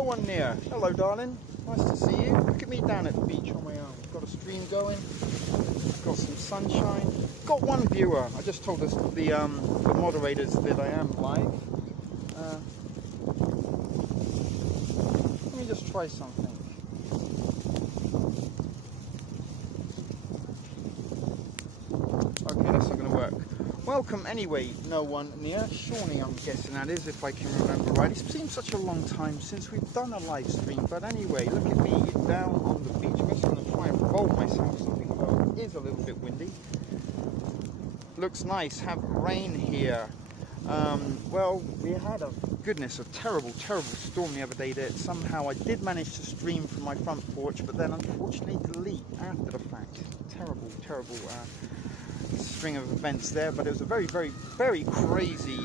no one near. Hello, darling. Nice to see you. Look at me down at the beach on my own. Got a stream going. Got some sunshine. Got one viewer. I just told us the moderators that I am live. Let me just try something. Okay, that's not going to work. Welcome anyway, no one near. Shawnee, I'm guessing that is, if I can remember right. It seems such a long time since we've done a live stream, but anyway, look at me down on the beach. I'm just going to try and roll myself something, though. It is a little bit windy. Looks nice. Have rain here. Well, we had a terrible storm the other day that somehow I did manage to stream from my front porch, but then unfortunately delete after the fact. Terrible string of events there, but it was a very crazy.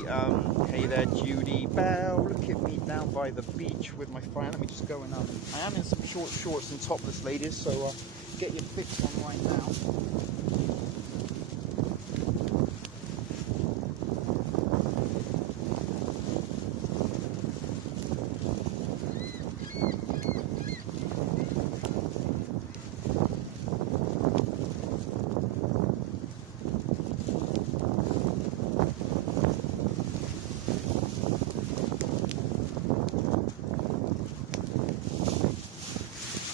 Hey there, Judy Bell. Look at me down by the beach with my fire. Let me just go and I am in some short shorts and topless, ladies, so get your fix on right now.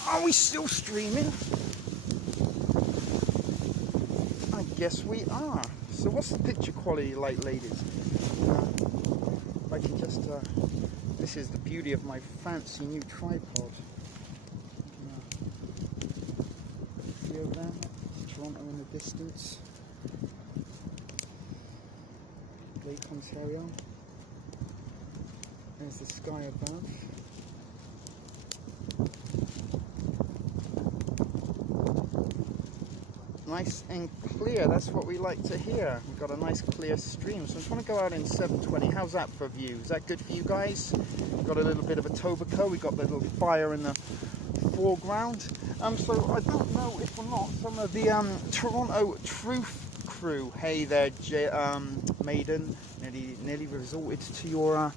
Are we still streaming? I guess we are. So what's the picture quality like, ladies? I can just, this is the beauty of my fancy new tripod. See over there? Toronto in the distance. Lake Ontario. There's the sky above. Nice and clear, that's what we like to hear. We've got a nice clear stream, so I'm trying to go out in 720. How's that for a view? Is that good for you guys? We've got a little bit of a Tobacco, we've got the little fire in the foreground. So I don't know if or not some of the Toronto Truth crew, hey there Maiden, nearly resorted to your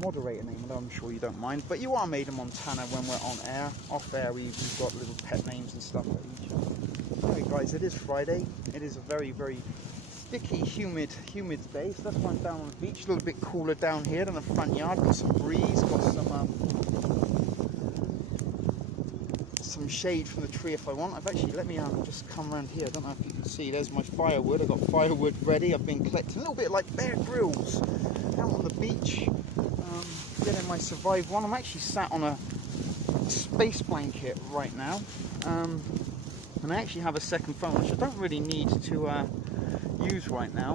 moderator name, although I'm sure you don't mind, but you are Maiden Montana when we're on air. Off air we've got little pet names and stuff for each other. Anyway guys, it is Friday. It is a very sticky, humid day, so that's why I'm down on the beach. A little bit cooler down here than the front yard. Got some breeze, got some shade from the tree if I want. I've actually, let me just come around here. I don't know if you can see, there's my firewood. I've got firewood ready. I've been collecting a little bit like Bear Grylls out on the beach. Getting my Survive one. I'm actually sat on a space blanket right now. And I actually have a second phone, which I don't really need to use right now,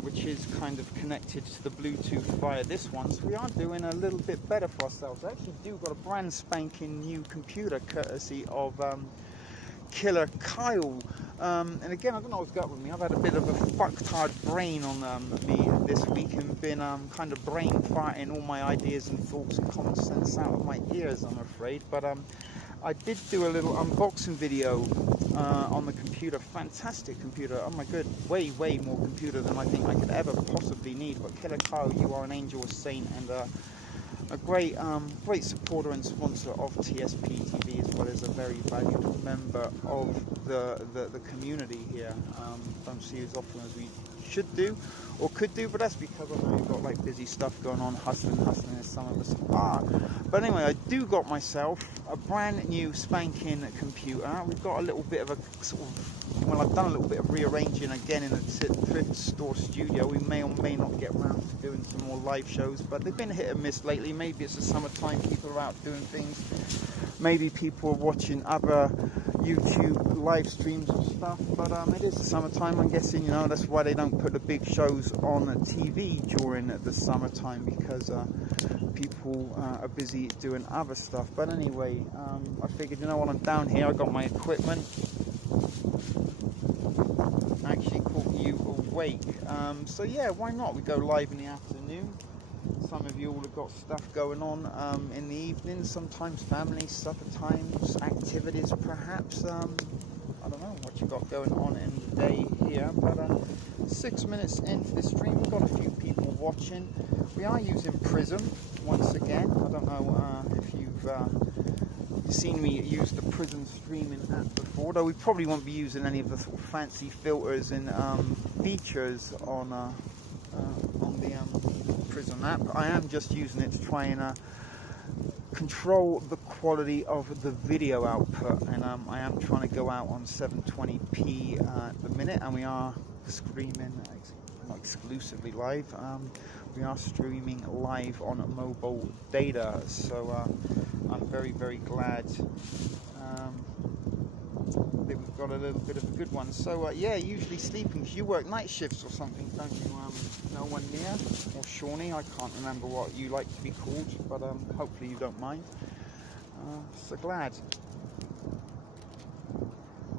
which is kind of connected to the Bluetooth via this one. So we are doing a little bit better for ourselves. I actually do got a brand spanking new computer courtesy of Killer Kyle. And again, I don't know what's got with me. I've had a bit of a fucktard brain on me this week and been kind of brain farting all my ideas and thoughts and common sense out of my ears, I'm afraid. But I did do a little unboxing video on the computer. Fantastic computer. Oh my god, way more computer than I think I could ever possibly need. But Killer Kyle, you are an angel, a saint, and a great supporter and sponsor of TSP TV, as well as a very valued member of the community here. Don't see as often as we should do or could do, but that's because I know you've got like busy stuff going on, hustling as some of us are. But anyway, I do got myself a brand new spanking computer. We've got a little bit of a sort of, well, I've done a little bit of rearranging again in the thrift store studio. We may or may not get around to doing some more live shows, but they've been hit and miss lately. Maybe it's the summertime, people are out doing things. Maybe people are watching other YouTube live streams and stuff, but it is the summertime. I'm guessing, you know, that's why they don't put the big shows on TV during the summertime, because people are busy doing other stuff. But anyway, I figured, you know what, I'm down here, I got my equipment. Actually caught you awake. So yeah, why not? We go live in the afternoon. Some of you all have got stuff going on in the evening, sometimes family, supper times, activities perhaps. I don't know what you got going on in the day here, but 6 minutes into the stream, we've got a few people watching. We are using Prism, once again. I don't know if you've seen me use the Prism streaming app before, though we probably won't be using any of the sort of fancy filters and features on the Prism app. I am just using it to try and control the quality of the video output, and I am trying to go out on 720p at the minute, and we are streaming not exclusively live, we are streaming live on mobile data, so I'm very, very glad that we've got a little bit of a good one. So yeah, usually sleeping, because you work night shifts or something, don't you? No one near, or Shawnee, I can't remember what you like to be called, but hopefully you don't mind. So glad.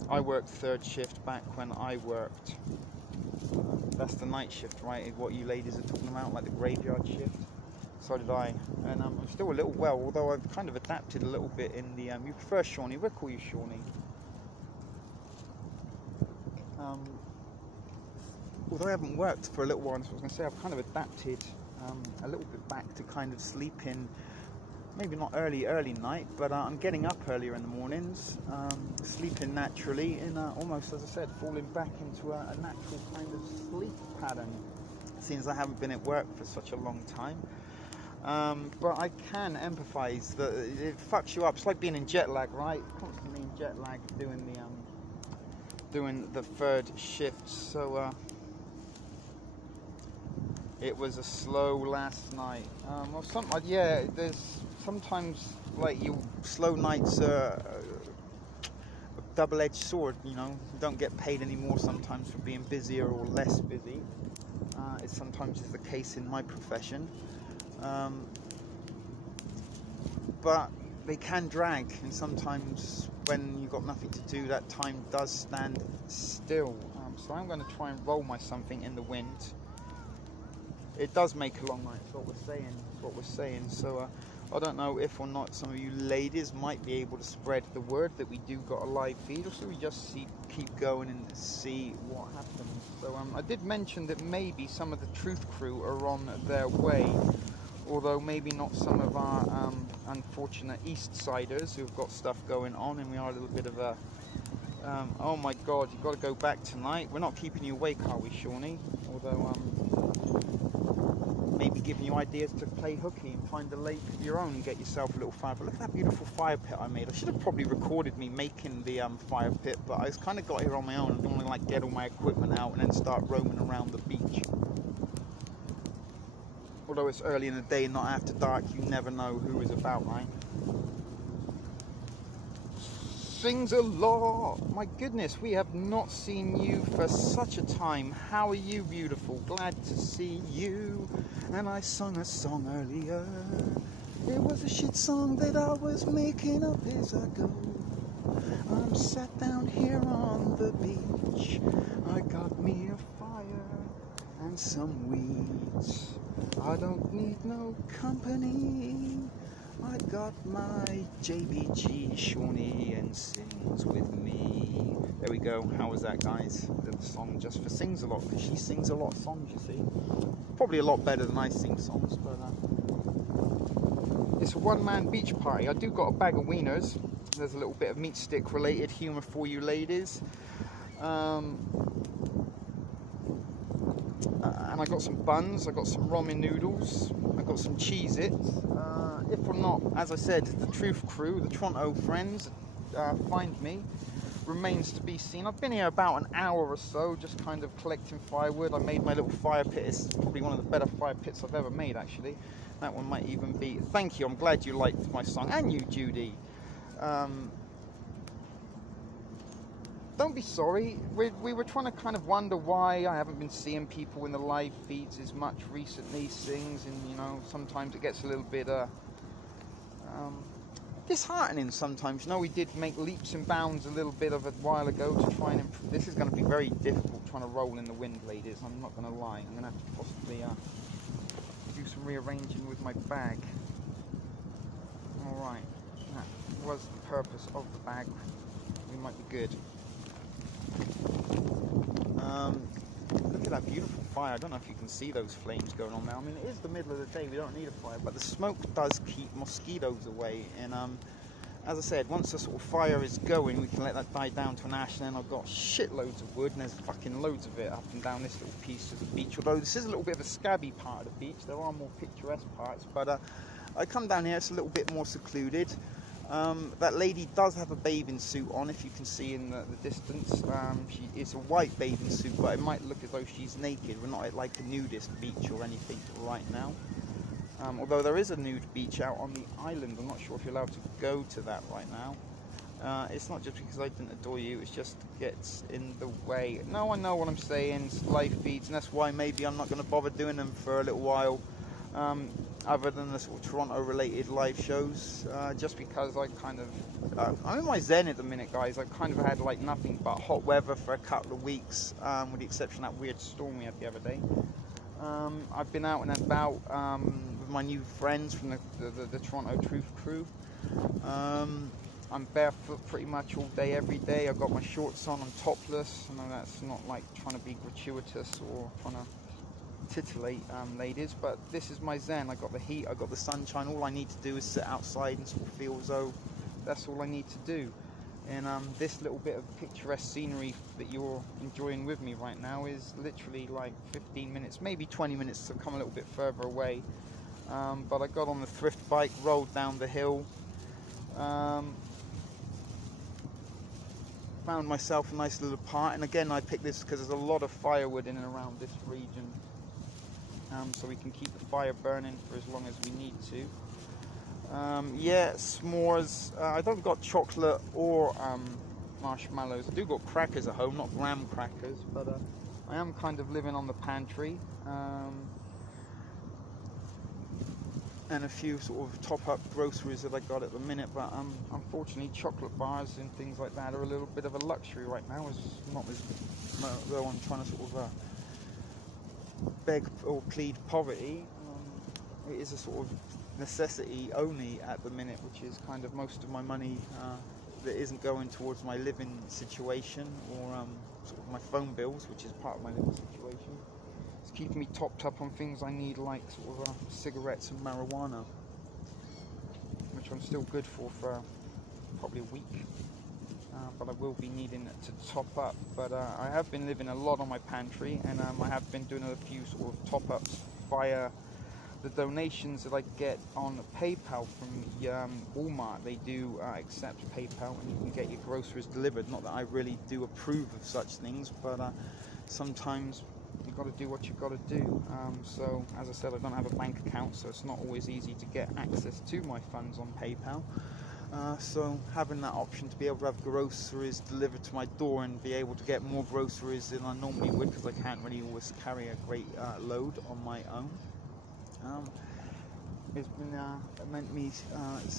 I worked third shift back when I worked. That's the night shift, right? What you ladies are talking about, like the graveyard shift. So did I, and I'm still a little well, although I've kind of adapted a little bit in the. You prefer Shawnee? We'll call you Shawnee. Although I haven't worked for a little while, so I was going to say I've kind of adapted a little bit back to kind of sleeping, maybe not early night, but I'm getting up earlier in the mornings, sleeping naturally, and almost, as I said, falling back into a natural kind of sleep pattern, since I haven't been at work for such a long time. But I can empathise that it fucks you up. It's like being in jet lag, right? Constantly in jet lag, doing the third shift. So it was a slow last night. Well, yeah, there's sometimes, like, you slow nights are a double-edged sword. You know, you don't get paid anymore sometimes for being busier or less busy. It sometimes is the case in my profession. But they can drag, and sometimes when you've got nothing to do, that time does stand still. So I'm going to try and roll my something in the wind. It does make a long night, is what we're saying. So I don't know if or not some of you ladies might be able to spread the word that we do got a live feed, or should we just keep going and see what happens. So I did mention that maybe some of the Truth Crew are on their way, although maybe not some of our unfortunate East Siders who've got stuff going on, and we are a little bit of a oh my god, you've got to go back tonight. We're not keeping you awake, are we, Shawnee? Although maybe giving you ideas to play hooky and find a lake of your own and get yourself a little fire. But look at that beautiful fire pit I made. I should have probably recorded me making the fire pit, but I just kind of got here on my own. I don't want to like get all my equipment out and then start roaming around the beach. Although it's early in the day, not after dark, you never know who is about, right? Sings a lot. My goodness, we have not seen you for such a time. How are you, beautiful? Glad to see you. And I sung a song earlier. It was a shit song that I was making up as I go. I'm sat down here on the beach. I got me a fire and some weeds. I don't need no company. I got my JBG Shawnee and sings with me. There we go. How was that, guys? The song just for Sings a Lot, because she sings a lot of songs, you see. Probably a lot better than I sing songs, but it's a one-man beach party. I do got a bag of wieners. There's a little bit of meat stick related humour for you ladies. And I got some buns, I got some ramen noodles, I got some Cheez-Its. If or not, as I said, the Truth Crew, the Toronto friends, find me, remains to be seen. I've been here about an hour or so, just kind of collecting firewood. I made my little fire pit. It's probably one of the better fire pits I've ever made, actually. That one might even be... Thank you, I'm glad you liked my song, and you, Judy. Don't be sorry. We were trying to kind of wonder why I haven't been seeing people in the live feeds as much recently. Things, and you know, sometimes it gets a little bit disheartening. Sometimes, you know, we did make leaps and bounds a little bit of a while ago to try and improve. This is going to be very difficult trying to roll in the wind, ladies. I'm not going to lie. I'm going to have to possibly do some rearranging with my bag. All right, that was the purpose of the bag. We might be good. Look at that beautiful fire. I don't know if you can see those flames going on now. I mean, it is the middle of the day, we don't need a fire, but the smoke does keep mosquitoes away. And as I said, once the sort of fire is going, we can let that die down to an ash. And then I've got shitloads of wood, and there's fucking loads of it up and down this little piece of the beach. Although this is a little bit of a scabby part of the beach, there are more picturesque parts. But I come down here, it's a little bit more secluded. That lady does have a bathing suit on, if you can see in the distance. It's a white bathing suit, but it might look as though she's naked. We're not at like a nudist beach or anything right now. Although there is a nude beach out on the island. I'm not sure if you're allowed to go to that right now. It's not just because I didn't adore you, it's just gets in the way. No, I know what I'm saying, it's live feeds, and that's why maybe I'm not going to bother doing them for a little while. Other than the sort of Toronto related live shows, just because I kind of, I'm in my zen at the minute, guys. I've kind of had like nothing but hot weather for a couple of weeks, with the exception of that weird storm we had the other day. I've been out and about with my new friends from the Toronto Truth crew. I'm barefoot pretty much all day, every day. I've got my shorts on, I'm topless. I know that's not like trying to be gratuitous or trying to titillate ladies, but this is my zen. I got the heat, I got the sunshine. All I need to do is sit outside and sort of feel as though that's all I need to do. And this little bit of picturesque scenery that you're enjoying with me right now is literally like 15 minutes, maybe 20 minutes to come a little bit further away. But I got on the thrift bike, rolled down the hill, found myself a nice little part. And again, I picked this because there's a lot of firewood in and around this region. So we can keep the fire burning for as long as we need to. Yeah, s'mores. I don't got chocolate or marshmallows. I do got crackers at home, not graham crackers, but I am kind of living on the pantry. And a few sort of top-up groceries that I got at the minute, but unfortunately chocolate bars and things like that are a little bit of a luxury right now. It's not as though I'm trying to sort of beg or plead poverty. It is a sort of necessity only at the minute, which is kind of most of my money that isn't going towards my living situation or sort of my phone bills, which is part of my living situation. It's keeping me topped up on things I need, like sort of cigarettes and marijuana, which I'm still good for probably a week. But I will be needing it to top up. But I have been living a lot on my pantry, and I have been doing a few sort of top-ups via the donations that I get on PayPal from Walmart. They do accept PayPal, and you can get your groceries delivered. Not that I really do approve of such things, but sometimes you've got to do what you've got to do. So, as I said, I don't have a bank account, so it's not always easy to get access to my funds on PayPal. So having that option to be able to have groceries delivered to my door and be able to get more groceries than I normally would, because I can't really always carry a great load on my own. It's been meant me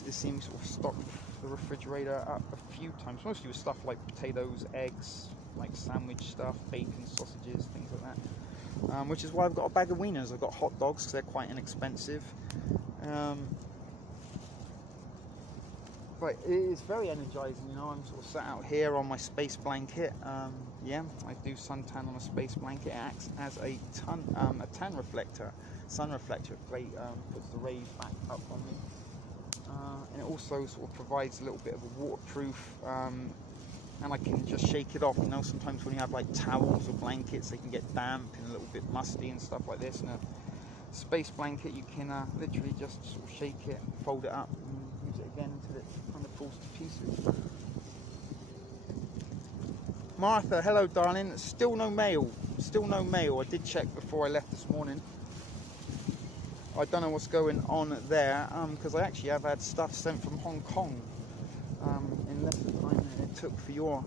it seems sort of stock the refrigerator up a few times, mostly with stuff like potatoes, eggs, like sandwich stuff, bacon, sausages, things like that. Which is why I've got a bag of wieners. I've got hot dogs because they're quite inexpensive. But it is very energizing, you know. I'm sort of sat out here on my space blanket. Yeah, I do suntan on a space blanket. It acts as a tan reflector, sun reflector. Great, puts the rays back up on me. And it also sort of provides a little bit of a waterproof, and I can just shake it off. You know, sometimes when you have like towels or blankets, they can get damp and a little bit musty and stuff like this. And a space blanket, you can literally just sort of shake it, fold it up, and use it again until it kind of falls to pieces. Martha, hello darling. Still no mail. Still no mail. I did check before I left this morning. I don't know what's going on there, because I actually have had stuff sent from Hong Kong in less than the time it took for your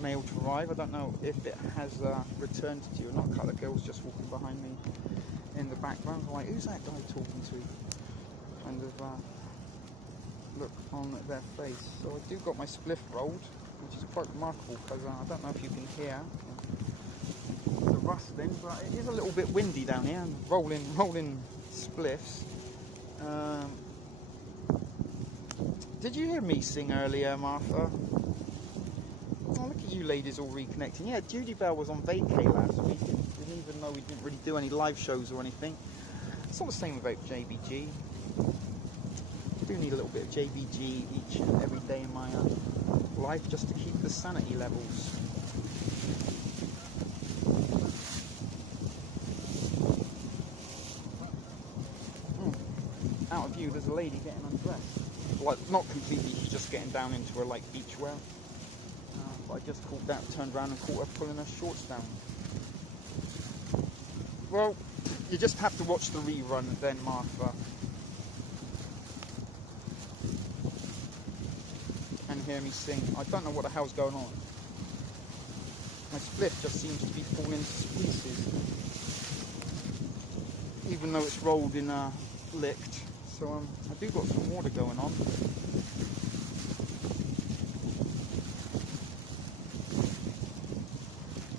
mail to arrive. I don't know if it has returned to you or not. A couple of girls just walking behind me in the background. I'm like, who's that guy talking to? Kind of look on their face. So I do got my spliff rolled, which is quite remarkable, because I don't know if you can hear the rustling, but it is a little bit windy down here. I'm rolling spliffs. Did you hear me sing earlier, Martha? Oh, look at at you ladies all reconnecting. Yeah, Judy Bell was on vacay last week. Didn't even know we didn't really do any live shows or anything. It's all the same about JBG. I do need a little bit of JBG each and every day in my life just to keep the sanity levels. Out of view, there's a lady getting undressed. Like, not completely, she's just getting down into her like beachwear. But I just turned around and caught her pulling her shorts down. Well, you just have to watch the rerun then, Martha. And hear me sing. I don't know what the hell's going on. My spliff just seems to be falling to pieces. Even though it's rolled in licked. So I do got some water going on.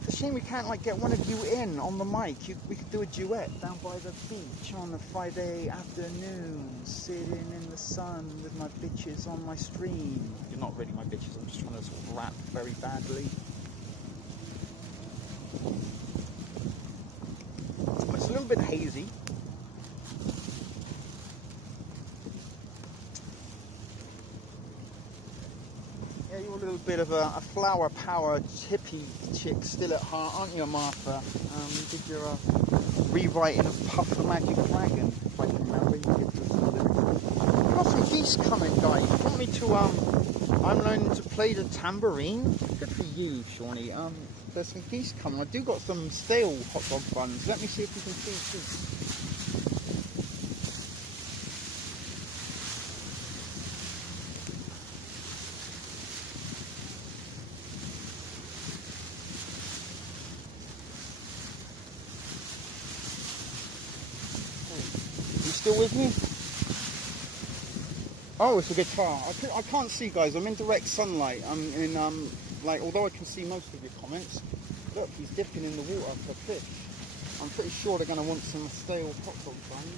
It's a shame we can't like get one of you in on the mic. We could do a duet down by the beach on a Friday afternoon, sitting in the sun with my bitches on my stream. You're not really my bitches, I'm just trying to sort of rap very badly. It's a little bit hazy. You're a little bit of a flower power hippie chick still at heart, aren't you, Martha? You did your rewriting of Puff the Magic Dragon, if I can remember. You did some lyrics. I've got some geese coming, guys. You want me to, I'm learning to play the tambourine? Good for you, Shawnee. There's some geese coming. I do got some stale hot dog buns. Let me see if you can see geese. Still with me? Oh, it's a guitar. I can't see, guys. I'm in direct sunlight. I'm in like, although I can see most of your comments. Look, he's dipping in the water for fish. I'm pretty sure they're going to want some stale hot dog buns.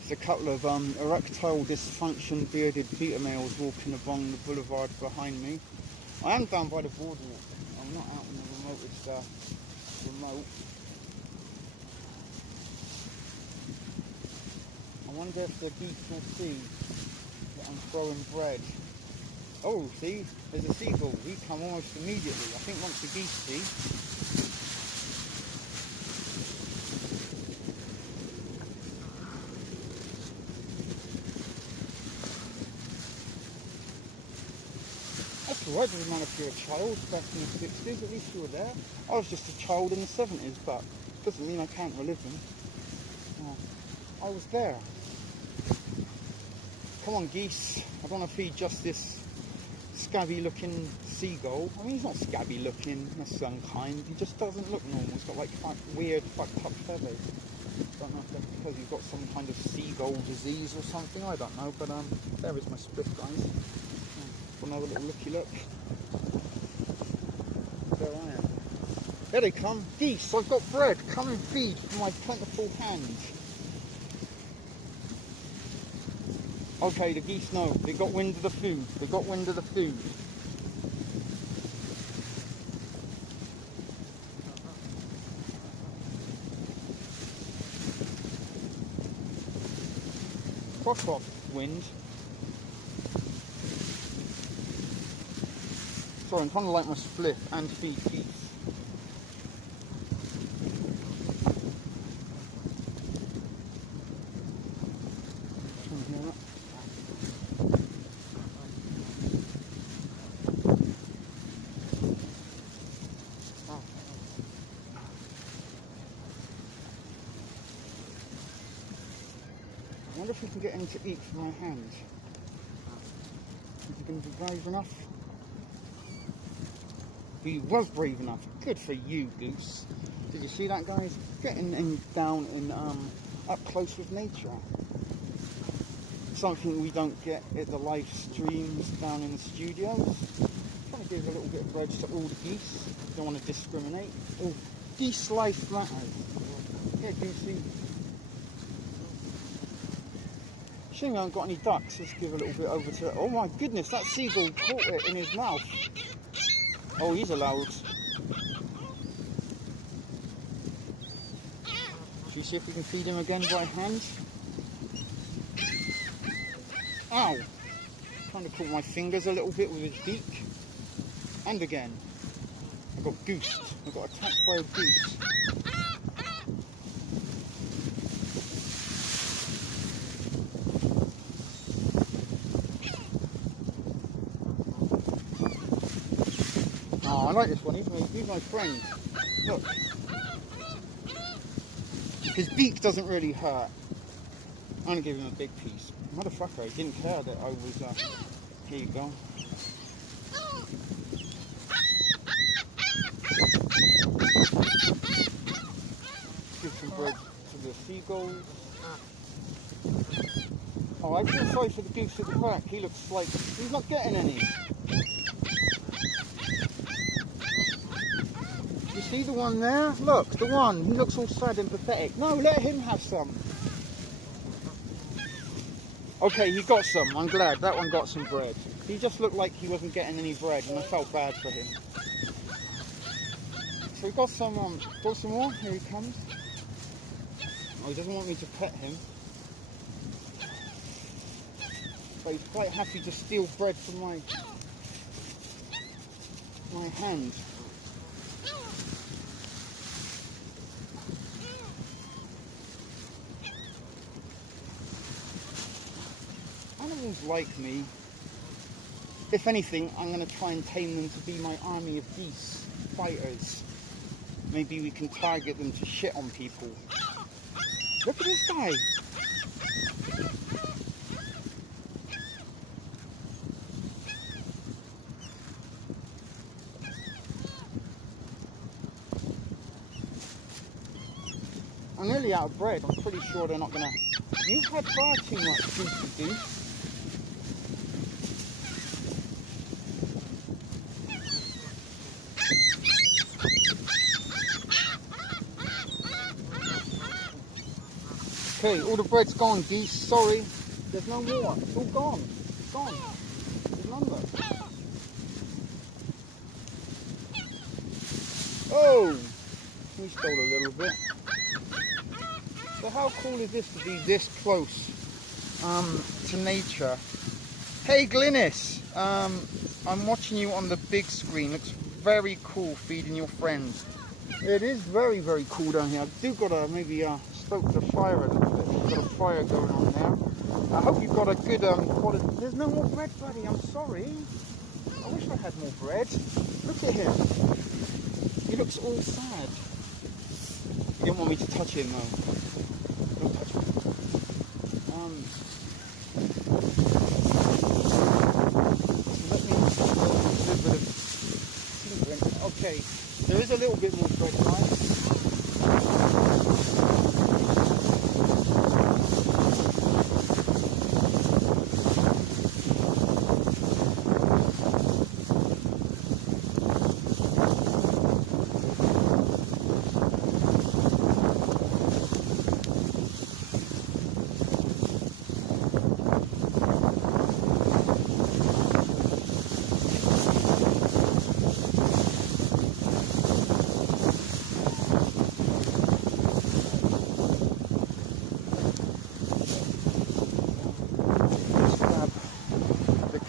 There's a couple of erectile dysfunction bearded beta males walking along the boulevard behind me. I am down by the boardwalk. I'm not out in the remotest remote. I wonder if the geese will see that I'm throwing bread. Oh, see, there's a seagull. He come almost immediately. I think once the geese see. That's alright, doesn't matter if you're a child back in the 60s, at least you were there. I was just a child in the 70s, but it doesn't mean I can't relive them. I was there. Come on, geese. I don't want to feed just this scabby looking seagull. I mean, he's not scabby looking, that's unkind. He just doesn't look normal. He's got like weird fucked up feathers. I don't know if that's because he's got some kind of seagull disease or something. I don't know, but there is my split, guys. For another little looky look. There I am. There they come. Geese, I've got bread. Come and feed from my plentiful hand. Okay, the geese know. They got wind of the food. They got wind of the food. Fuck off, wind. Sorry, I'm trying to light my split and feed geese. I wonder if we can get him to eat from my hand. Is he going to be brave enough? He was brave enough. Good for you, Goose. Did you see that, guys? Getting him down in up close with nature. Something we don't get at the live streams down in the studios. Trying to give a little bit of bread to all the geese. Don't want to discriminate. Oh, geese life matters. Yeah, Goosey. Shame I haven't got any ducks. Let's give a little bit over to it. Oh my goodness, that seagull caught it in his mouth. Oh, he's allowed. Should we see if we can feed him again by hand? Ow! Trying to pull my fingers a little bit with his beak. And again. I got goosed. I got attacked by a goose. Oh, I like this one. He's my friend. Look. His beak doesn't really hurt. I'm going to give him a big piece. Motherfucker, he didn't care that I was... Here you go. Give some bread to the seagulls. Oh, I feel sorry for the goose at the back. He looks like he's not getting any. You see the one there? Look, the one. He looks all sad and pathetic. No, let him have some. Okay, he got some. I'm glad. That one got some bread. He just looked like he wasn't getting any bread, and I felt bad for him. So we got some more. Here he comes. Oh, he doesn't want me to pet him. But he's quite happy to steal bread from my hand. Animals like me. If anything, I'm going to try and tame them to be my army of geese fighters. Maybe we can target them to shit on people. Look at this guy. I'm nearly out of bread. I'm pretty sure they're not going to... You've had far too much food to do. Okay, all the bread's gone, geese. Sorry. There's no more. It's all gone. It's gone. There's none left. Oh! We stole a little bit. So how cool is this to be this close to nature? Hey Glynis! I'm watching you on the big screen. Looks very cool feeding your friends. It is very, very cool down here. I do gotta maybe stoke the fire a little bit. Got a fire going on there. I hope you've got a good quality. There's no more bread, buddy. I'm sorry. I wish I had more bread. Look at him. He looks all sad. You don't want me to touch him though. Don't touch him. Let me a little bit of tinkering. Okay, there is a little bit more bread, guys.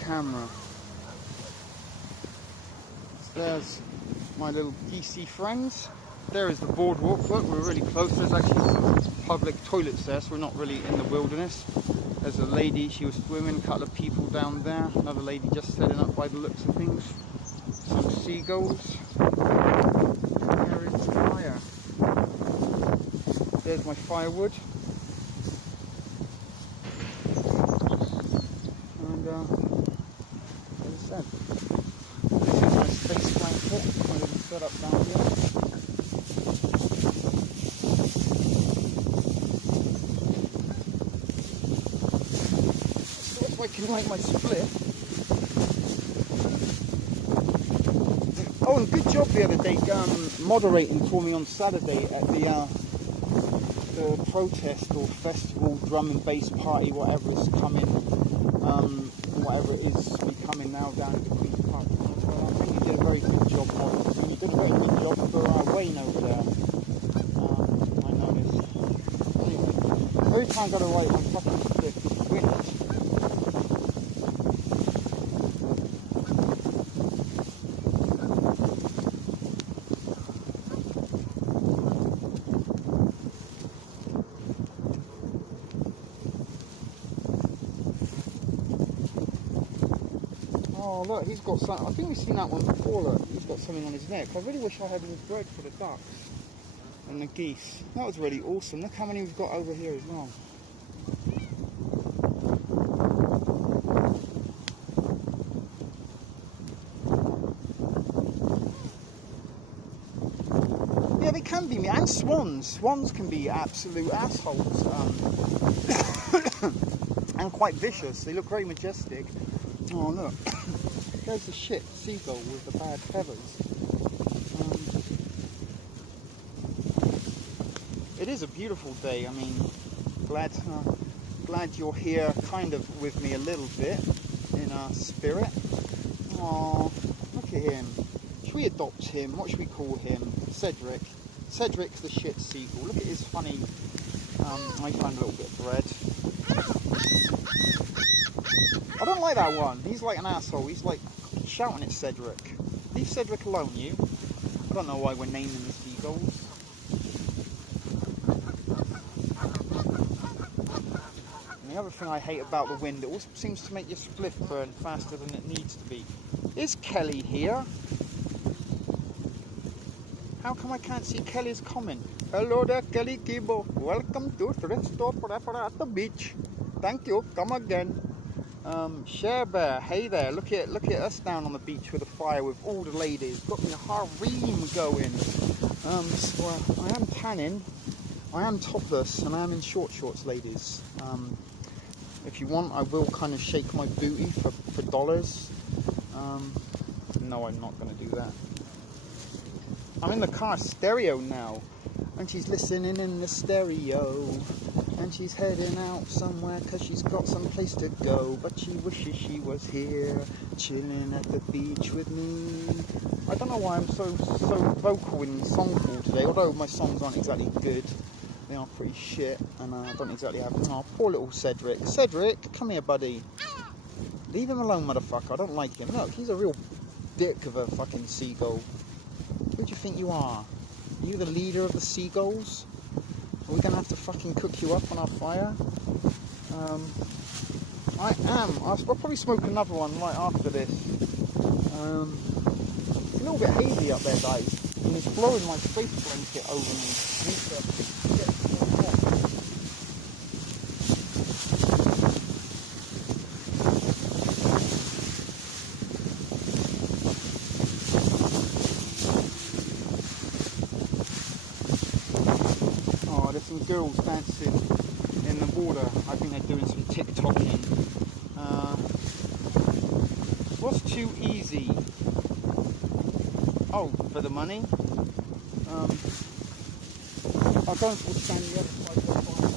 Camera. There's my little geesey friends. There is the boardwalk. Look, we're really close. There's actually public toilets there, so we're not really in the wilderness. There's a lady, she was swimming, a couple of people down there. Another lady just setting up by the looks of things. Some seagulls. There is the fire. There's my firewood. And this is my space blanket, my little setup down here. See if I can light my split. Oh, and good job the other day moderating for me on Saturday at the protest or festival, drum and bass party, whatever is coming. Whatever it is to be coming now down to the Queen's Park. Well, I think you did a very good job can't get a right one. Fucking split. Wind. Oh look, he's got something. I think we've seen that one before. Look, he's got something on his neck. I really wish I had more bread for the ducks and the geese. That was really awesome. Look how many we've got over here as well. Yeah, they can be, and swans. Swans can be absolute assholes, and quite vicious. They look very majestic. Oh look, there's the shit seagull with the bad feathers. It is a beautiful day. I mean, glad you're here, kind of with me a little bit in our spirit. Oh, look at him. Should we adopt him? What should we call him? Cedric. Cedric's the shit seagull. Look at his funny. I found a little bit of bread. I don't like that one. He's like an asshole. He's like shouting at Cedric. Leave Cedric alone, you. I don't know why we're naming the seagulls. And the other thing I hate about the wind, it always seems to make your spliff burn faster than it needs to be. Is Kelly here? How come I can't see Kelly's comment? Hello there, Kelly Kibo. Welcome to Thrift Store Forever at the beach. Thank you. Come again. Share Bear, hey there, look at us down on the beach with a fire with all the ladies. Got me a harem going. So I am tanning, I am topless, and I am in short shorts, ladies. If you want, I will kind of shake my booty for dollars. No, I'm not going to do that. I'm in the car stereo now, and she's listening in the stereo. And she's heading out somewhere because she's got some place to go. But she wishes she was here, chilling at the beach with me. I don't know why I'm so vocal in song pool today, although my songs aren't exactly good. They are pretty shit, and I don't exactly have... Oh, poor little Cedric. Cedric, come here, buddy. Leave him alone, motherfucker. I don't like him. Look, he's a real dick of a fucking seagull. Who do you think you are? Are you the leader of the seagulls? Are we going to have to fucking cook you up on our fire? I am. I'll probably smoke another one right after this. It's a little bit hazy up there, guys. And it's blowing my space blanket over me. I need to get some more hot. There's some girls dancing in the water. I think they're doing some TikToking. What's too easy? Oh, for the money? I'll go and stand the other side of the fire.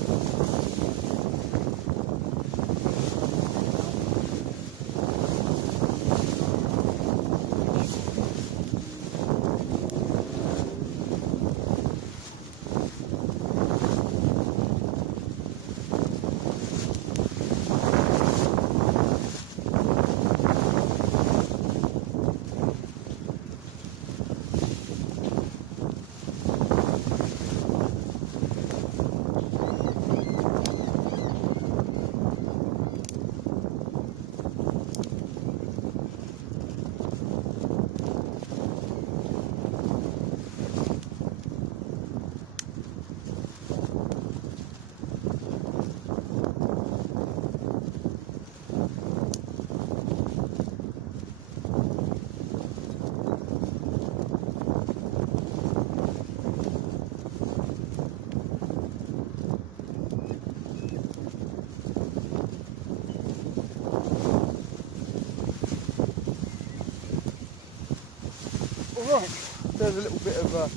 Alright, there's a little bit of a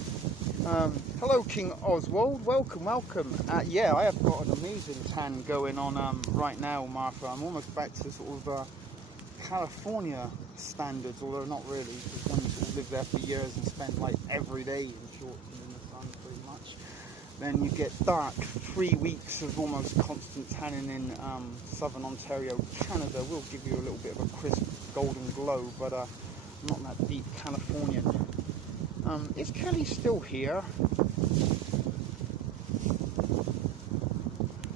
hello King Oswald, welcome. Yeah, I have got an amazing tan going on right now, Martha. I'm almost back to sort of California standards, although not really, because when you sort of live there for years and spend like every day in shorts and in the sun pretty much. then you get dark. 3 weeks of almost constant tanning in southern Ontario, Canada will give you a little bit of a crisp golden glow, but not that deep Californian. Is Kelly still here?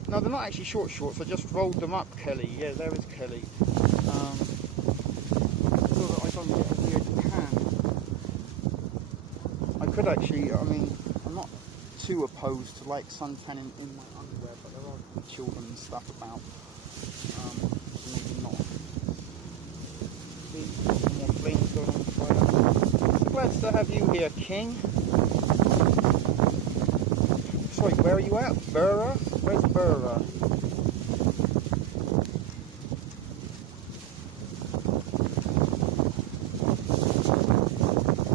No, they're not actually short shorts, I just rolled them up, Kelly. Yeah, there is Kelly. So that I don't get a weird tan. I could actually, I mean, I'm not too opposed to like sun tanning in my underwear, but there are children and stuff about. Maybe not. See, more flames going on the fire. So glad to have you here, King. Sorry, where are you at? Burra? Where's Burra?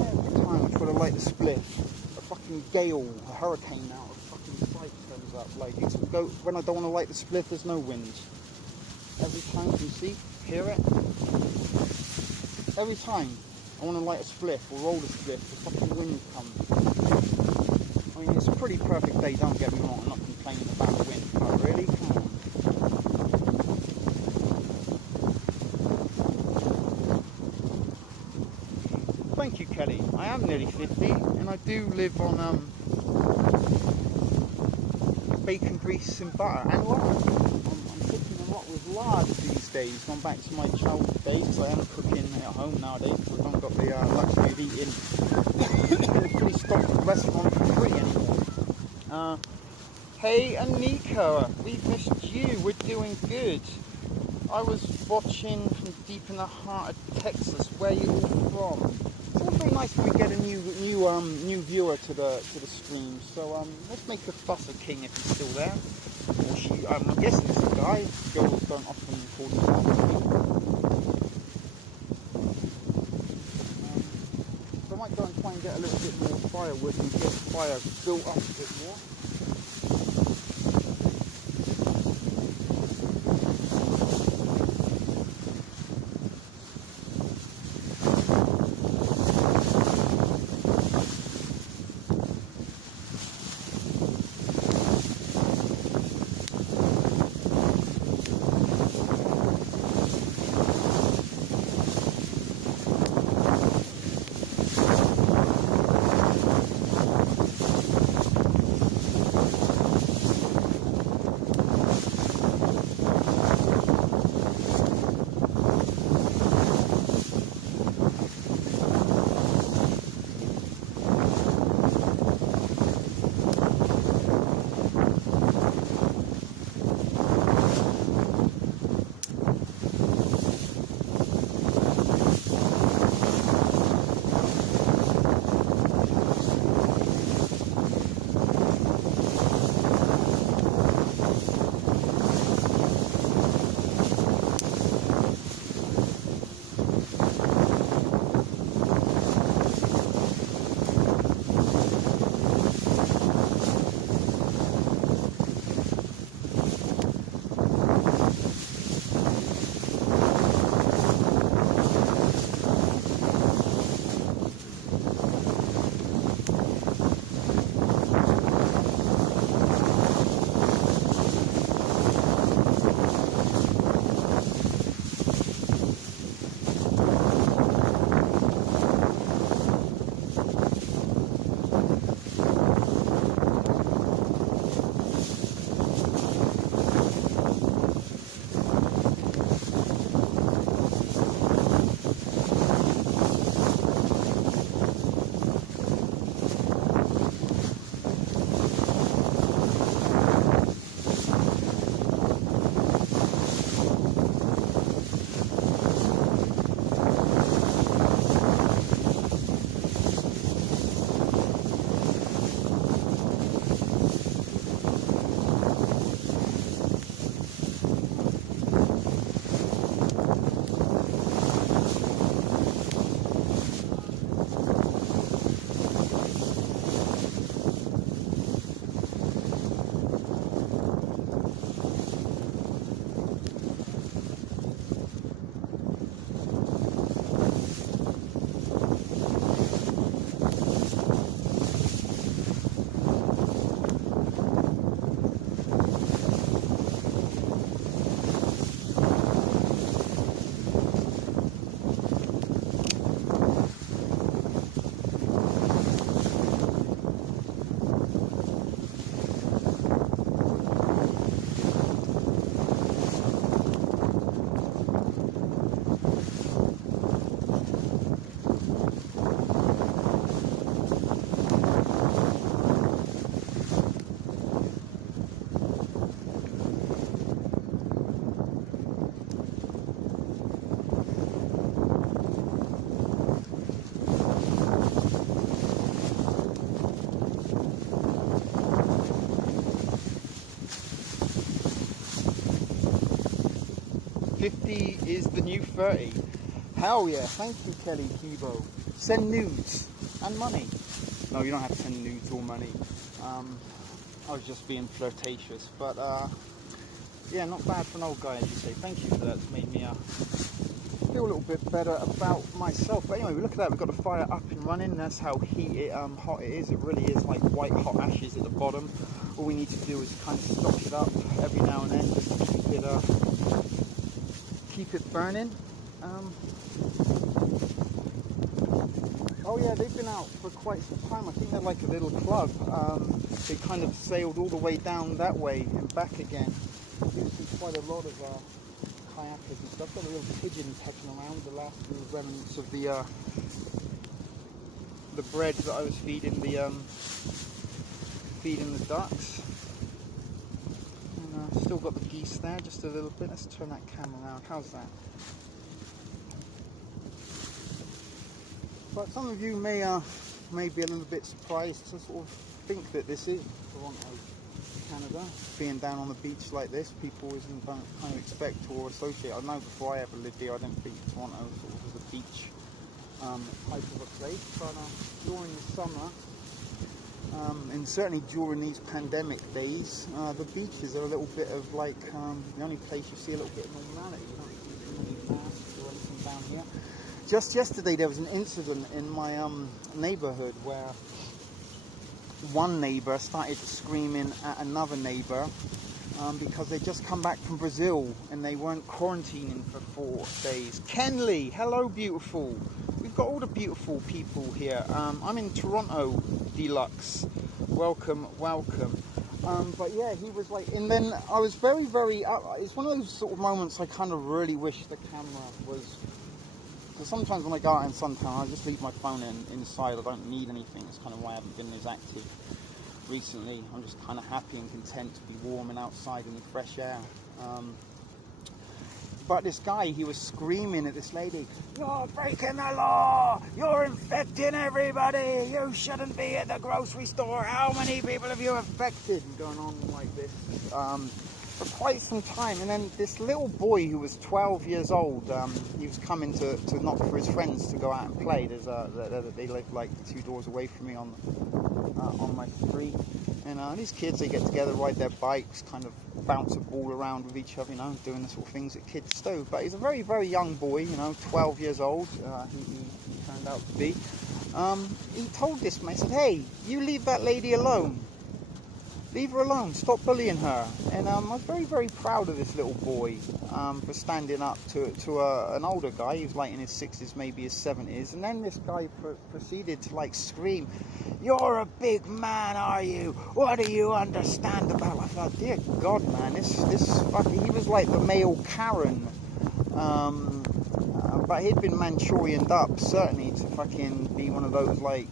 Every time I try to light the spliff, a fucking gale, a hurricane out of fucking sight turns up. Like, when I don't want to light the spliff, there's no wind. Every time, can you see? Hear it? Every time I want to light a spliff or roll a spliff, the fucking wind comes. I mean, it's a pretty perfect day, don't get me wrong, I'm not complaining about the wind, but really, come on. Thank you, Kelly. I am nearly 50, and I do live on bacon, grease and butter, and lard. I'm cooking a lot with lard these days, gone back to my childhood days, because I am cooking at home nowadays, because I haven't got the luxury of eating in a fully stocked restaurant for free anymore. Hey Anika, we've missed you, we're doing good. I was watching from deep in the heart of Texas. Where are you all from? It's always very nice when we get a new viewer to the stream. So let's make a fuss of King if he's still there. Or she, I'm guessing it's a guy. Girls don't often call themselves. So I might go and try and get a little bit more firewood and get the fire built up a bit more. 50 is the new 30. Hell yeah, thank you, Kelly Kibo. Send nudes and money. No, you don't have to send nudes or money. I was just being flirtatious, but yeah, not bad for an old guy, as you say. Thank you for that. It's made me feel a little bit better about myself. But anyway, look at that. We've got the fire up and running. That's how hot it is. It really is like white hot ashes at the bottom. All we need to do is kind of stock it up every now and then, just to keep it burning. Oh yeah, they've been out for quite some time. I think they're like a little club. They kind of sailed all the way down that way and back again. You've seen quite a lot of kayakers and stuff. Got a little pigeon pecking around, the last little remnants of the bread that I was feeding the ducks. And still got the geese there, just a little bit. Let's turn that camera around. How's that? But some of you may be a little bit surprised to sort of think that this is Toronto, Canada. Being down on the beach like this, people don't kind of expect or associate. I know before I ever lived here, I didn't think Toronto sort of was a beach type of a place. But during the summer, and certainly during these pandemic days, the beaches are a little bit of like the only place you see a little bit of normality. You don't see too many masks or anything down here. Just yesterday there was an incident in my neighborhood where one neighbor started screaming at another neighbor because they'd just come back from Brazil and they weren't quarantining for 4 days. Kenley, hello beautiful. We've got all the beautiful people here. I'm in Toronto Deluxe. Welcome, welcome. But yeah, he was like, and then I was very, it's one of those sort of moments I kind of really wish the camera was. Sometimes when I go out in suntan, I just leave my phone inside. I don't need anything. It's kind of why I haven't been as active recently. I'm just kind of happy and content to be warm and outside in the fresh air. But this guy, he was screaming at this lady, "You're breaking the law! You're infecting everybody! You shouldn't be at the grocery store! How many people have you infected?" And going on like this. For quite some time, and then this little boy who was 12 years old, he was coming to knock for his friends to go out and play. They live like 2 doors away from me on my street, and these kids, they get together, ride their bikes, kind of bounce a ball around with each other, doing the sort of things that kids do. But he's a very, very young boy, 12 years old. He turned out to be. He told this man, he said, "Hey, you leave that lady alone. Leave her alone, stop bullying her." And I was very, very proud of this little boy for standing up to an older guy. He was like in his 60s, maybe his 70s. And then this guy proceeded to like scream, "You're a big man, are you? What do you understand about?" I thought, dear God, man, this fucking, he was like the male Karen. But he'd been Manchurianed up, certainly, to fucking be one of those like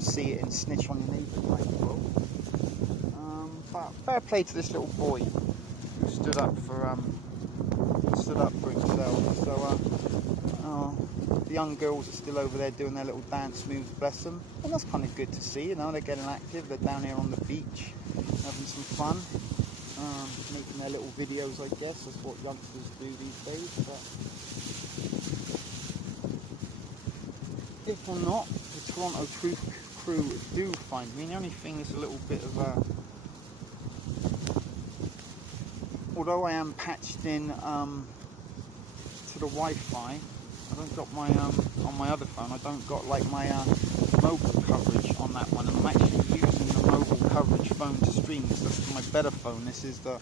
see it and snitch on your neighbour type bro. But fair play to this little boy who stood up for himself. So the young girls are still over there doing their little dance moves, bless them, and that's kind of good to see. They're getting active. They're down here on the beach, having some fun, making their little videos. I guess that's what youngsters do these days. But if or not, the Toronto Truth Crew do find me. The only thing is a little bit of although I am patched in to the Wi-Fi, I don't got my on my other phone. I don't got like my mobile coverage on that one. I'm actually using the mobile coverage phone to stream. Because that's my better phone. This is the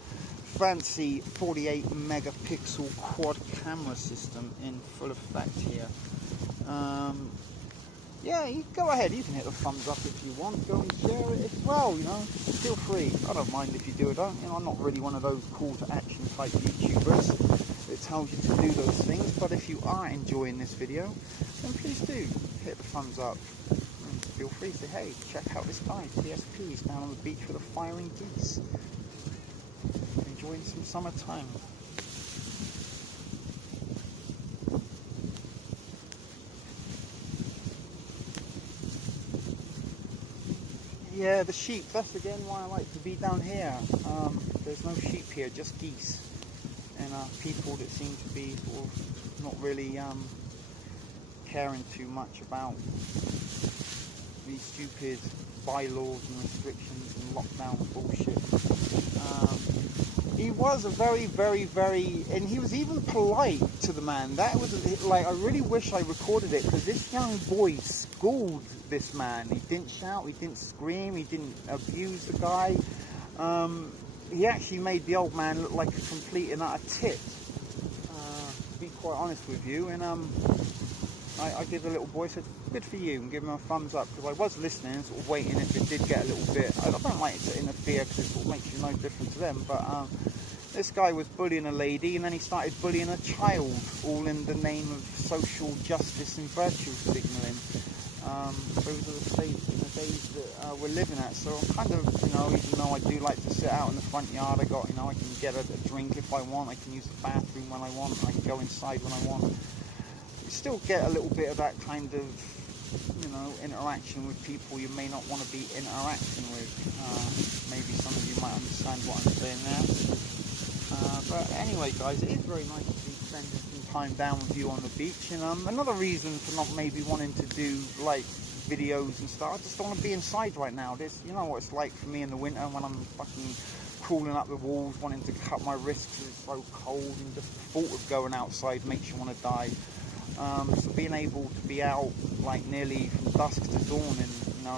fancy 48 megapixel quad camera system in full effect here. Yeah, you go ahead, you can hit the thumbs up if you want, go and share it as well, feel free. I don't mind if you do or don't, I'm not really one of those call to action type YouTubers that tells you to do those things, but if you are enjoying this video, then please do hit the thumbs up and feel free to say, hey, check out this guy, TSP, he's down on the beach with a firing geese, enjoying some summertime. Yeah, the sheep, that's again why I like to be down here. There's no sheep here, just geese. and people that seem to be sort of not really caring too much about these stupid bylaws and restrictions and lockdown bullshit. He was a very, and he was even polite to the man. That was like, I really wish I recorded it, because this young boy schooled this man. He didn't shout, he didn't scream, he didn't abuse the guy. He actually made the old man look like a complete and utter tit, to be quite honest with you. And I give the little boy, said, good for you, and give him a thumbs up, because I was listening and sort of waiting if it did get a little bit. I don't like it to interfere, because it sort of makes you no different to them, but this guy was bullying a lady, and then he started bullying a child, all in the name of social justice and virtue signalling. Those are the days that we're living at. So I'm kind of, even though I do like to sit out in the front yard, I can get a drink if I want, I can use the bathroom when I want, I can go inside when I want. You still get a little bit of that kind of, interaction with people you may not want to be interacting with. Maybe some of you might understand what I'm saying there. But anyway, guys, it is very nice to be spending some time down with you on the beach. And another reason for not maybe wanting to do like videos and stuff, I just don't want to be inside right now. You know what it's like for me in the winter when I'm fucking crawling up the walls, wanting to cut my wrists because it's so cold, and just the thought of going outside makes you want to die. So being able to be out like nearly from dusk to dawn, and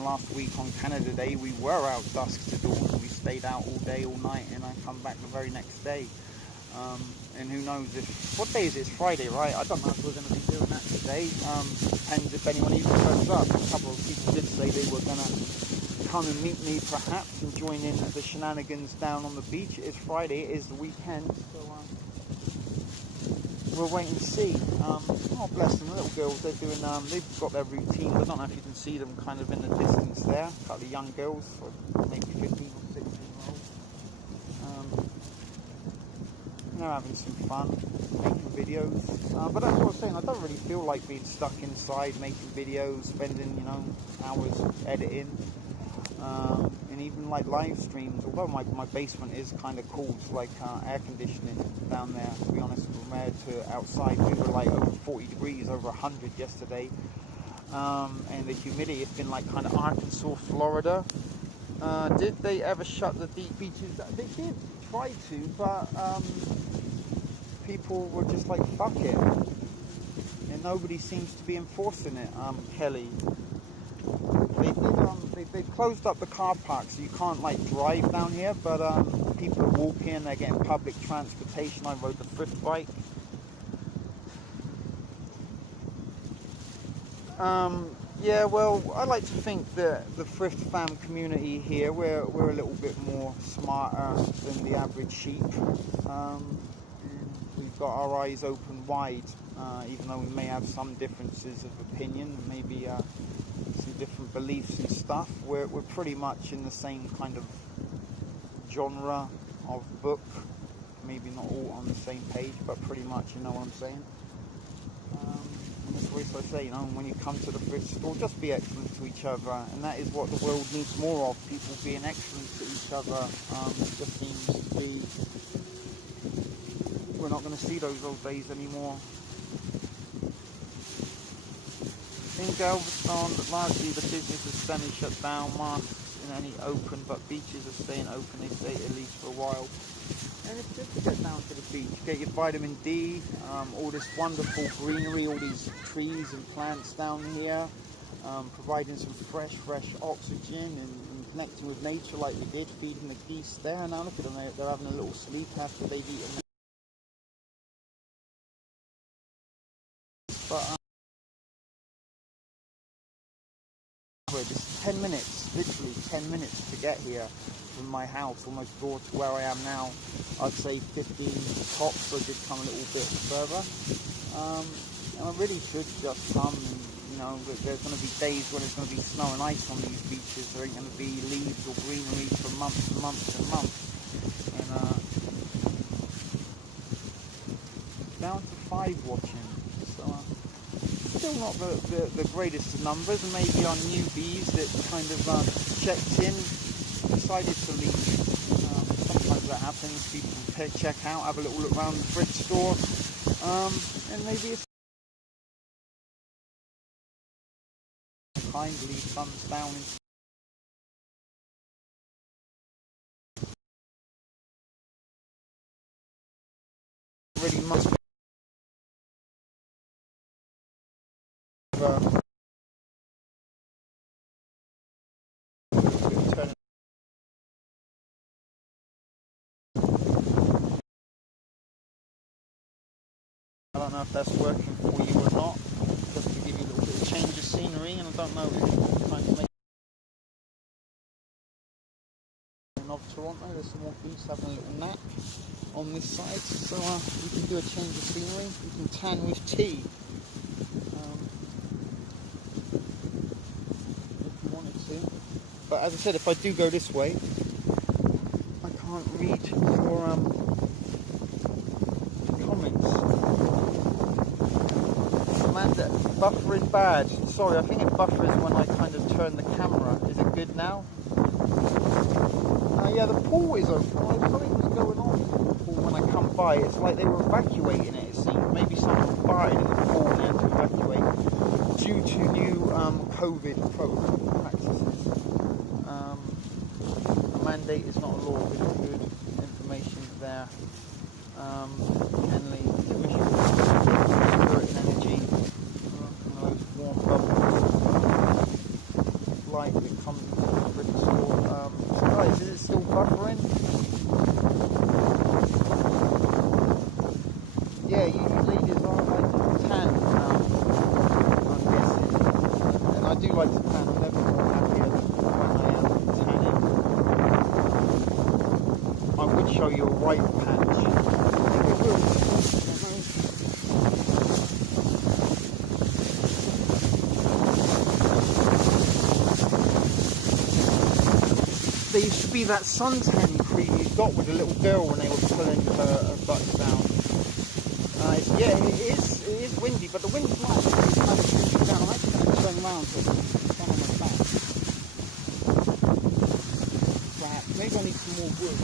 last week on Canada Day we were out dusk to dawn. We stayed out all day, all night, and I come back the very next day. And who knows what day is it? It's Friday, right? I don't know if we're going to be doing that today. Depends if anyone even turns up. A couple of people did say they were going to come and meet me perhaps and join in the shenanigans down on the beach. It is Friday, it is the weekend, so we'll wait and see. Oh, bless them, the little girls, they've got their routines. I don't know if you can see them kind of in the distance there. A couple of young girls, maybe 15 or 16 year olds. They're having some fun, making videos. But that's what I was saying, I don't really feel like being stuck inside, making videos, spending, hours editing. And even like live streams, although my basement is kind of cool, it's like air conditioning down there, to be honest, compared to outside. We were like over 40 degrees, over 100 yesterday, and the humidity, it's been like kind of Arkansas, Florida. Did they ever shut the deep beaches? They did try to, but people were just like, fuck it, and nobody seems to be enforcing it. Kelly, they closed up the car park, so you can't like drive down here, but people are walking, they're getting public transportation. I rode the Thrift bike. Yeah, well, I like to think that the Thrift fam community here, we're a little bit more smarter than the average sheep. We've got our eyes open wide, even though we may have some differences of opinion, maybe some different beliefs and stuff. We're pretty much in the same kind of genre of book, maybe not all on the same page, but pretty much, you know what I'm saying. That's what I say, when you come to the thrift store, just be excellent to each other, and that is what the world needs more of, people being excellent to each other. It just seems to be, we're not going to see those old days anymore. In Galveston, largely the business is semi-shut down, masks in any open, but beaches are staying open, they say, at least for a while. And it's good to get down to the beach, get your vitamin D, all this wonderful greenery, all these trees and plants down here, providing some fresh oxygen and connecting with nature like we did, feeding the geese there. Now look at them, they're having a little sleep after they've eaten. But just 10 minutes, literally 10 minutes to get here from my house, almost door to where I am now. I'd say 15 tops, so I did come a little bit further. And I really should just come, and, there's going to be days when there's going to be snow and ice on these beaches. There ain't going to be leaves or greenery for months and months and months. And down to 5 watching. So still not the greatest of numbers, and maybe our newbies that kind of checked in decided to leave. Sometimes that have things people can check out, have a little look around the thrift store, and maybe it's kindly thumbs down. Really must be turning. I don't know if that's working for you or not, just to give you a little bit of change of scenery, and I don't know if kind of make of Toronto. There's some more geese having a little nap on this side, so we can do a change of scenery. We can tan with tea if you wanted to. But as I said, if I do go this way, I can't read your comments. Amanda, buffering bad. Sorry, I think it buffers when I kind of turn the camera. Is it good now? Yeah, the pool is open. Something was going on in the pool when I come by. It's like they were evacuating it, it seemed. Maybe someone farted in the pool and they had to evacuate due to new COVID protocol practices. A mandate is not a law, but it's good information there. Henley, Commission for Spirit and Energy. Those warm bubbles. Light that comes from the store. Guys, is it still buffering? Yeah, you ladies are like tan, I'm guessing. And I do like to tan. I'm never more happier than when I am tanning. I would show you a white patch. I think I will. There used to be that suntan cream you got with a little girl when they were pulling her butt down. Yeah, it is windy, but the wind's not actually kind of pushing down. I'm actually going to turn around so it's down on my back. Perhaps. Maybe I need some more wood.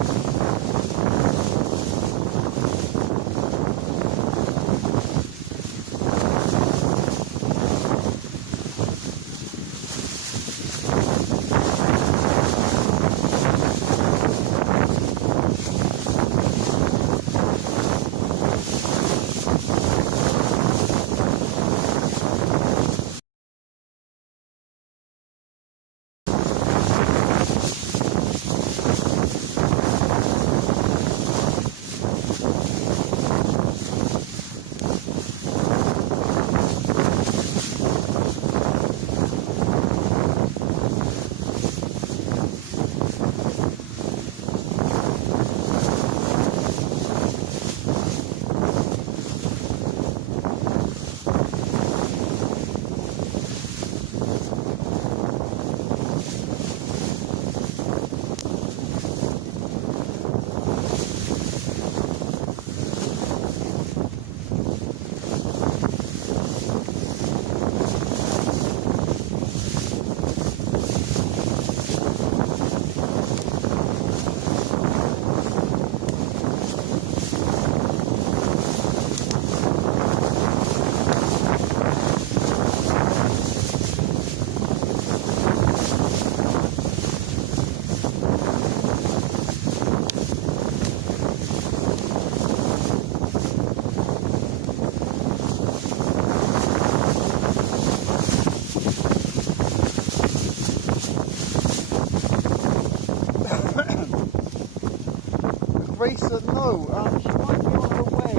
Racer, no, she might be on her way.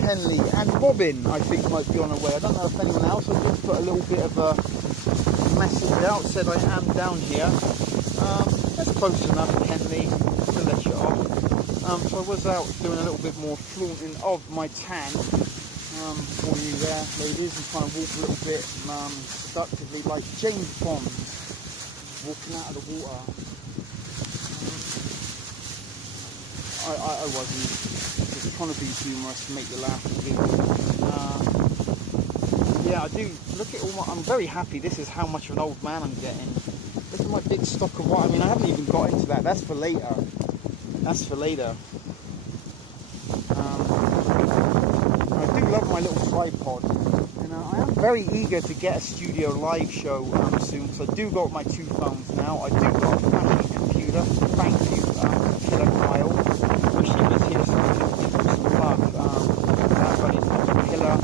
Henley and Robin, I think, might be on her way. I don't know if anyone else. I did put a little bit of a message out, said I am down here. That's close enough, Henley, to let you off. So I was out doing a little bit more flaunting of my tan for you there, ladies, and trying to walk a little bit seductively like James Bond, walking out of the water. I wasn't just trying to be humorous to make you laugh and giggle. Yeah, I do look at all my. I'm very happy. This is how much of an old man I'm getting. Look at my big stock of what. I mean, I haven't even got into that. That's for later. That's for later. I do love my little tripod. And I am very eager to get a studio live show soon. So I do got my 2 phones now. I do got a flashy computer. Thank you, Killer Kyle. Wish he was here so I could give him some love. But his name's Killer.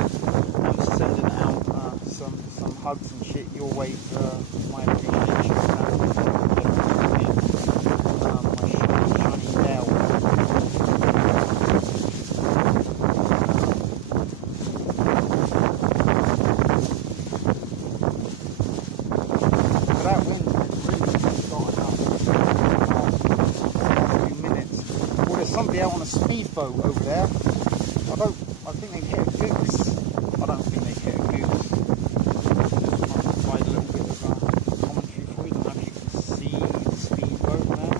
I'm sending out some hugs and shit your way for my appreciation for that. My shiny Dell. That wind really started up in the last few minutes. Oh, there's somebody out on a speedboat over there. I think they hit a goose. I don't think they hit a goose. Just trying to provide a little bit of commentary for you. I don't know if you can see the speedboat there.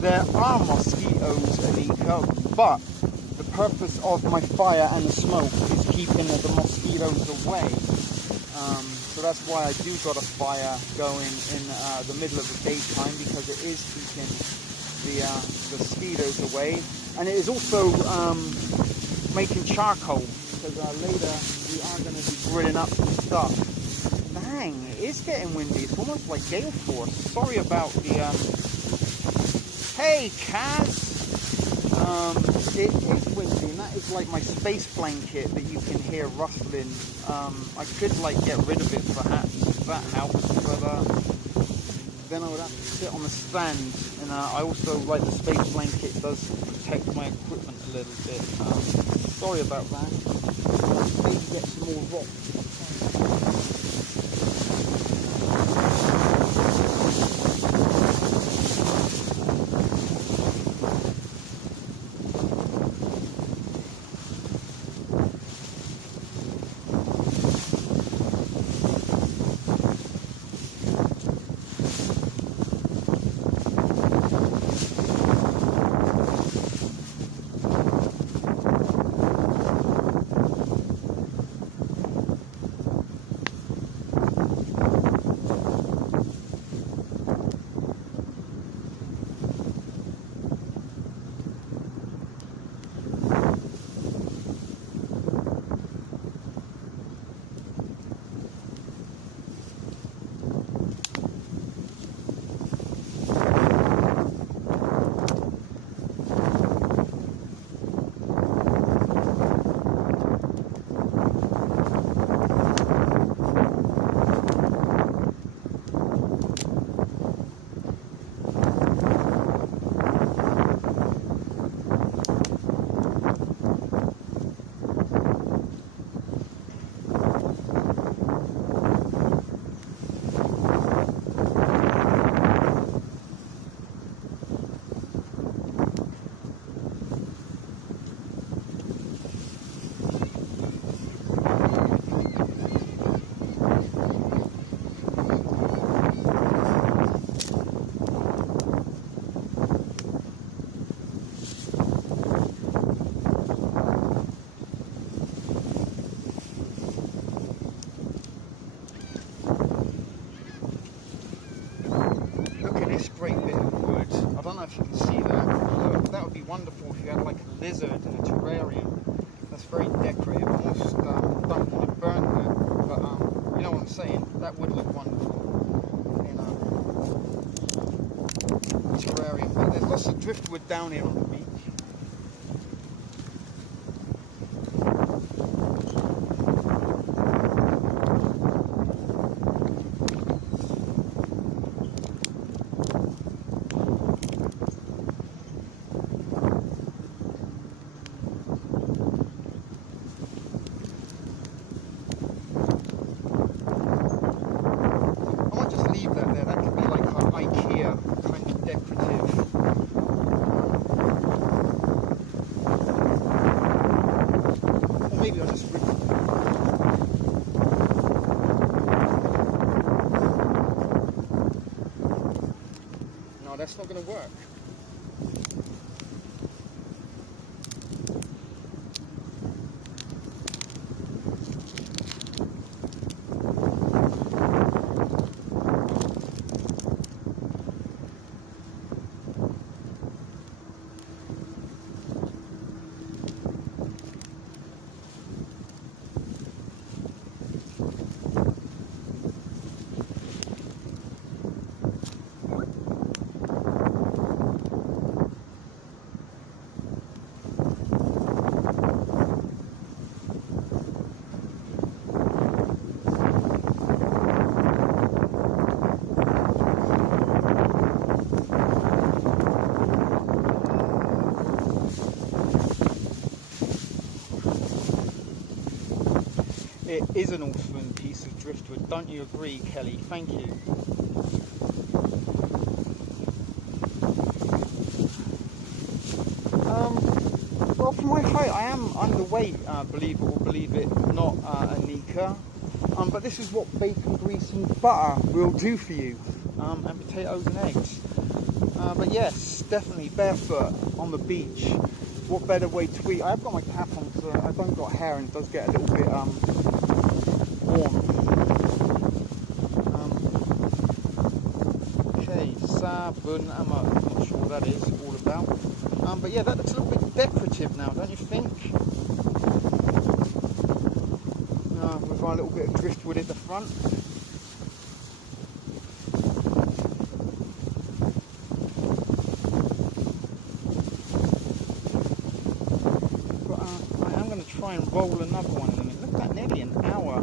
There are mosquitoes, Anika, but the purpose of my fire and the smoke is keeping the mosquitoes away. So that's why I do got a fire going in the middle of the daytime, because it is keeping the mosquitoes away, and it is also making charcoal, because later we are going to be grilling up some stuff. Dang, it is getting windy. It's almost like gale force. Sorry about the hey Kaz. It is windy, and that is like my space blanket that you can hear rustling. I could like get rid of it perhaps, if that helps, but then I would have to sit on the stand, and I also, like, the space blanket does protect my equipment a little bit. Sorry about that. Maybe get some more rocks. Great bit of wood. I don't know if you can see that. That would be wonderful if you had like a lizard in a terrarium. That's very decorative. Almost don't want to burn that, but you know what I'm saying. That would look wonderful in a terrarium. But there's lots of driftwood down here on the beach. Maybe I'll just rip it. No, that's not going to work. It is an awesome piece of driftwood. Don't you agree, Kelly? Thank you. Well, for my height, I am underweight, believe it or believe it not, Anika. But this is what bacon, grease and butter will do for you. And potatoes and eggs. But yes, definitely barefoot on the beach. What better way to eat? I've got my cap on because I don't got hair and it does get a little bit warm. Okay, sabun, I'm not sure what that is all about. But yeah, that looks a little bit decorative now, don't you think? With our little bit of driftwood at the front. Try and roll another one in a minute. Look at that, nearly an hour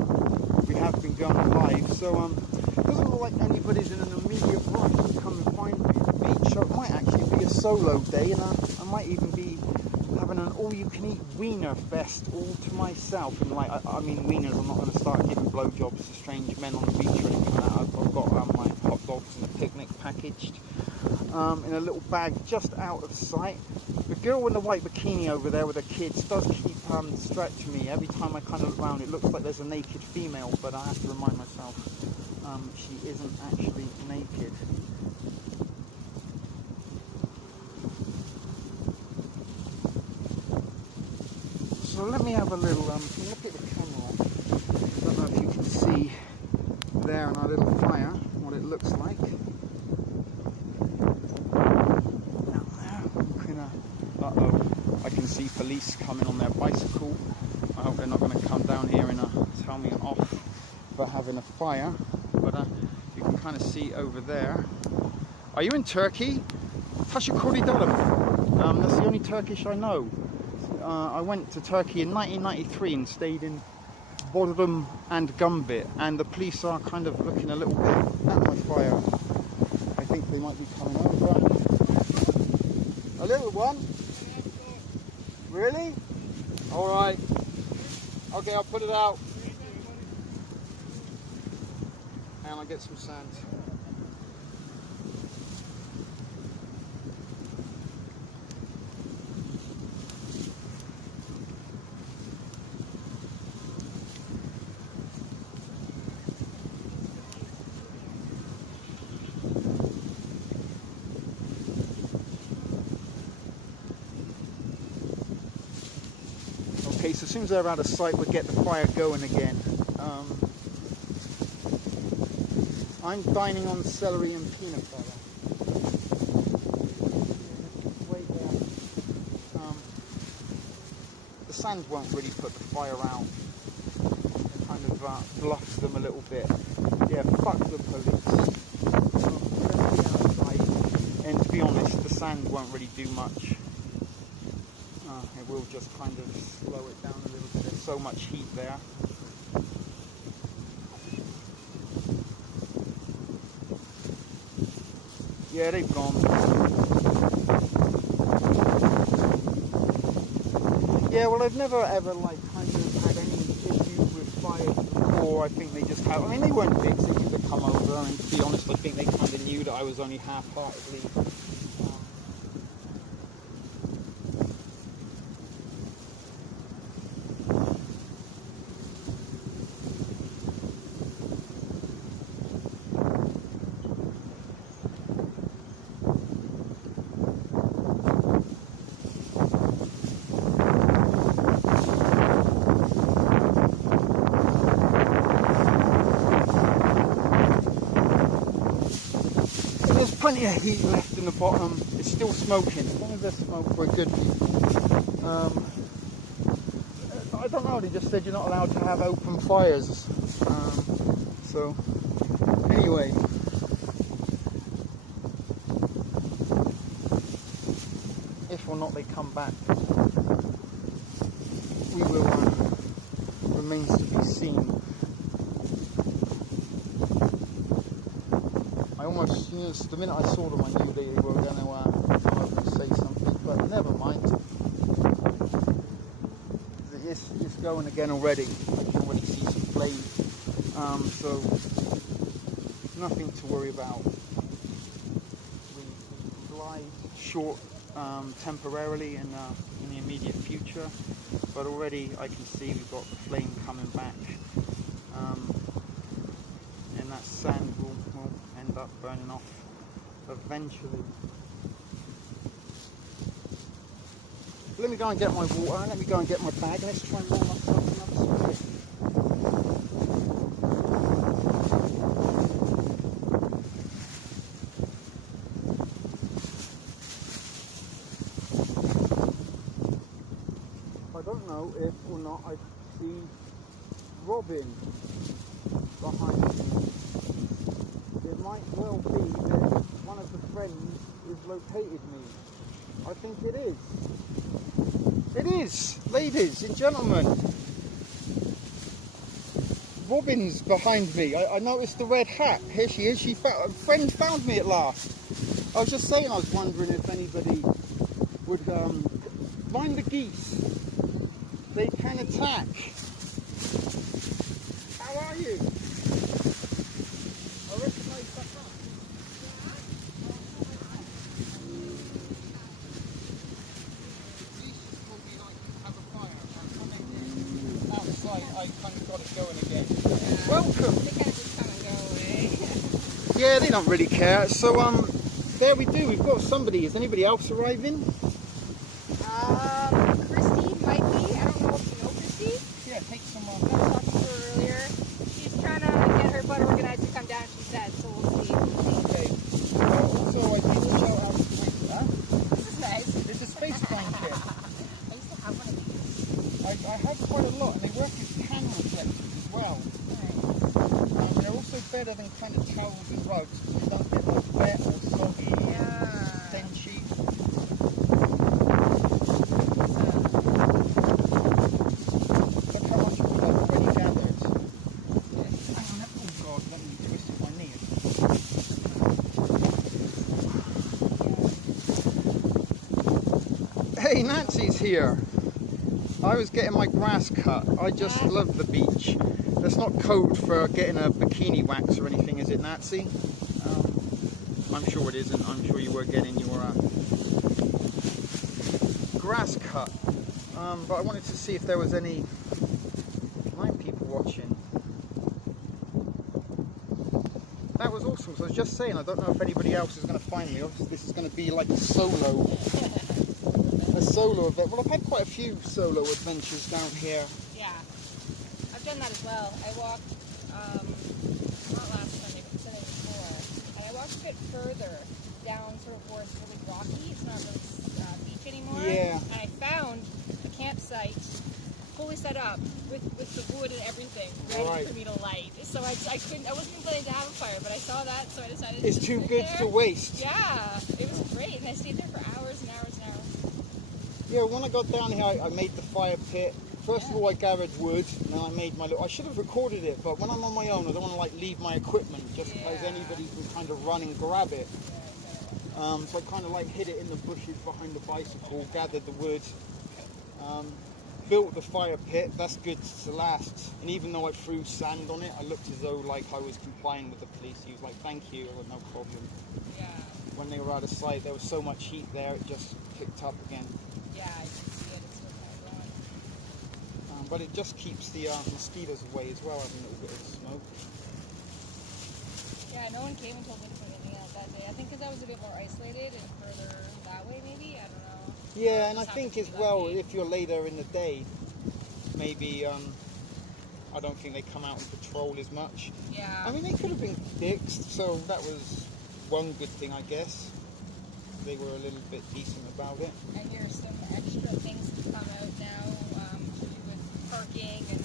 we have been going live. So it doesn't look like anybody's in an immediate rush to come and find me at the beach. So it might actually be a solo day, and I might even be having an all-you-can-eat wiener fest all to myself. And like, I mean wieners. I'm not going to start giving blowjobs to strange men on the beach or anything like that. I've got my hot dogs and a picnic packaged in a little bag just out of sight. The girl in the white bikini over there with her kids does keep distracting me. Every time I kind of look around, it looks like there's a naked female, but I have to remind myself she isn't actually naked. So let me have a little look at the camera. I don't know if you can see there in our little fire what it looks like. I can see police coming on their bicycle. I hope they're not going to come down here and tell me off for having a fire. But you can kind of see over there. Are you in Turkey? Tashakuri Dalam. That's the only Turkish I know. I went to Turkey in 1993 and stayed in Bodrum and Gumbit, and the police are kind of looking a little bit at my fire. I think they might be coming over. A little one? Really? Alright. Okay, I'll put it out. And I'll get some sand. Okay, so as soon as they're out of sight, we'll get the fire going again. I'm dining on celery and peanut butter. Wait there. The sand won't really put the fire out. It kind of bluffs them a little bit. Yeah, fuck the police. And to be honest, the sand won't really do much. It will just kind of slow it down a little bit. There's so much heat there. Yeah, they've gone. Yeah, well, I've never ever kind of had any issues with fires before. I think they just have. I mean, they weren't big, so they could come over. And to be honest, I think they kind of knew that I was only half-heartedly. Plenty of heat left in the bottom. It's still smoking. As long as there's smoke, we're good. I don't know. They just said you're not allowed to have open fires. So anyway, if or not they come back, we will remains to be seen. I almost, the minute I saw them, I knew they were going to come over and say something, but never mind. it's going again already. I can already see some flame. So nothing to worry about. We glide short temporarily in the immediate future, but already I can see we've got the flame coming back, and that sand will end up burning off eventually. Let me go and get my water, let me go and get my bag, and let's try and roll myself another split. I don't know if or not I see Robin behind me. It might well be that one of the friends has located me. I think it is. It is, ladies and gentlemen. Robin's behind me. I noticed the red hat. Here she is. A friend found me at last. I was just saying, I was wondering if anybody would mind the geese. They can attack. How are you? I recognise that hat. I kind of got it going again. Yeah. Welcome. They kind of just come and go away. Yeah, they don't really care. So there we do. We've got somebody. Is anybody else arriving? Christy might be. I don't know if you know Christy. Yeah, take some. I was talking to her earlier. She's trying to get her butt organized to come down, she said, so we'll see. Okay. Also, I did shout out to huh? This is nice. It's a space plane kit. I used to have one of these. I have quite a lot, and they work as can reflectors as well. Nice. They're also better than kind of towels and rugs, because you don't get like wet or soggy Yeah. or stenchy. Look how much wood I've already gathered. Hang on, oh God, let me twist my knee. Hey, Nancy's here. I was getting my grass cut. I just love the beach. That's not code for getting a bikini wax or anything, is it, Nancy? I'm sure it isn't. I'm sure you were getting your grass cut. But I wanted to see if there was any blind people watching. That was awesome. So I was just saying, I don't know if anybody else is going to find me. Obviously, this is going to be like a solo event. Well, I've had quite a few solo adventures down here. Yeah. I've done that as well. I walked, not last Sunday, but the Sunday before, and I walked a bit further down sort of where it's really rocky. It's not really beach anymore. Yeah. And I found a campsite fully set up with the wood and everything ready Right. for me to light. So I wasn't even planning to have a fire, but I saw that, so I decided It's to too sit good there. to waste. Yeah, it was great, and I stayed there for hours and hours and hours. Yeah, when I got down here, I made the fire pit. First of all, I gathered wood, and then I made my little... I should have recorded it, but when I'm on my own, I don't want to like leave my equipment just in case Yeah. anybody can kind of run and grab it. So I kind of like hid it in the bushes behind the bicycle, gathered the wood, built the fire pit. That's good to last. And even though I threw sand on it, I looked as though like I was complying with the police. He was like, "Thank you," I went, "No problem." Yeah, When they were out of sight, there was so much heat there, it just picked up again. yeah, I can see it. It's still kind of going. But it just keeps the mosquitoes away as well, having a little bit of smoke. Yeah, no one came and told me to put anything out that day. I think because I was a bit more isolated and further that way, maybe. I don't know. Yeah, and I Just think happened as to be well, lucky. if you're later in the day, maybe I don't think they come out and patrol as much. Yeah. I mean, they could have been fixed, so that was one good thing, I guess. They were a little bit decent about it. I hear some extra things have come out now to do with parking and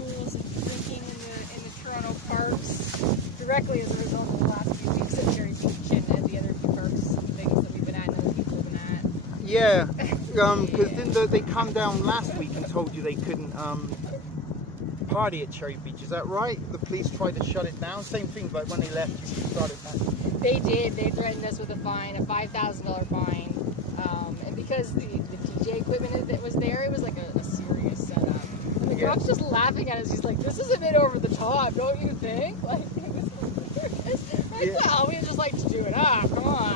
rules and drinking in the Toronto parks directly as a result of the last few weeks at Cherry Beach and the other few parks and things that we've been at and other people have been at. Yeah, because didn't they come down last week and told you they couldn't party at Cherry Beach? Is that right? The police tried to shut it down. Same thing, but when they left, you started back. They did. They threatened us with a fine, a $5,000 fine. And because the DJ equipment that was there, it was like a serious setup. Yeah. Rob's just laughing at us. He's like, "This is a bit over the top, don't you think?" Like, it was hilarious. Like, Yeah. well, we just like to do it up. Come on.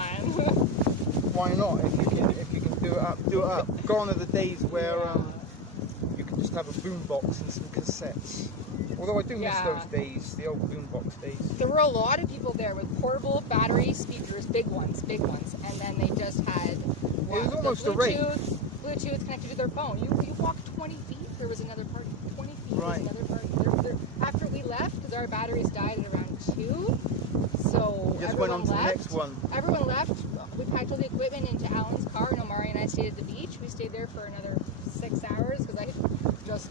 Why not? If you can do it up, do it up. Gone are the days where you can just have a boombox and some cassettes. Although I do miss Yeah. those days, the old boombox days. There were a lot of people there with portable battery speakers, big ones, and then they just had was the almost a rave. Bluetooth connected to their phone. You walked 20 feet, there was another party. 20 feet, Right. there was another party. After we left, because our batteries died at around 2, so Just went everyone on to the left. next one. Everyone left. We packed all the equipment into Alan's car, and Omari and I stayed at the beach. We stayed there for another 6 hours because I just,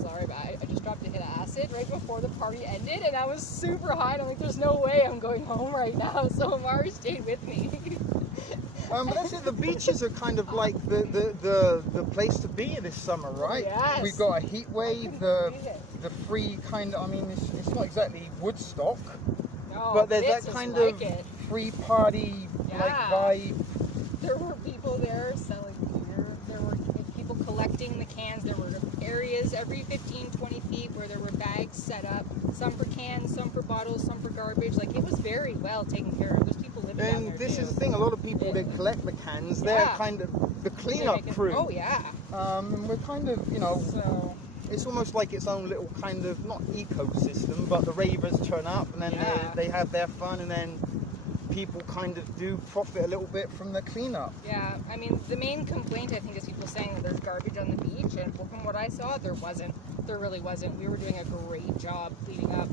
sorry, but I just dropped a hit of acid right before the party ended, and I was super high. And I'm like, there's no way I'm going home right now. So Omari stayed with me. But that's it. The beaches are kind of like the place to be this summer, right? Yes. We've got a heat wave, the free kind of. I mean, it's not exactly Woodstock, No, but there's it's that just kind like of it. free party like Yeah. vibe. There were people there selling beer. There were people collecting the cans. There were areas every 15, 20 feet where there were bags set up. Some for cans, some for bottles, some for garbage. Like, it was very well taken care of. There's people living down there And this too. is the thing. A lot of people that collect the cans, they're Yeah. kind of the They cleanup make it- crew. Oh yeah. And we're kind of, you know, So it's almost like its own little kind of not ecosystem, but the ravers turn up and then Yeah. they have their fun, and then people kind of do profit a little bit from the cleanup. yeah, I mean, the main complaint I think is people saying that there's garbage on the beach, and from what I saw, there wasn't. There really wasn't. We were doing a great job cleaning up,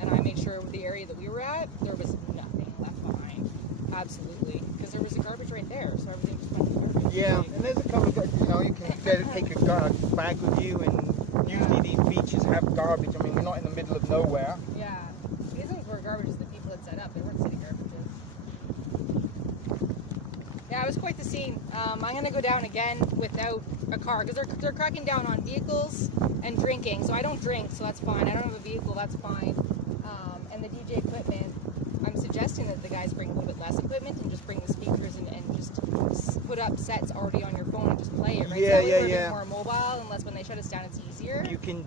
and I made sure with the area that we were at, there was nothing left behind. Absolutely, because there was the garbage right there, so everything just went in the garbage. Yeah, and there's a couple of, you know, you can take a bag with you, and usually these beaches have garbage. I mean, we're not in the middle of nowhere. Yeah, it isn't where garbage is the people that set up. They weren't city garbages. Yeah, it was quite the scene. I'm going to go down again without a car because they're cracking down on vehicles and drinking. So I don't drink, so that's fine. I don't have a vehicle, that's fine. And the DJ equipment, I'm suggesting that the guys bring a little bit less equipment and just bring the speakers and just put up sets already on your phone and just play it. Right? Yeah, so yeah, we're a yeah. bit more mobile, unless when they shut us down, it's easier. You can,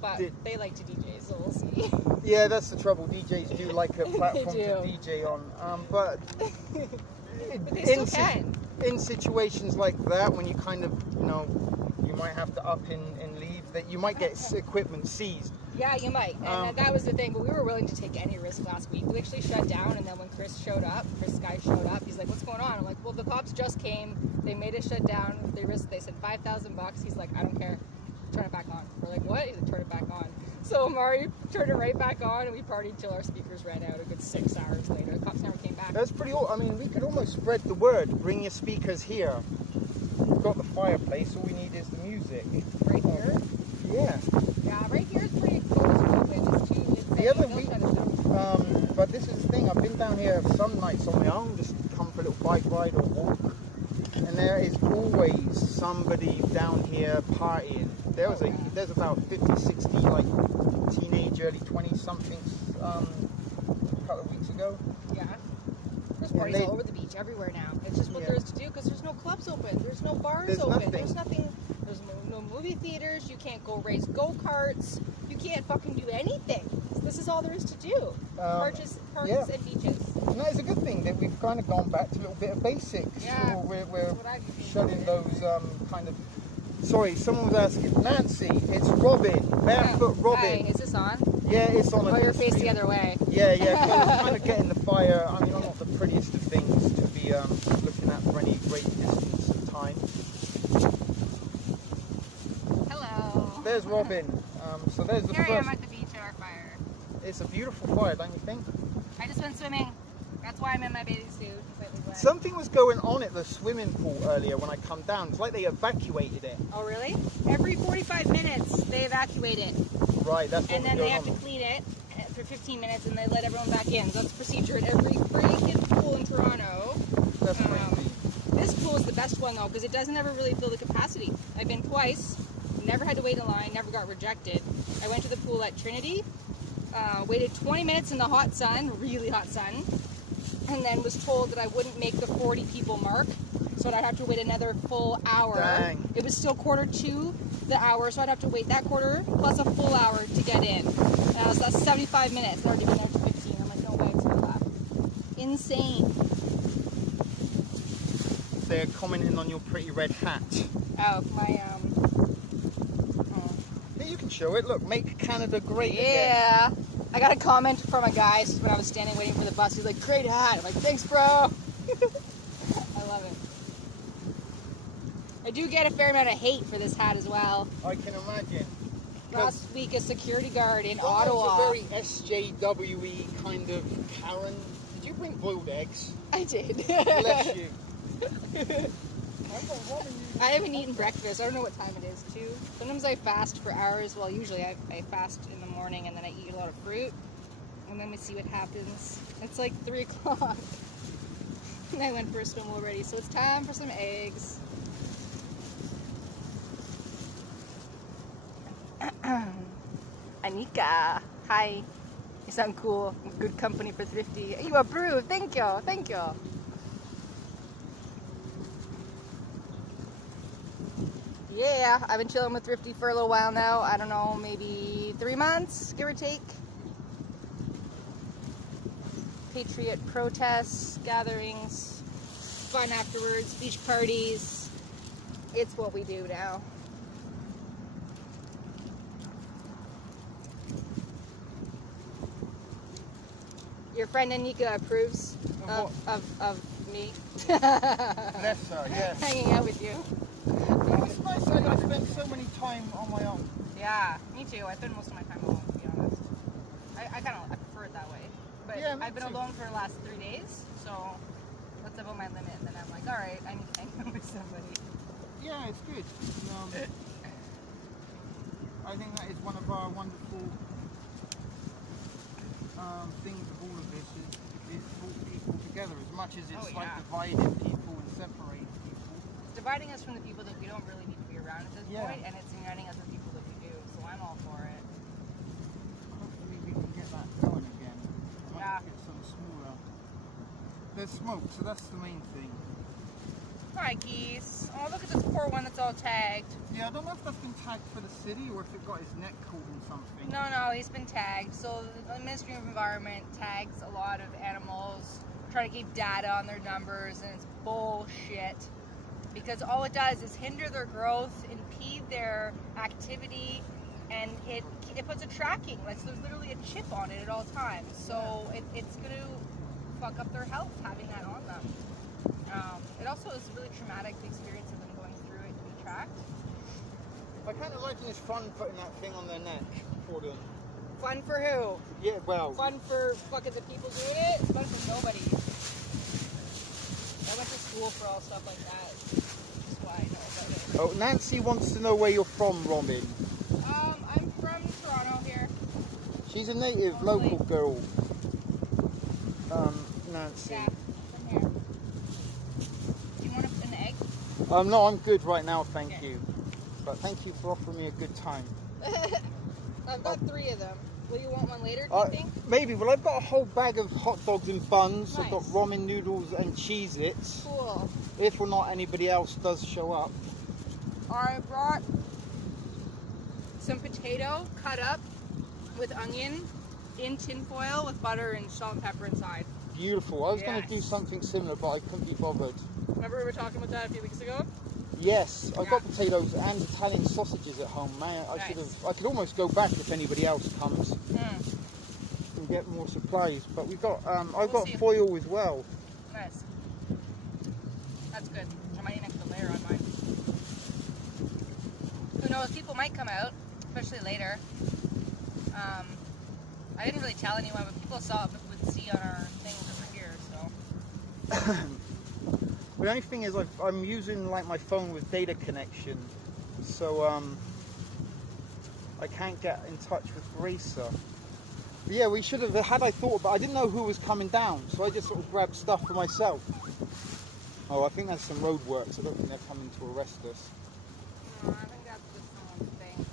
But Did- they like to DJ, so we'll see. yeah, that's the trouble. DJs do like a platform do. to DJ on, but But they in still si- can. in situations like that, when you kind of, you know, you might have to up and leave, that you might get equipment seized. Yeah, you might. And that was the thing. But we were willing to take any risk last week. We actually shut down, and then when Chris Guy showed up, he's like, "What's going on?" I'm like, "Well, the cops just came. They made us shut down. They said $5,000." He's like, "I don't care. Turn it back on." We're like, "What?" He's like, "Turn it back on." So Amari turned it right back on, and we partied till our speakers ran out. A good 6 hours later, the cops never came back. That's pretty. I mean, we could almost spread the word. Bring your speakers here. We've got the fireplace. All we need is the music. Right here. Yeah. Yeah, right here is pretty exposed to open. It's too. It's The other they'll week- shut us down. But this is the thing. I've been down here some nights on my own, just come for a little bike ride or walk, and there is always somebody down here partying. There's about 50, 60 like teenage, early 20s somethings a couple of weeks ago. Yeah. There's Yeah, parties they- all over the beach everywhere now. It's just what Yeah. there is to do because there's no clubs open. There's no bars There's open. nothing. There's nothing. There's no movie theaters. You can't go race go-karts. You can't fucking do anything. This is all there is to do. Parks yeah. and beaches. And that is a good thing that we've kind of gone back to a little bit of basics. Yeah. So we're That's what I've been shutting doing. those kind of. Sorry, someone was asking. Nancy, it's Robin, Barefoot Hi, Robin. is this on? Yeah, it's on. Oh, your face the other way. Yeah, yeah. 'Cause I was kind of getting the fire. I mean, I'm not the prettiest of things to be looking at for any great distance of time. Hello. There's Robin. So there's the Here I first. am at the beach at our fire. It's a beautiful fire, don't you think? I just went swimming. That's why I'm in my bathing suit. Completely wet. Something was going on at the swimming pool earlier when I come down. It's like they evacuated it. Oh, really? Every 45 minutes they evacuate it. Right, that's what And was then they going have to on. clean it for 15 minutes and they let everyone back in. So that's the procedure at every freaking pool in Toronto. That's crazy. This pool is the best one though because it doesn't ever really fill the capacity. I've been twice, never had to wait in line, never got rejected. I went to the pool at Trinity, waited 20 minutes in the hot sun, really hot sun, and then was told that I wouldn't make the 40 people mark. so I'd have to wait another full hour. Dang. It was still quarter to the hour, so I'd have to wait that quarter plus a full hour to get in. So that's 75 minutes. I'd already been there for 15. I'm like, no way, it's gonna lap. Insane. They're commenting on your pretty red hat. Oh, my Here, you can show it. Look, make Canada great again. yeah. I got a comment from a guy when I was standing waiting for the bus. He's like, great hat. I'm like, thanks, bro. I love it. I do get a fair amount of hate for this hat as well. I can imagine. Last week, a security guard in That Ottawa. was a very SJWE kind of Karen. Did you bring boiled eggs? I did. Bless you. I haven't eaten breakfast. I don't know what time it is, too. Sometimes I fast for hours. Well, usually I fast in the morning and then I eat a lot of fruit. And then we see what happens. It's like 3 o'clock. And I went for a swim already, so it's time for some eggs. Anika, hi. You sound cool. Good company for Thrifty. You approve. Thank you. Thank you. Yeah, I've been chilling with Thrifty for a little while now. I don't know, maybe 3 months, give or take. Patriot protests, gatherings, fun afterwards, beach parties. It's what we do now. Your friend Anika approves of me Bless her, yes. hanging out with you. It's nice that I spend so many time on my own. Yeah, me too. I spend most of my time alone, to be honest. I prefer it that way. But Yeah, me I've been too. alone for the last 3 days, so that's about my limit. And then I'm like, all right, I need to hang out with somebody. Yeah, it's good. I think that is one of our wonderful things of all of this is brought people together as much as it's like dividing people and separating people. It's dividing us from the people that we don't really need to be around at this point, and it's uniting us with people that we do. So I'm all for it. Hopefully we can get that going again. I might get some smaller. There's smoke, so that's the main thing. Hi, geese. Oh, look at this poor one that's all tagged. Yeah, I don't know if that's been tagged for the city or if it got his neck caught in something. No, he's been tagged. So the Ministry of Environment tags a lot of animals, try to keep data on their numbers, and it's bullshit. Because all it does is hinder their growth, impede their activity, and it puts a tracking. Like, so there's literally a chip on it at all times. So it's going to fuck up their health having that on them. It also is really traumatic, the experience of them going through it to be tracked. I can't imagine it's fun putting that thing on their neck for them. Fun for who? Yeah, well. Fun for fucking the people doing it? It's fun for nobody. I went to school for all stuff like that. That's why I know about it. Oh, Nancy wants to know where you're from, Robin. I'm from Toronto here. She's a native, local girl. Nancy. Yeah, from here. Do you want an egg? No, I'm good right now, thank you. But thank you for offering me a good time. I've got 3 of them. Will you want one later, do you think? Maybe. Well, I've got a whole bag of hot dogs and buns. Nice. I've got ramen noodles and Cheez-Its. Cool. If or not anybody else does show up. I brought some potato cut up with onion in tin foil with butter and salt and pepper inside. Beautiful. I was going to do Yes. something similar, but I couldn't be bothered. Remember we were talking about that a few weeks ago? Yes, I've got potatoes and Italian sausages at home, man. I could almost go back if anybody else comes and get more supplies. But we've got, I've got foil as well. Nice. That's good. I might need an extra layer on mine. Who knows? People might come out, especially later. I didn't really tell anyone, but people saw it would see on our things over here. So. The only thing is I'm using like my phone with data connection, so I can't get in touch with Gracer. But yeah, we should have, had I thought about, I didn't know who was coming down, so I just sort of grabbed stuff for myself. Oh, I think there's some road works. I don't think they're coming to arrest us. No, I think that's just someone's thing.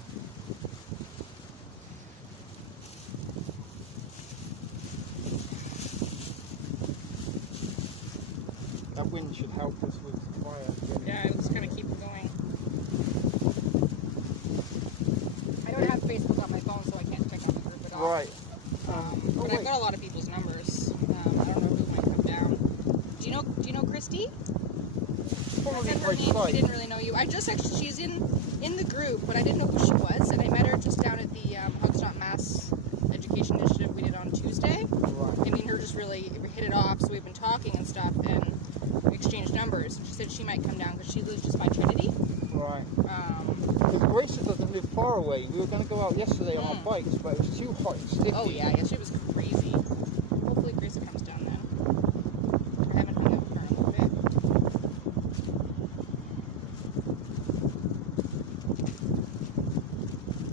That wind should help us with the fire. Yeah, let's kind of keep it going. I don't have Facebook on my phone, so I can't check out the group at all. Right. But I've got a lot of people's numbers. I don't know who might come down. Do you know Christy? Probably That's her quite name. She slight. didn't really know you. I just actually, she's in the group, but I didn't know who she was, and I met her just down at the Hugs Not Mass Education Initiative we did on Tuesday. Right. Me and her just really hit it off, so we've been talking and stuff, and we exchanged numbers. She said she might come down because she lives just by Trinity. Right. Because Gracia doesn't live far away. We were going to go out yesterday on our bikes, but it was too hot and sticky. Oh yeah, yesterday was crazy. Hopefully Gracia comes down then. I haven't hung out with her in a little bit.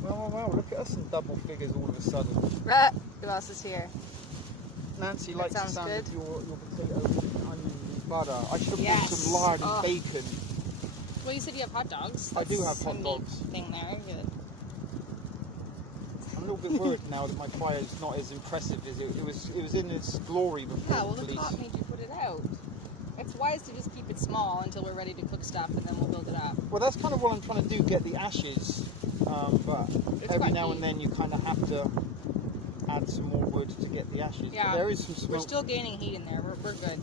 Wow, look at us in double figures all of a sudden. Who else is here? Nancy That likes the sounds sound good. of your potatoes and onions and butter. I should have Yes. put some lard and Oh. bacon. Well, you said you have hot dogs. I do That's have hot a neat dogs. Thing there. Good. I'm a little bit worried now that my fire is not as impressive as it was in its glory before Yeah, well, the the police. cop made you put it out. It's wise to just keep it small until we're ready to cook stuff, and then we'll build it up. Well, that's kind of what I'm trying to do, get the ashes. But It's every quite now neat. and then you kind of have to add some more wood to get the ashes. Yeah. But there is some We're smoke. still gaining heat in there. We're good.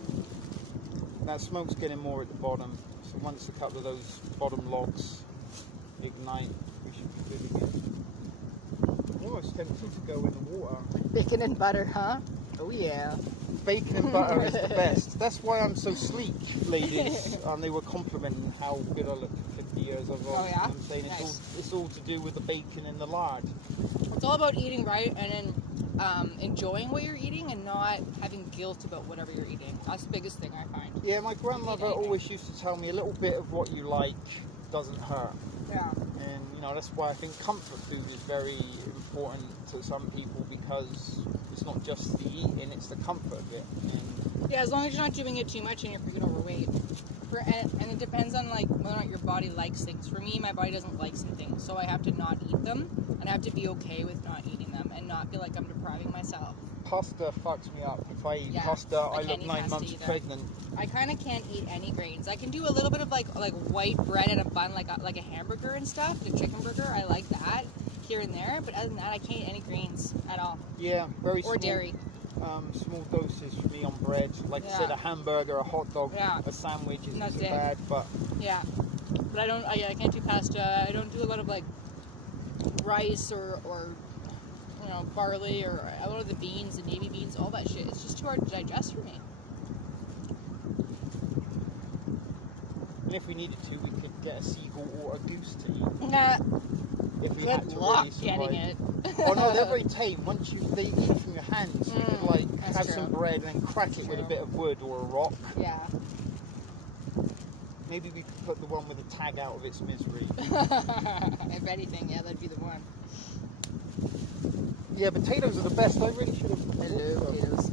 That smoke's getting more at the bottom. So once a couple of those bottom logs ignite, we should be good again. Almost tempted to go in the water. Bacon and butter, huh? Oh yeah. Bacon and butter is the best. That's why I'm so sleek, ladies. They were complimenting how good I look for 50 years. Oh, yeah? I'm saying Nice. it's all to do with the bacon and the lard. It's all about eating right and then enjoying what you're eating and not having guilt about whatever you're eating. That's the biggest thing I find. Yeah, my grandmother anything. always used to tell me a little bit of what you like doesn't hurt. Yeah. And, that's why I think comfort food is very important to some people, because it's not just the eating, it's the comfort of it. And Yeah, as long as you're not doing it too much and you're freaking overweight. And it depends on like whether or not your body likes things. For me, my body doesn't like some things, so I have to not eat them, and I have to be okay with not eating them and not feel like I'm depriving myself. pasta fucks me up. If I eat Yeah, pasta, I I can't look eat 9 pasta months either. pregnant. I kind of can't eat any grains. I can do a little bit of like white bread and a bun, like a hamburger and stuff, the chicken burger. I like that here and there, but other than that, I can't eat any grains at all, Yeah, very small. or dairy. Small doses for me on bread. Like I Yeah. said, a hamburger, a hot dog, Yeah. a sandwich isn't That's so it. bad. But Yeah, but I can't do pasta. I don't do a lot of like rice or barley or a lot of the beans, the navy beans, all that shit. It's just too hard to digest for me. and if we needed to, we could get a seagull or a goose to eat. Nah, If we had good to luck really getting survive. it. Oh no, they're very tame. Once they eat from your hands, you could like that's have true. some bread and then crack it with a True. bit of wood or a rock. Yeah. Maybe we could put the one with the tag out of its misery. If anything, yeah, that'd be the one. Yeah, potatoes are the best. I really should have. Potatoes.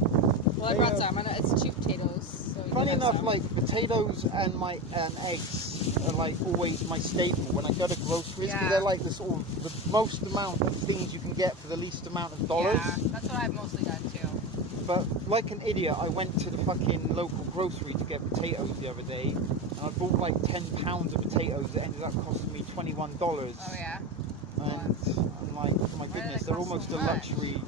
Well, I They brought are- some. It's cheap potatoes. So you Funny can have enough, some. like potatoes and eggs are like always my staple when I go to groceries, because Yeah. they're like the sort of the most amount of things you can get for the least amount of dollars. Yeah, that's what I've mostly done too. But like an idiot, I went to the fucking local grocery to get potatoes the other day, and I bought like 10 pounds of potatoes that ended up costing me $21. Oh yeah. And I'm like, oh my Why do goodness, they they're cost almost so a much? luxury,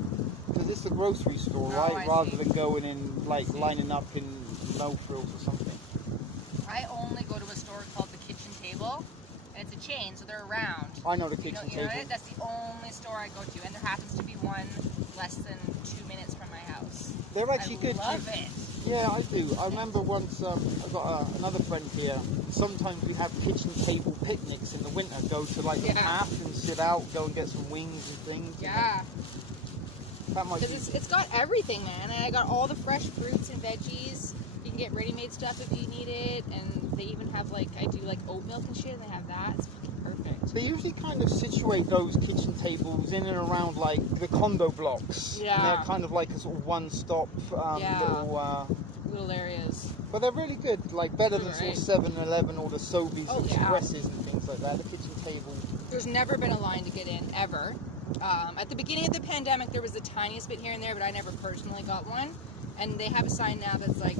because it's the grocery store, Oh, right? I Rather see. than going in like see. lining up in no frills or something. I only go to a store called the Kitchen Table, and it's a chain, so they're around. I know the You know, kitchen you know table. it? That's the only store I go to, and there happens to be one less than 2 minutes from my house. They're actually I good. love it. Yeah, I do. I remember once I got another friend here. Sometimes we have kitchen table picnics in the winter. Go to like a Yeah. path and sit out, go and get some wings and things. Yeah, That might be. because it's got everything, man. And I got all the fresh fruits and veggies. You can get ready-made stuff if you need it, and they even have I do like oat milk and shit, and they have that. It's fucking perfect. They usually kind of situate those kitchen tables in and around like the condo blocks. And Yeah. they're kind of like a sort of one-stop Yeah. little. Little areas. But they're really good. Like better than sort Right. of 7-Eleven or the Sobeys Oh, yeah. Expresses and things like that. The kitchen table. There's never been a line to get in, ever. At the beginning of the pandemic, there was the tiniest bit here and there, but I never personally got one. And they have a sign now that's like,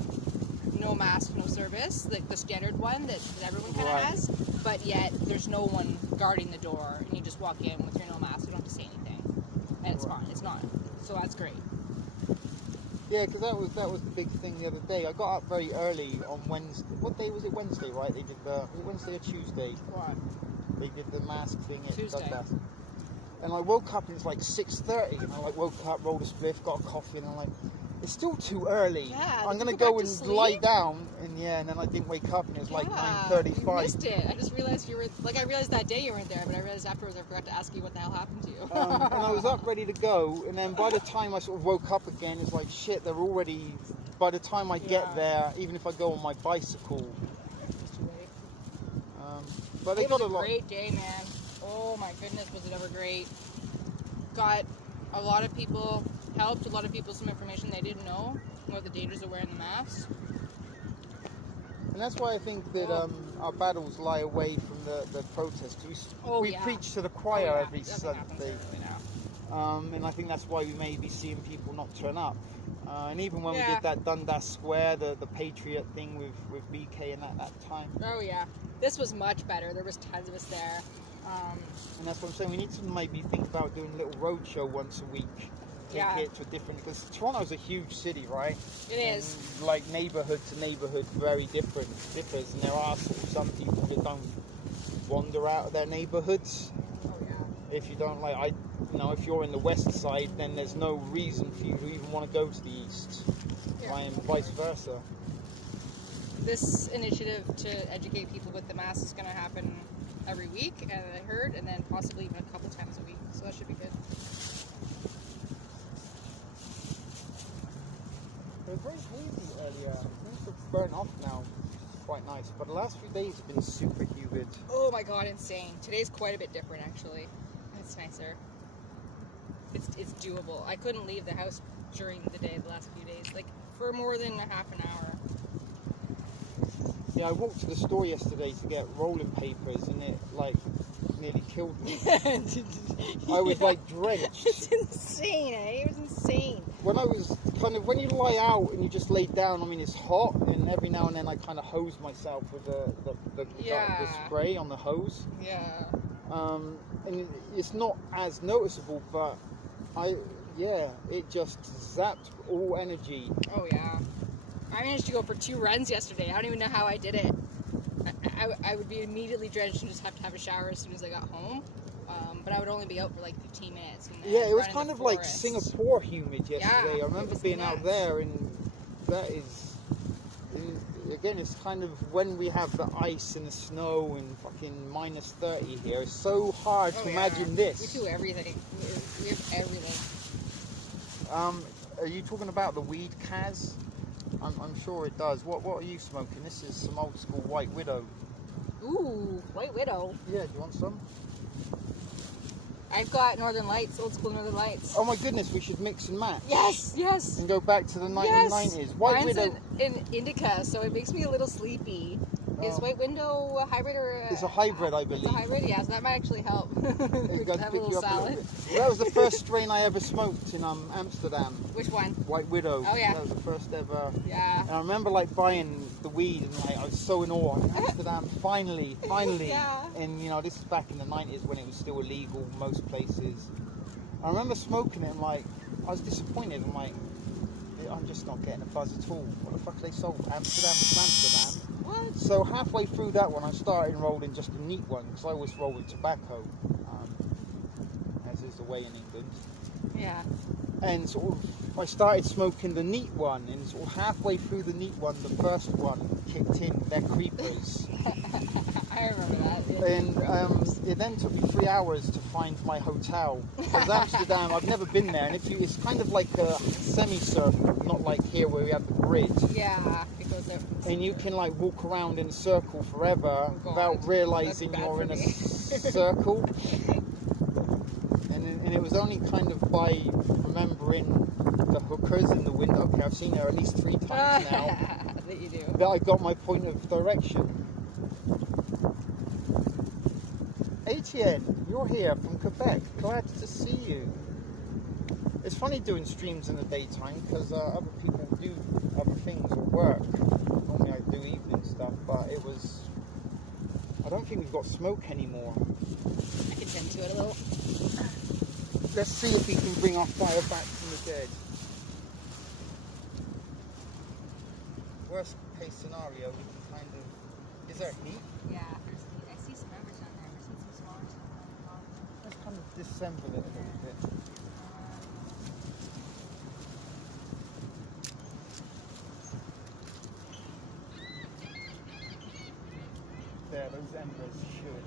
no mask, no service, like the standard one that everyone kind of Right. has, but yet there's no one guarding the door, and you just walk in with your no mask. You don't have to say anything, and it's Right. fine. It's not. So that's great. Yeah, because that was the big thing the other day. I got up very early on Wednesday. What day was it? Wednesday, right? They did was it Wednesday or Tuesday? What? They did the mask thing at Tuesday. Dundas. And I woke up and it's like 6:30, and I like woke up, rolled a spliff, got a coffee, and I'm like, it's still too early. Yeah, I'm did gonna you go go back and to lie sleep? down, and and then I didn't wake up, and it was like You 9:35. missed it. I just realized you were like I realized that day you weren't there, but I realized afterwards I forgot to ask you what the hell happened to you. And I was up ready to go, and then by the time I sort of woke up again, it's like shit. They're already. By the time I Yeah. get there, even if I go on my bicycle, It's too late. but they It got was a a lot. great day, man. Oh my goodness, was it ever great. Got a lot of people, helped a lot of people some information they didn't know about the dangers of wearing the mask. And that's why I think that our battles lie away from the protest. We yeah. preach to the choir Oh, yeah. every Nothing happens Sunday, early now. and I think that's why we may be seeing people not turn up. And even when we Yeah. did that Dundas Square, the Patriot thing with BK and that time, Oh yeah, this was much better. There was tons of us there. and that's what I'm saying. We need to maybe think about doing a little roadshow once a week. Take Yeah. it to a different, because Toronto's a huge city, right? It is. And, like neighborhood to neighborhood, very differs, and there are sort of some people that don't wander out of their neighborhoods. Oh yeah. If you don't like, if you're in the west side, then there's no reason for you to even want to go to the east, Yeah. and vice versa. This initiative to educate people with the mask is going to happen every week, and I heard, and then possibly even a couple times a week. So that should be good. It was very hazy earlier. Things have burnt off now, which is quite nice. But the last few days have been super humid. Oh my god, insane. Today's quite a bit different, actually. It's nicer. It's doable. I couldn't leave the house during the day the last few days, like for more than a half an hour. Yeah, I walked to the store yesterday to get rolling papers, and it like nearly killed me. I was like drenched. It's insane, eh? It was insane. When you lie out and you just lay down, I mean, it's hot, and every now and then I kind of hose myself with the Yeah. spray on the hose. Yeah. And it's not as noticeable, but it just zapped all energy. Oh yeah. I managed to go for 2 runs yesterday. I don't even know how I did it. I would be immediately drenched and just have to have a shower as soon as I got home. But I would only be out for like 15 minutes. And then Yeah, it was run in kind the of like forest. Singapore humid yesterday. Yeah, I it remember was being out nuts. there, and that is, again, it's kind of when we have the ice and the snow and fucking minus 30 here. It's so hard to Oh, yeah. imagine this. We do everything. We have everything. Are you talking about the weed, Kaz? I'm sure it does. What are you smoking? This is some old school White Widow. Ooh, White Widow. Yeah, do you want some? I've got Northern Lights, old school Northern Lights. Oh my goodness, we should mix and match. Yes, yes. And go back to the 1990s. Yes. White Mine's Widow. in indica, so it makes me a little sleepy. Is Oh. White Widow a hybrid or It's a hybrid, I believe. It's a hybrid, yeah, so that might actually help. We It could does have a pick little you up a salad. little bit. That was the first strain I ever smoked in Amsterdam. Which one? White Widow. Oh, yeah. That was the first ever. Yeah. And I remember like buying the weed, and like I was so in awe. Amsterdam, finally. Yeah. And this is back in the 90s when it was still illegal most places. I remember smoking it, and like I was disappointed. I'm like, I'm just not getting a buzz at all. What the fuck are they sold? Amsterdam from Amsterdam. What? So halfway through that one, I started rolling just a neat one, because I always roll with tobacco, as is the way in England. Yeah. And sort of, I started smoking the neat one, and sort of halfway through the neat one, the first one kicked in. They're creepers. I remember that. Yeah. And it then took me 3 hours to find my hotel. Because Amsterdam, I've never been there, and it's kind of like a semicircle, not like here where we have the grid. Yeah, it goes there. And you can like walk around in a circle forever Oh, God. without realizing That's bad you're in for a me. circle. And it was only kind of by remembering the hookers in the window. Okay, I've seen her at least 3 times now. That you do. That I got my point of direction. Etienne, you're here from Quebec. Glad to see you. It's funny doing streams in the daytime because other people do other things or work. Or stuff, but it was. I don't think we've got smoke anymore. I can tend to it a little. Let's see if we can bring our fire back from the dead. Worst case scenario, we can kind of. Is there heat? Yeah, I see some embers down there. I've seen some smaller stuff on the bottom. Let's kind of disassemble it a little bit. There, those embers should.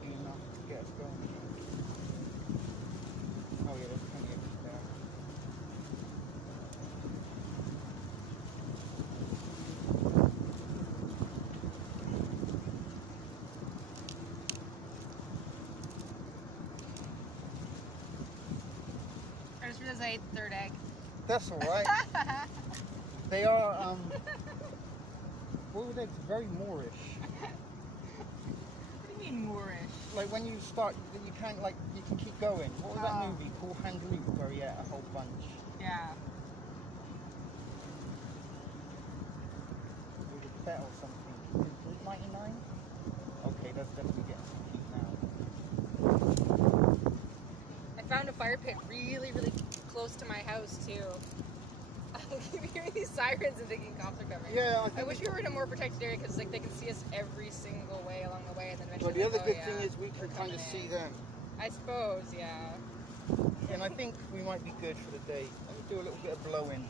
Be enough to get us going. Oh yeah, there's plenty of it there. I just realized I ate the third egg. That's alright. They are, boiled eggs, very Moorish. What do you mean Moorish? Like when you start, you can't, like, you can keep going. What was that Oh. movie? Cool Hand Luke, where he ate a whole bunch. Yeah. With a bet or something. Was it 99? Okay, that's definitely getting some heat now. I found a fire pit really, really close to my house too. I keep hearing these sirens and thinking cops are coming. Yeah, I wish we were in a more protected area because like they can see us every single way along the way, and then Well, eventually. the other like, good oh, thing yeah, is we can we're kind of coming see in. them. I suppose, yeah. And I think we might be good for the day. Let me do a little bit of blowing.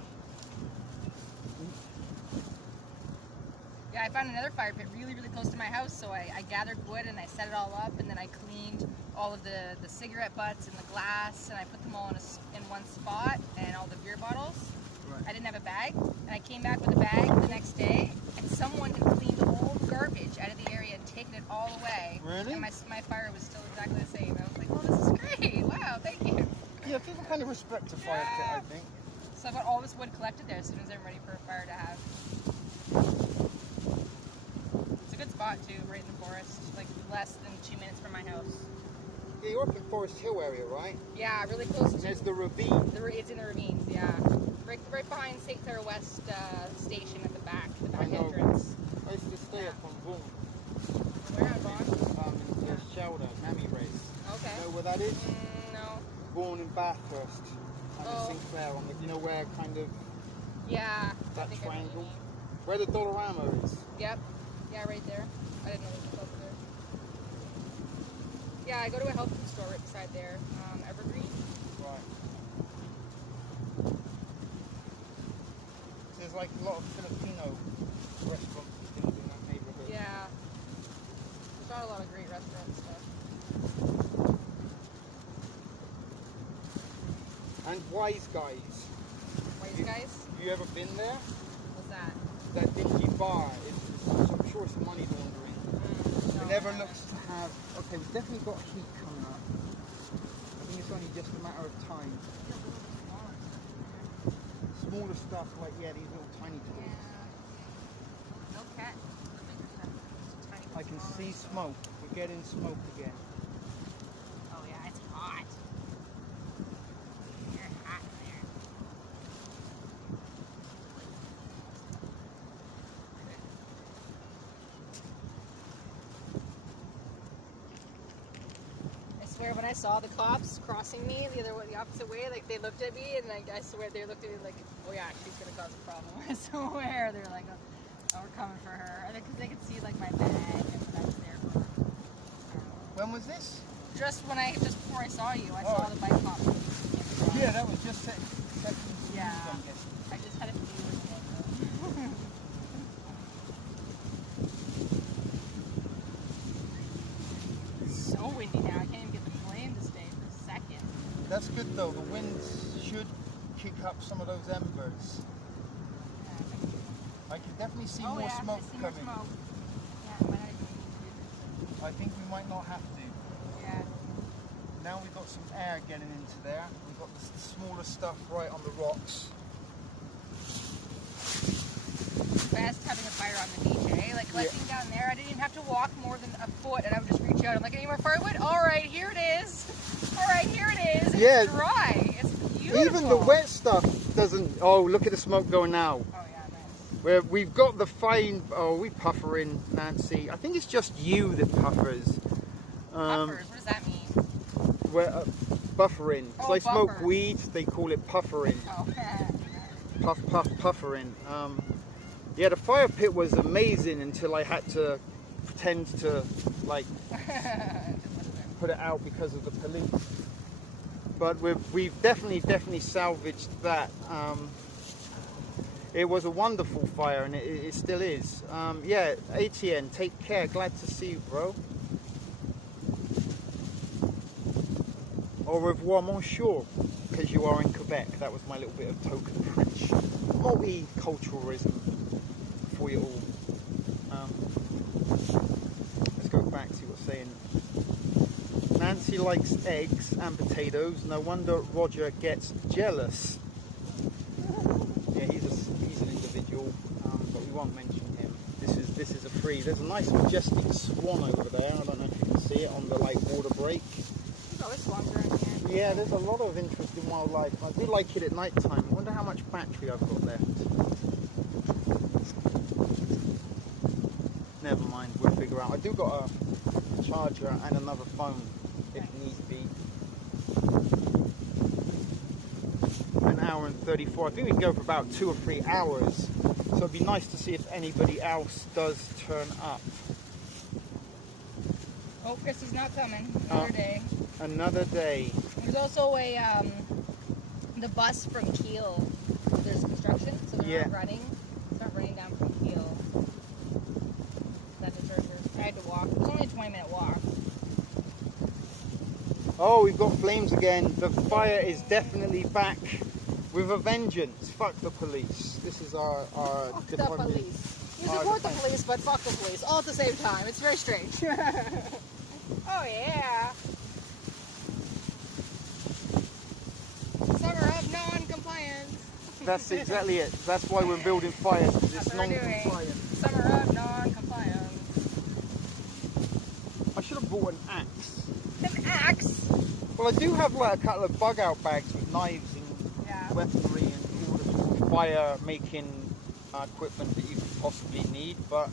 Yeah, I found another fire pit really, really close to my house, so I gathered wood and I set it all up, and then I cleaned all of the cigarette butts and the glass, and I put them all in one spot, and all the beer bottles. Right. I didn't have a bag, and I came back with a bag the next day, and someone had cleaned all the garbage out of the area and taken it all away. Really? And my fire was still exactly the same. I was like, oh, this is great. Wow, thank you. Yeah, people kind of respect a fire pit, I think. So I got all this wood collected there as soon as I'm ready for a fire to have. It's a good spot, too, right in the forest, like less than 2 minutes from my house. Yeah, you're up in Forest Hill area, right? Yeah, really close And to there's the ravine. it's in the ravines, yeah. Right behind St. Clair West station at the back I know. entrance. I used to stay up on Vaughan. Where on Vaughan? In the Shelder, Mammy Race. Okay. You know where that is? No. Vaughan and Bathurst. And Oh. St. Clair, on the, you know where kind of Yeah. that I think I know what you triangle? mean. Where the Dollarama is. Yep. Yeah, right there. I didn't know this was over there. Yeah, I go to a health food store right beside there. Evergreen. Right. There's like a lot of Filipino restaurants and things in that neighborhood. Yeah. There's not a lot of great restaurant stuff. And Wise Guys. Wise Guys? Have you ever been there? What's that? That dingy bar, I'm sure it's money laundering. No, It never I looks to have. Okay, we've definitely got heat coming up. I think it's only just a matter of time. Smaller stuff like, yeah, these little tiny Yeah. toys. No cat. The bigger stuff. Just tiny I can smaller see stuff. smoke. We're getting smoke again. Oh yeah, it's hot. You're hot in there. I swear, when I saw the cops crossing me the opposite way, like they looked at me, and I swear they looked at me like, oh yeah, she's gonna cause a problem. I swear, they're like, oh, we're coming for her, because they could see like my bag and what I was there for. When was this? Just before I saw you, I Oh. saw the bike cop. Yeah, that was just seconds. Yeah. I'm guessing. I just had a feeling. It's so windy now. I can't even get the flame to stay for a second. That's good though. The wind should kick up some of those embers. I can definitely see more smoke I see coming. more smoke. Yeah, we might not even need to do I think we might not have to. this. Yeah. Now we've got some air getting into there. We've got the smaller stuff right on the rocks. Best having a fire on the beach, eh? Like collecting down there, I didn't even have to walk more than a foot, and I would just reach out. I'm like, any more firewood? All right, here it is. All right, here it is. And Yeah. It's dry. It's beautiful. Even the wet stuff doesn't. Oh, look at the smoke going now. Oh yeah, nice. We've got the fine. Oh, we puffer in, Nancy. I think it's just you that puffers. Puffers, what does that mean? We're buffering. Because Oh, I smoke buffer. weed, they call it puffering. Oh, Puff, puff, puffering. Yeah, the fire pit was amazing until I had to pretend to like put it out because of the police. But we've definitely salvaged that. It was a wonderful fire, and it still is. Yeah, ATN, take care. Glad to see you, bro. Au revoir, monsieur, because you are in Quebec. That was my little bit of token French multiculturalism for you all. Let's go back to what saying. Nancy likes eggs and potatoes. No wonder Roger gets jealous. Yeah, he's an individual, but we won't mention him. This is a free. There's a nice majestic swan over there. I don't know if you can see it on the like water break. There's always swans around here. Yeah, there's a lot of interesting wildlife. I do like it at night time. I wonder how much battery I've got left. Never mind, we'll figure out. I do got a charger and another phone if needs be. An hour and 34. I think we can go for about 2 or 3 hours. So it'd be nice to see if anybody else does turn up. Oh, Christy's not coming. Another day. Another day. There's also the bus from Kiel. There's construction, so they're not running. It's not running down from Kiel. That's a treasure. I had to walk. It was only a 20-minute walk. Oh, we've got flames again. The fire is definitely back with a vengeance. Fuck the police. This is our Fuck the police. You support the police, but fuck the police. All at the same time. It's very strange. Oh yeah. Summer of non-compliance. That's exactly it. That's why we're building fires. It's That's what we're doing. non-compliant. Summer of non-compliance. I should have bought an axe. An axe. Well, I do have like a couple of bug out bags with knives and Yeah. weaponry and all the sort of fire making equipment that you could possibly need. But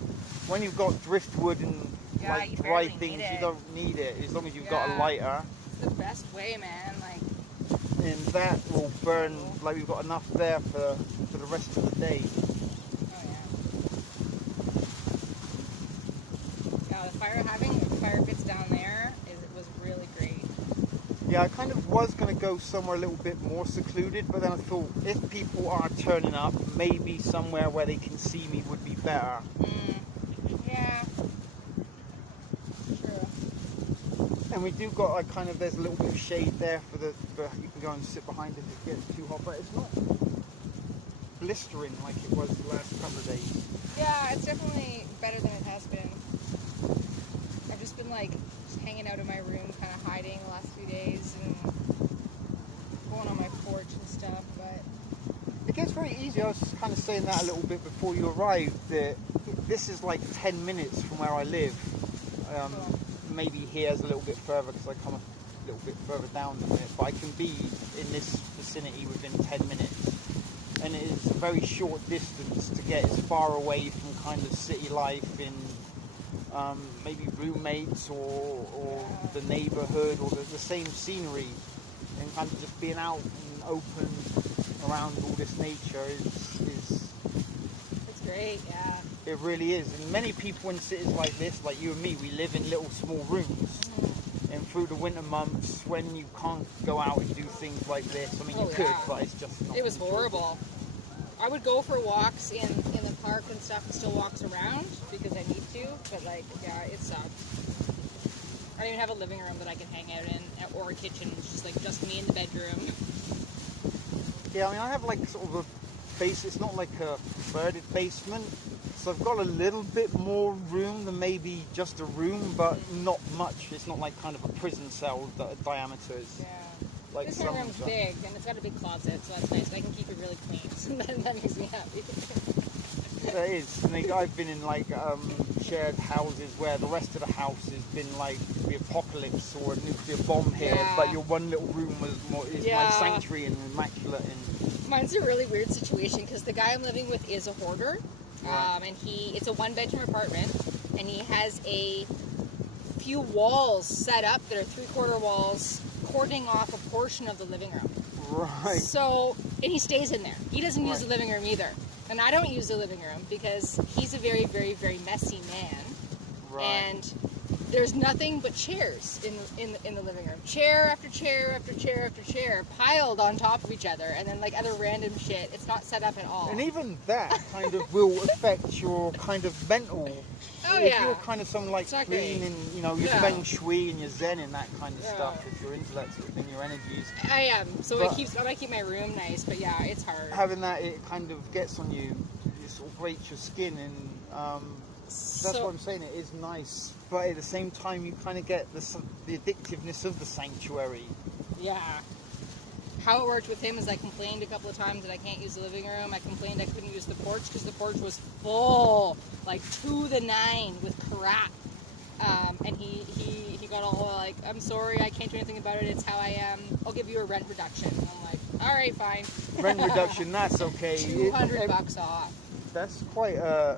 when you've got driftwood and Yeah, like you dry barely things, need you it. don't need it as long as you've got a Yeah. lighter. It's the best way, man. Like, And that will burn, like we've got enough there for the rest of the day. oh yeah. Yeah, the fire pits down there was really great. Yeah, I kind of was going to go somewhere a little bit more secluded, but then I thought if people are turning up, maybe somewhere where they can see me would be better. Yeah. True. And we do got like kind of, there's a little bit of shade there for you can go and sit behind if it gets too hot, but it's not blistering like it was the last couple of days. Yeah, it's definitely better than it has been. I've just been like just hanging out in my room, kind of hiding the last few days and going on my porch and stuff, but It gets very easy. I was kind of saying that a little bit before you arrived, that this is like 10 minutes from where I live. cool. Maybe here's a little bit further because I come a little bit further down than it, but I can be in this vicinity within 10 minutes. And it is a very short distance to get as far away from kind of city life in maybe roommates or the neighborhood or the same scenery, and kind of just being out and open around all this nature is It's great, yeah. it really is. And many people in cities like this, like you and me, we live in little small rooms. And through the winter months, when you can't go out and do things like this, I mean, you could, yeah. but it's just not It was enjoyable. horrible. I would go for walks in the park and stuff and still walks around because I need to, but like, yeah, it sucked. I don't even have a living room that I can hang out in or a kitchen. It's just me in the bedroom. Yeah, I mean, I have like sort of a base. It's not like a converted basement, so I've got a little bit more room than maybe just a room, but not much. It's not like kind of a prison cell diameters. Yeah. Like This some room's big and it's got a big closet, so that's nice. I can keep it really clean, so that makes me happy. There is. And I've been in like shared houses where the rest of the house has been like the apocalypse or a nuclear bomb here, Yeah. but your one little room is my Yeah. sanctuary and immaculate. And Mine's a really weird situation because the guy I'm living with is a hoarder. Right. And it's a 1-bedroom apartment, and he has a few walls set up that are 3/4 walls cordoning off a portion of the living room. Right. So, and he stays in there. He doesn't use Right. the living room either. And I don't use the living room because he's a very, very, very messy man. Right. And there's nothing but chairs in the living room. Chair after chair after chair after chair piled on top of each other, and then like other random shit. It's not set up at all. And even that kind of will affect your kind of mental. Oh, if yeah. you're kind of someone like Exactly. clean and, you know, you're Yeah. feng shui and you're zen and that kind of Yeah. stuff, if you're into that sort of thing, your energies. I am. So But- I might keep my room nice, but yeah, it's hard. Having that, it kind of gets on you, it sort of grates your skin, and that's So- what I'm saying, it is nice. But at the same time, you kind of get the addictiveness of the sanctuary. Yeah. How it worked with him is I complained a couple of times that I can't use the living room. I complained I couldn't use the porch because the porch was full, like to the nine with crap. And he got all like, I'm sorry, I can't do anything about it. It's how I am. I'll give you a rent reduction. And I'm like, all right, fine. Rent reduction, that's okay. $200 off. That's quite a...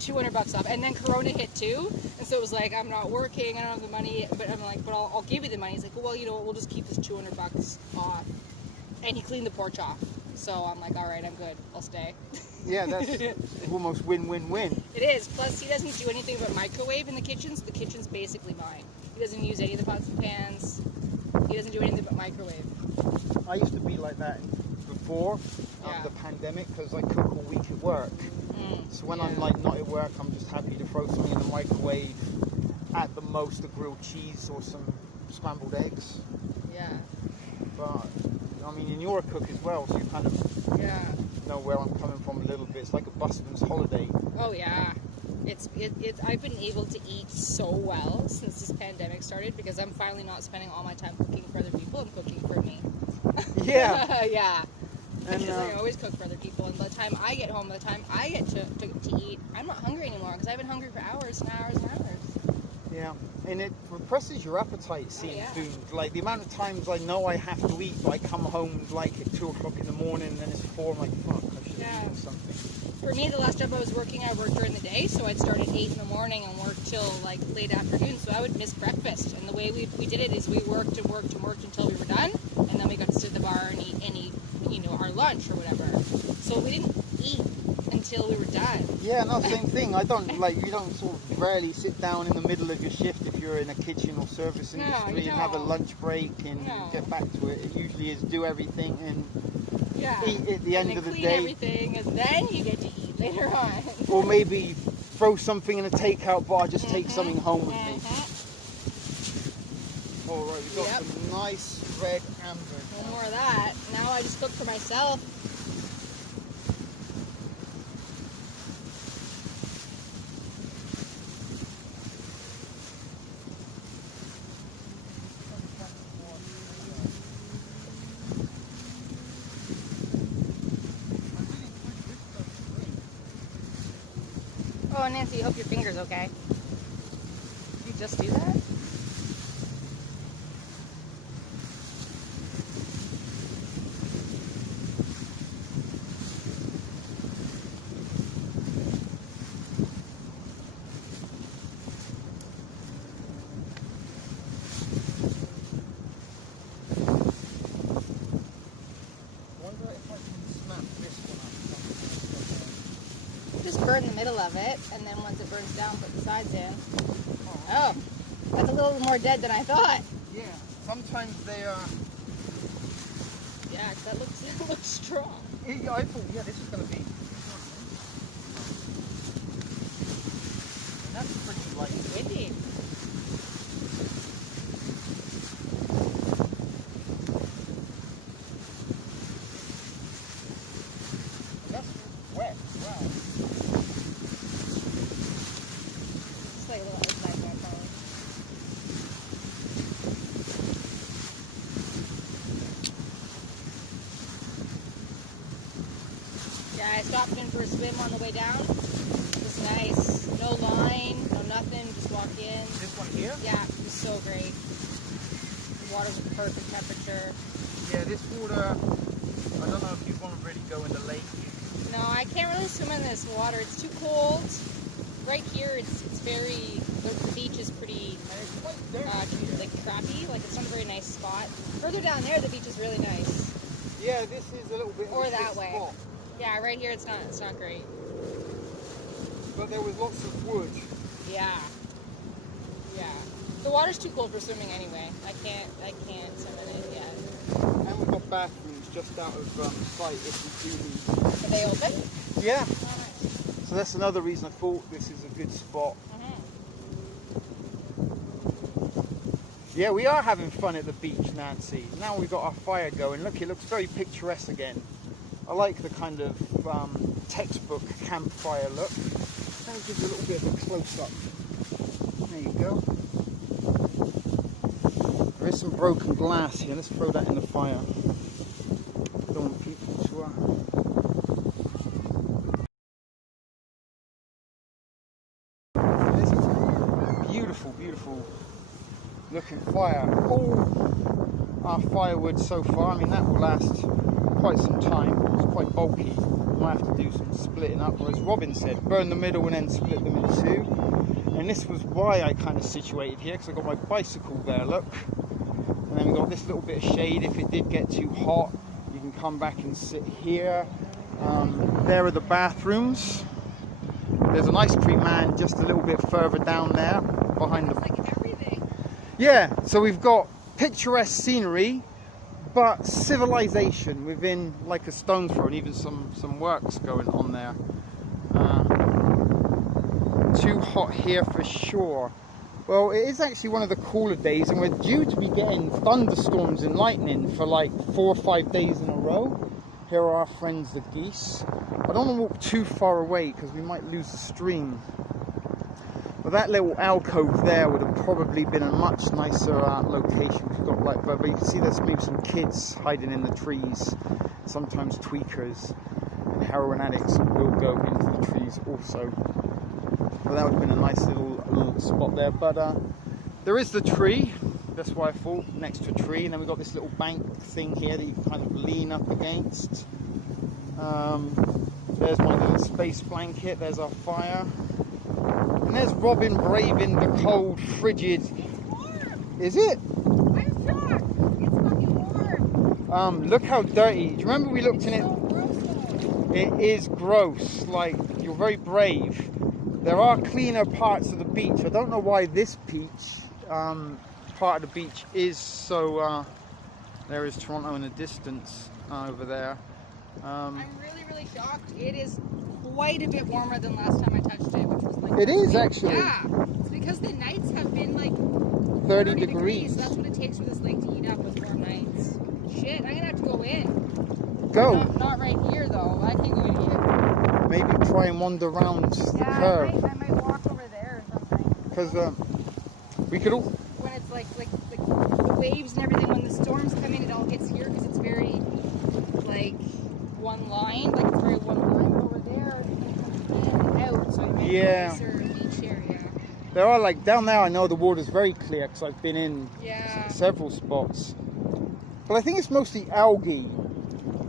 $200 off, and then Corona hit too, and so it was like, I'm not working, I don't have the money, but I'm like, but I'll give you the money. He's like, well, you know what, we'll just keep this $200 off, and he cleaned the porch off. So I'm like, all right, I'm good, I'll stay. Yeah, that's almost win-win-win. It is. Plus, he doesn't do anything but microwave in the kitchen, so the kitchen's basically mine. He doesn't use any of the pots and pans. He doesn't do anything but microwave. I used to be like that before Yeah. the pandemic because I cook all week at work. So when I'm like not at work, I'm just happy to throw something in the microwave. At the most, a grilled cheese or some scrambled eggs. Yeah. But I mean, and you're a cook as well, so you kind of Yeah. know where I'm coming from a little bit. It's like a busman's holiday. Oh yeah, it's I've been able to eat so well since this pandemic started because I'm finally not spending all my time cooking for other people. I'm cooking for me. Yeah. Yeah. And, Because I always cook for other people, and by the time I get home, by the time I get to eat, I'm not hungry anymore because I've been hungry for hours and hours and hours. Yeah, and it represses your appetite seeing yeah. food. Like the amount of times I know I have to eat, but I come home like at 2 o'clock in the morning, and then it's 4. I'm like, fuck, I should have eaten something. For me, the last job I was working, I worked during the day, so I'd start at 8 in the morning and work till like late afternoon. So I would miss breakfast, and the way we did it is we worked and worked and worked until we were done, and then we got to sit at the bar and eat you know, our lunch or whatever. So we didn't eat until we were done. Yeah, no, same thing. I don't like you don't sort of rarely sit down in the middle of your shift if you're in a kitchen or service No, industry you and have a don't. lunch break and No. get back to it. It usually is do everything and Yeah. eat at the end and of the clean day, everything, and then you get to eat later on. or maybe throw something in a takeout bar. Just take something home with me. All right, we've got Yep. some nice red amber. No more of that. Now I just cook for myself. Oh, Nancy, hope your finger's okay. Did you just do that? Wonder if I can snap this one up. Just burn the middle of it, and then once it burns down, put the sides in. Oh, that's a little more dead than I thought. Yeah, sometimes they are. Yeah, 'cause that looks it looks strong. Yeah, I thought, yeah, this is going to be. That's pretty light. It's windy. That's wet. Wow. Just like a little outside there, probably. Yeah, I stopped in for a swim on the way down. It was nice. No line, no nothing. Just walk in. This one here? Yeah, it was so great. The water's a perfect temperature. Yeah, this water, I don't know if It's very, the beach is pretty like crappy, like it's not a very nice spot. Further down there, the beach is really nice. Yeah, this is a little bit. Or of a that shit way. spot. Yeah, right here it's not great. But there was lots of wood. Yeah. Yeah. The water's too cold for swimming anyway. I can't swim in it yet. And we've got bathrooms just out of sight if we do need. Are they open? Yeah. Oh, nice. So that's another reason I thought this is a good spot. Yeah, we are having fun at the beach, Nancy. Now we've got our fire going. Look, it looks very picturesque again. I like the kind of textbook campfire look. That gives you a little bit of a close-up. There you go. There is some broken glass here. Let's throw that in the fire. Don't want people to... There's a beautiful, beautiful looking fire. All our firewood so far, I mean that will last quite some time. It's quite bulky. We might have to do some splitting up, or as Robin said, burn the middle and then split them in two. And this was why I kind of situated here, because I got my bicycle there, look. And then we've got this little bit of shade. If it did get too hot, you can come back and sit here. There are the bathrooms. There's an ice cream man just a little bit further down there behind the... Like everything. Yeah, so we've got picturesque scenery, but civilization within like a stone's throw, and even some works going on there. Too hot here for sure. Well, it is actually one of the cooler days, and we're due to be getting thunderstorms and lightning for like 4 or 5 days in a row. Here are our friends the geese. I don't want to walk too far away because we might lose the stream. But that little alcove there would have probably been a much nicer location. We've got like, but you can see there's maybe some kids hiding in the trees. Sometimes tweakers and heroin addicts will go into the trees also. Well, that would have been a nice little spot there. But there is the tree. That's why I thought next to a tree. And then we've got this little bank thing here that you can kind of lean up against. There's my little space blanket. There's our fire. And there's Robin braving the cold, frigid. Is it? I'm shocked. It's fucking warm. Look how dirty. Do you remember we looked in it? So gross though. It is gross. Like, you're very brave. There are cleaner parts of the beach. I don't know why this beach, part of the beach, is so. There is Toronto in the distance over there. I'm really shocked. It is quite a bit warmer than last time I touched it, which was like... It is actually. Yeah, it's because the nights have been like 30 degrees. That's what it takes for this lake to heat up with warm nights. Shit, I'm gonna have to go in. Go. Not right here though. I can't go in here. Maybe try and wander around the curve. I might walk over there or something. Because we could all. When it's like the waves and everything, when the storms come in, it all hits here because it's very like one line, like it's very one line. Over there, it comes in and out, so it makes a nicer beach area. There are like down there. I know the water's very clear because I've been in Yeah. several spots. But I think it's mostly algae.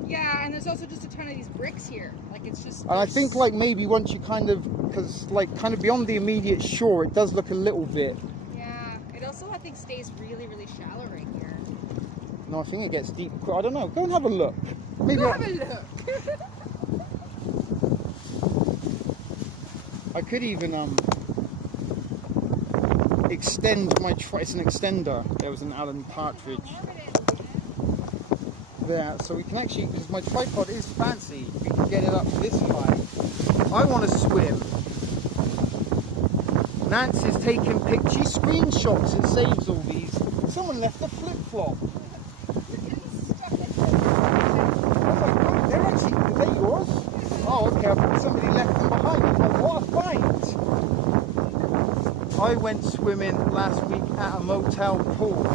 Yeah, and there's also just a ton of these bricks here. Like it's just. And I think like maybe once you kind of, because like kind of beyond the immediate shore, it does look a little bit. Yeah, it also I think stays really shallow right here. No, I think it gets deep. I don't know. Go and have a look. Maybe Go have a look. I could even extend my it's an extender. There was an Alan Partridge there, so we can actually, because my tripod is fancy, we can get it up this high. I want to swim. Nancy's taking pictures, she screenshots and saves all these. Someone left a flip-flop. They're actually, are they yours? Oh, okay, I thought somebody left them behind. Oh, what a find! I went swimming last week at a motel pool. I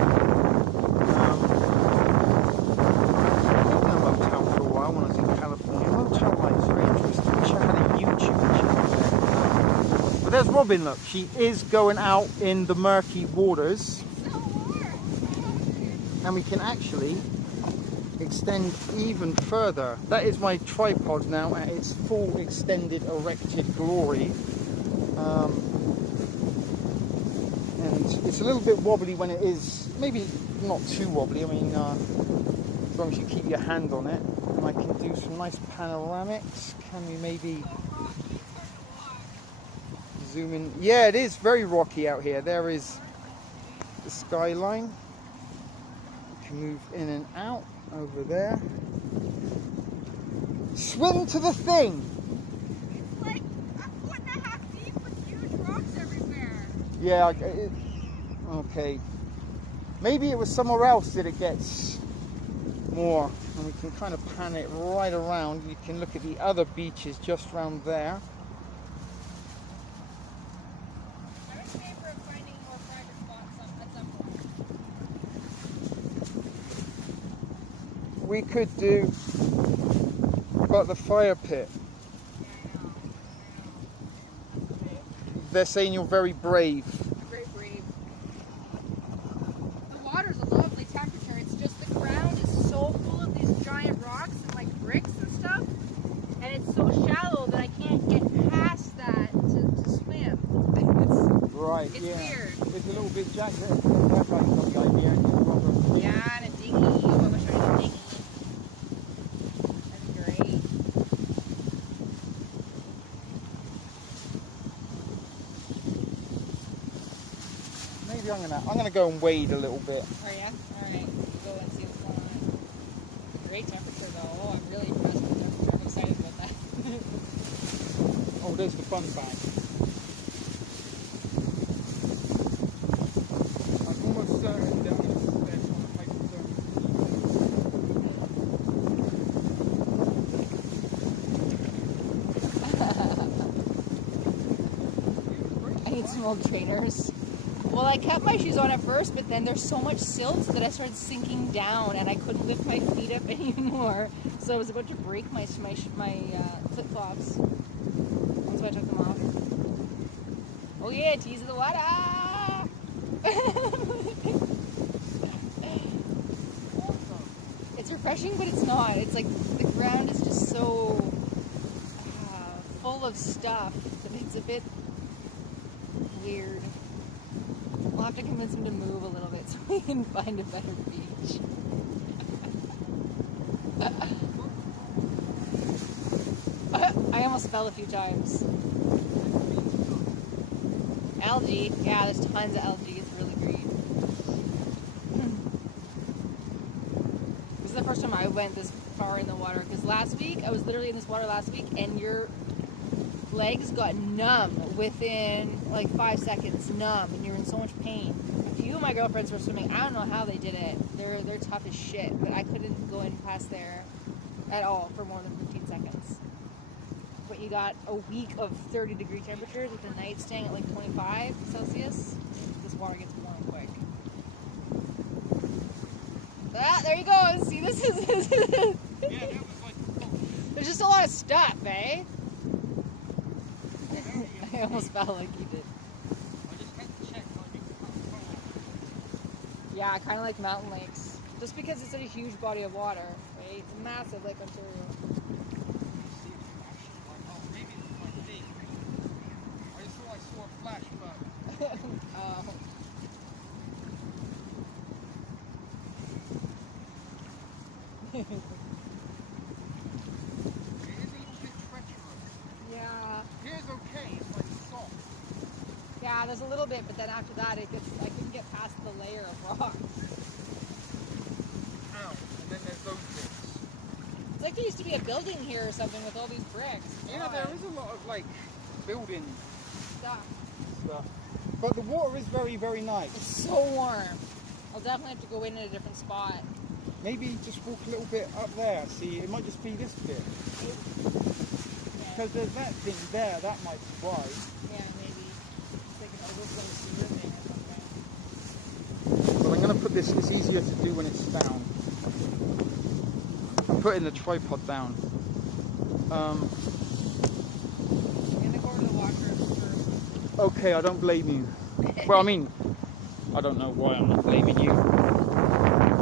lived in a motel for a while when I was in California. Motel life is very interesting. I wish I had a YouTube channel there. But there's Robin, look. She is going out in the murky waters. And we can actually extend even further. That is my tripod now at its full extended erected glory. It's a little bit wobbly when it is, maybe not too wobbly. I mean, as long as you keep your hand on it. And I can do some nice panoramics. Can we maybe zoom in? Yeah, it is very rocky out here. There is the skyline. You can move in and out over there. Swim to the thing. It's like a foot and a half deep with huge rocks everywhere. Yeah, okay. Maybe it was somewhere else that it gets more. And we can kind of pan it right around. You can look at the other beaches just around there. I'm in favor of finding more private spots at some point. We could do about the fire pit. Yeah, I know. They're saying you're very brave. I'm very brave. The water's a lovely temperature. It's just the ground is so full of these giant rocks and like bricks and stuff. And it's so shallow that I can't get past that to swim. Right, It's yeah. weird. It's a little bit jagged. That's like the idea. Yeah, and a dinghy. Oh, I wish I had a dinghy. That'd be great. Maybe I'm gonna go and wade a little bit. Oh yeah? Alright. We'll go and see what's going on. Great temperature though. Oh, I'm really impressed with the temperature. I'm excited about that. Oh, there's the fun bag. I'm almost certain that there's one place I need some old trainers. Well, I kept my shoes on at first, but then there's so much silt that I started sinking down, and I couldn't lift my feet up anymore. So I was about to break my flip flops. And so I took them off. Oh yeah, tease of the water! It's refreshing, but it's not. It's like the ground is just so full of stuff that it's a bit weird. We'll have to convince him to move a little bit so we can find a better beach. I almost fell a few times. Algae. Yeah, there's tons of algae. It's really great. This is the first time I went this far in the water, because last week, I was literally in this water last week, and your legs got numb within like 5 seconds, numb, and you're in so much pain. A few of my girlfriends were swimming. I don't know how they did it. They're tough as shit, but I couldn't go in past there at all for more than 15 seconds. But you got a week of 30-degree temperatures with the night staying at like 25 Celsius. This water gets warm quick. Ah, there you go. See, this is. Yeah, that was like. There's just a lot of stuff, eh? I almost felt like you did. I just had to check on you. Yeah, kind of like mountain lakes. Just because it's such a huge body of water, right? It's massive, Lake Ontario. Oh. Yeah. Here's okay, it's like soft. Yeah, there's a little bit, but then after that, I couldn't get past the layer of rock. Ow. And then there's those bits. It's like there used to be a building here or something with all these bricks. Yeah, there is a lot of like building Stuff. stuff. But the water is very, very nice. It's so warm. I'll definitely have to go in at a different spot. Maybe just walk a little bit up there. See, it might just be this bit. Because there's that thing there, that might surprise. Yeah, maybe. It's like an overflow sewer thing or something. But I'm going to put this, it's easier to do when it's down. I'm putting the tripod down. I'm gonna go to the washroom first. Okay, I don't blame you. Well, I mean, I don't know why I'm not blaming you.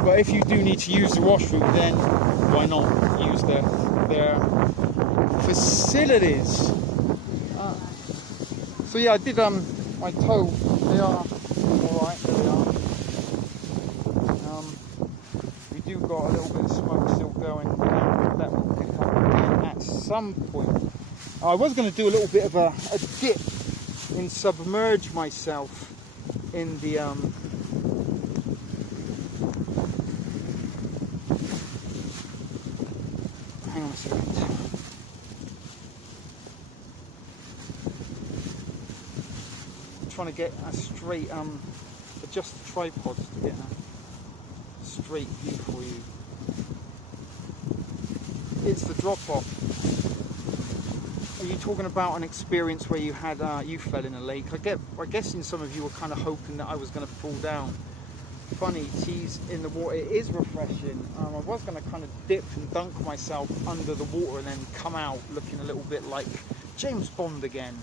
But if you do need to use the washroom, then why not use their facilities? So yeah, I my toe. They are alright, there they are. We do got a little bit of smoke still going, that will pick up again at some point. I was going to do a little bit of a dip and submerge myself in the hang on a second. I'm trying to get a straight adjust the tripods to get a straight view for you. It's the drop off. Are you talking about an experience where you had you fell in a lake? I'm guessing some of you were kind of hoping that I was going to fall down. Funny, teas in the water, it is refreshing. I was going to kind of dip and dunk myself under the water and then come out looking a little bit like James Bond again.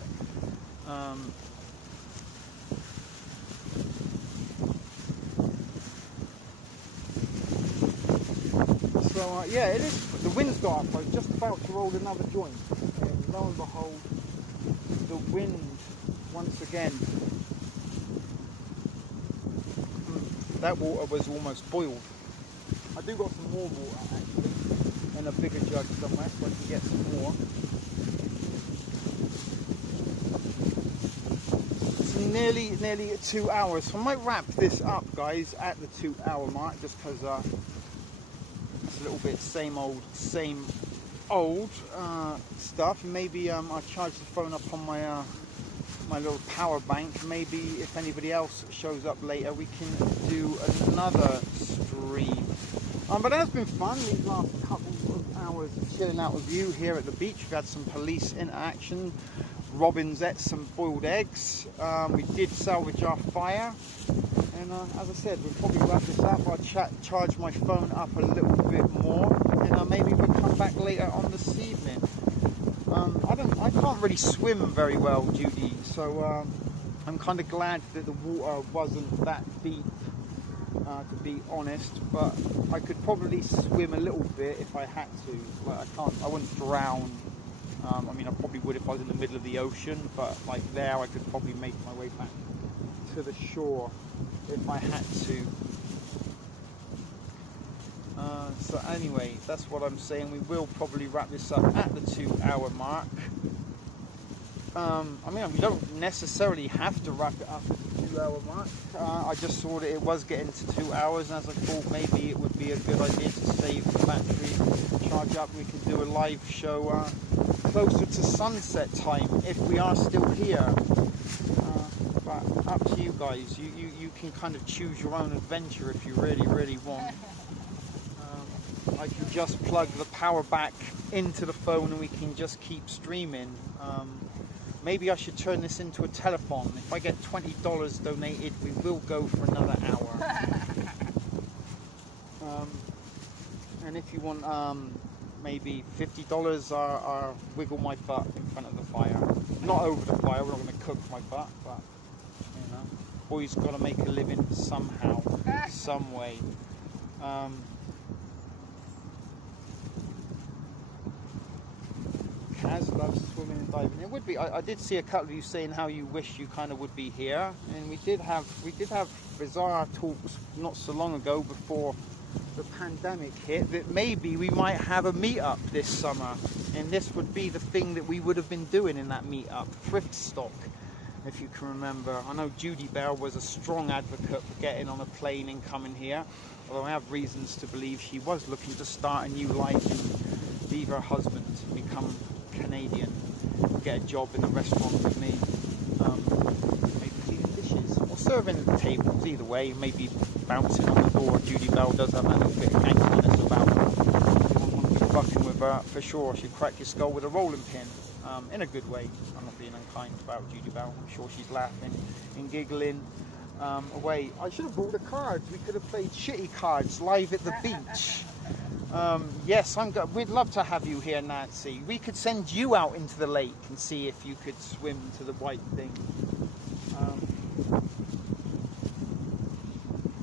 So yeah, it is. The wind's got up. I was just about to roll another joint. And lo and behold, the wind once again. That water was almost boiled. I do got some more water actually, in a bigger jug somewhere, so I can get some more. It's nearly 2 hours, so I might wrap this up, guys, at the 2 hour mark, just because it's a little bit same old stuff. Maybe I'll charge the phone up on my my little power bank. Maybe if anybody else shows up later, we can do another stream. But it has been fun these last couple of hours of chilling out with you here at the beach. We've had some police interaction. Robin's ate some boiled eggs. We did salvage our fire. And as I said, we'll probably wrap this up. I'll charge my phone up a little bit more. And maybe we'll come back later on this evening. I can't really swim very well, Judy, so I'm kind of glad that the water wasn't that deep, to be honest. But I could probably swim a little bit if I had to. Like I wouldn't drown. I mean, I probably would if I was in the middle of the ocean, but like there, I could probably make my way back to the shore if I had to. So anyway, that's what I'm saying. We will probably wrap this up at the 2 hour mark. I mean, we don't necessarily have to wrap it up at the 2 hour mark. I just saw that it was getting to 2 hours, and as I thought maybe it would be a good idea to save the battery, charge up. We could do a live show closer to sunset time if we are still here. But up to you guys. You can kind of choose your own adventure if you really want. I can just plug the power back into the phone and we can just keep streaming. Maybe I should turn this into a telethon. If I get $20 donated, we will go for another hour. And if you want maybe $50, I'll wiggle my butt in front of the fire. Not over the fire, we're not going to cook my butt, but you know, boys got to make a living somehow, some way. Kaz loves swimming and diving. It would be. I did see a couple of you saying how you wish you kind of would be here, and we did have bizarre talks not so long ago before the pandemic hit that maybe we might have a meetup this summer, and this would be the thing that we would have been doing in that meetup, thrift stock, if you can remember. I know Judy Bell was a strong advocate for getting on a plane and coming here, although I have reasons to believe she was looking to start a new life and leave her husband to become Canadian, get a job in a restaurant with me, maybe cleaning dishes or serving tables. Either way, maybe bouncing on the door. Judy Bell does have a little bit of gangsterness about her. You won't want to be fucking with her for sure. She'd crack your skull with a rolling pin, in a good way. I'm not being unkind about Judy Bell. I'm sure she's laughing and giggling away. I should have brought the cards. We could have played shitty cards live at the beach. Yes, we'd love to have you here, Nancy. We could send you out into the lake and see if you could swim to the white thing.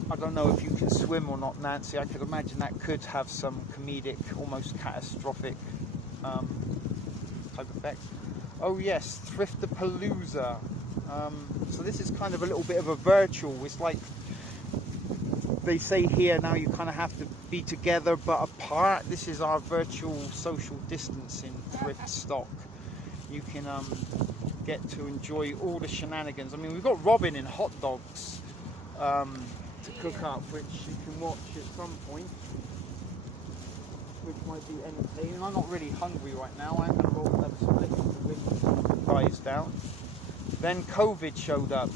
I don't know if you can swim or not, Nancy. I could imagine that could have some comedic, almost catastrophic type effect. Oh yes, Thriftapalooza. So this is kind of a little bit of a virtual. It's like they say here now, you kind of have to be together but apart. This is our virtual social distancing thrift stock. You can get to enjoy all the shenanigans. I mean, we've got Robin in hot dogs to cook up, which you can watch at some point, which might be entertaining. I'm not really hungry right now. I'm going to roll another split to wind guys down. Then COVID showed up.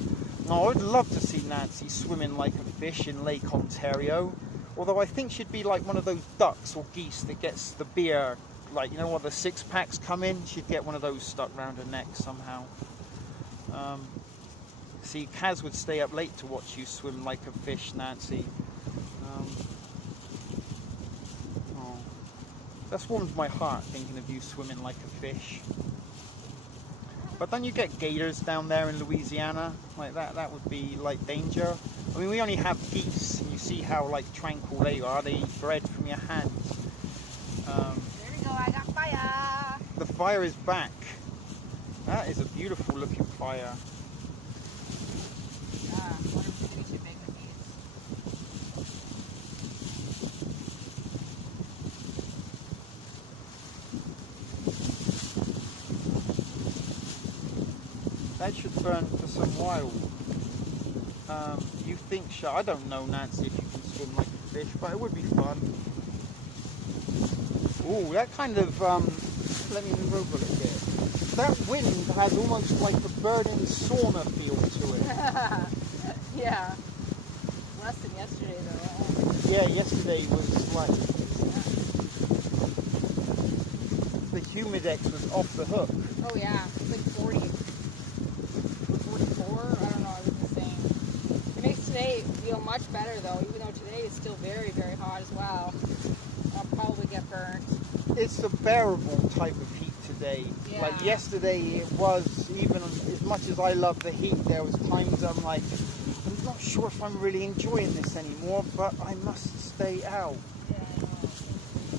Now, I'd love to see Nancy swimming like a fish in Lake Ontario, although I think she'd be like one of those ducks or geese that gets the beer, like, you know, what the 6-packs come in. She'd get one of those stuck round her neck somehow. See, Kaz would stay up late to watch you swim like a fish, Nancy. Oh, that's warms my heart, thinking of you swimming like a fish. But then you get gators down there in Louisiana, like that would be like danger. I mean, we only have geese, and you see how like tranquil they are. They eat bread from your hand. There we go, I got fire! The fire is back. That is a beautiful looking fire. What a food we should make with these. That should burn for some while. You think, I don't know, Nancy, if you can swim like a fish, but it would be fun. Ooh, that kind of, let me move over a little bit. That wind has almost like a burning sauna feel to it. Yeah. Less than yesterday, though. Yeah, yesterday was like, the humidex was off the hook. Oh, yeah. It's like 40. 44? I don't know. It was insane. It makes today feel much better, though, even though today is still very, very hot as well. I'll probably get burnt. It's a bearable type of heat today. Yeah. Like yesterday, it was, even as much as I love the heat, there was times I'm like, I'm not sure if I'm really enjoying this anymore, but I must stay out. Yeah, I know.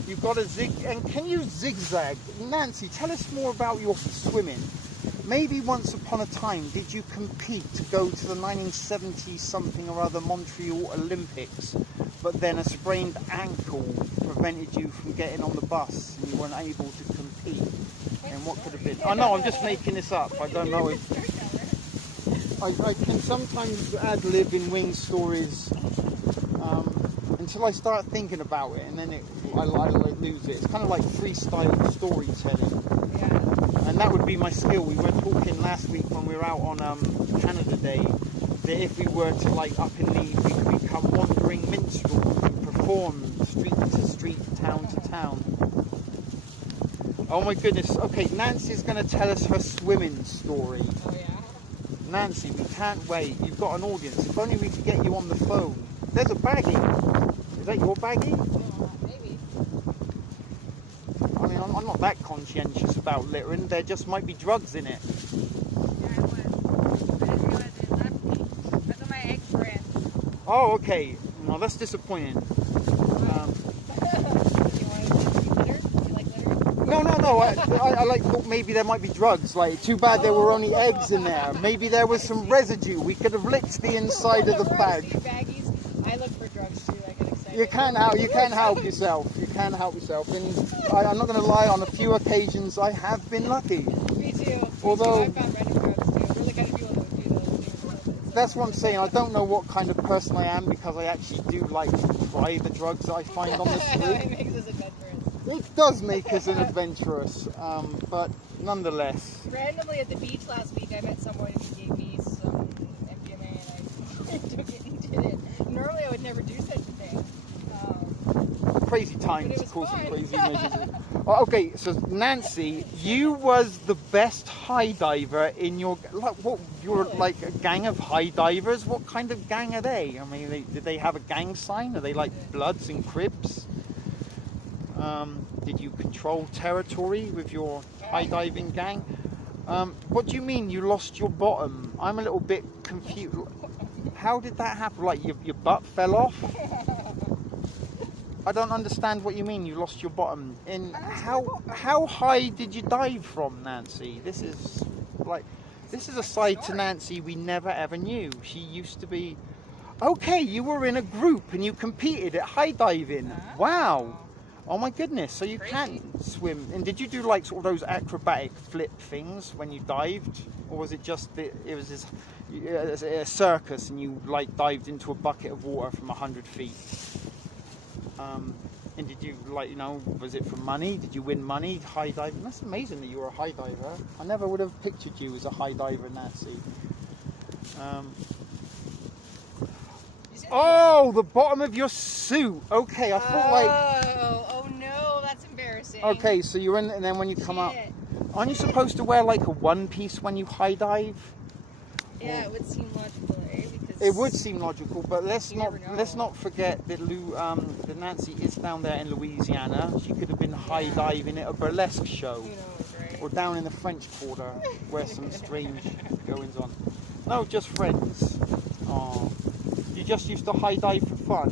You've got to and can you zigzag? Nancy, tell us more about your swimming. Maybe once upon a time, did you compete to go to the 1970 something or other Montreal Olympics, but then a sprained ankle prevented you from getting on the bus and you weren't able to compete? And what could have been? I know, I'm just making this up. I don't know if I can sometimes ad-lib in wing stories until I start thinking about it, and then I lose it. It's kind of like freestyle storytelling. Yeah. And that would be my skill. We were talking last week when we were out on Canada Day that if we were to like up and leave, we could become wandering minstrels and perform street to street, town to town. Oh my goodness. Okay, Nancy's going to tell us her swimming story. Oh, yeah? Nancy, we can't wait. You've got an audience. If only we could get you on the phone. There's a baggie. Is that your baggie? Maybe. I mean, I'm not that conscientious about littering. There just might be drugs in it. Yeah, I was. I didn't realize it left me. That's what my eggs were in. Oh, okay. Well, that's disappointing. Do you want to litter? Do you like littering? No. I like thought maybe there might be drugs. Like, too bad there were only eggs in there. Maybe there was some residue. We could have licked the inside of the bag. Baggies. I look for drugs too. I get excited. You can't help yourself. You can help yourself. And I'm not going to lie. On a few occasions, I have been lucky. Me too. Although- I found random drugs too. I'm really kind of people that would do those things. That's what I'm saying. I don't know what kind of person I am because I actually do like to try the drugs that I find on the It street. makes us adventurous. It does make us an adventurous, but nonetheless. Randomly at the beach last week, I met someone who gave me some MDMA and I took it and did it. Normally I would never do such a thing. Crazy But times it was causing fun. crazy measures. Oh, okay, so Nancy, you was the best high diver in your you're like a gang of high divers. What kind of gang are they? I mean, did they have a gang sign? Are they like Bloods and Cribs? Did you control territory with your high diving gang? What do you mean you lost your bottom? I'm a little bit confused. How did that happen? Like your butt fell off? I don't understand what you mean you lost your bottom. And how high did you dive from, Nancy? This is like This is a side to Nancy we never ever knew. She used to be... Okay, you were in a group and you competed at high diving. Oh. Wow. Oh my goodness, so you Crazy. can swim. And did you do like sort of those acrobatic flip things when you dived? Or was it just, it was this a circus and you like dived into a bucket of water from 100 feet? And did you like, you know, was it for money? Did you win money high diving? That's amazing that you were a high diver. I never would have pictured you as a high diver, Nancy. Oh, the bottom of your suit. Okay, I thought like... Oh no, that's embarrassing. Okay, so you're in, and then when you come up, aren't you supposed to wear like a one piece when you high dive? Yeah, it would seem logical, eh? Because It would seem logical, but let's You not never know. let's not forget that that Nancy is down there in Louisiana. She could have been high diving at a burlesque show, who knows, right? or down in the French Quarter where some strange goings on. No, just friends. Oh, you just used to high dive for fun.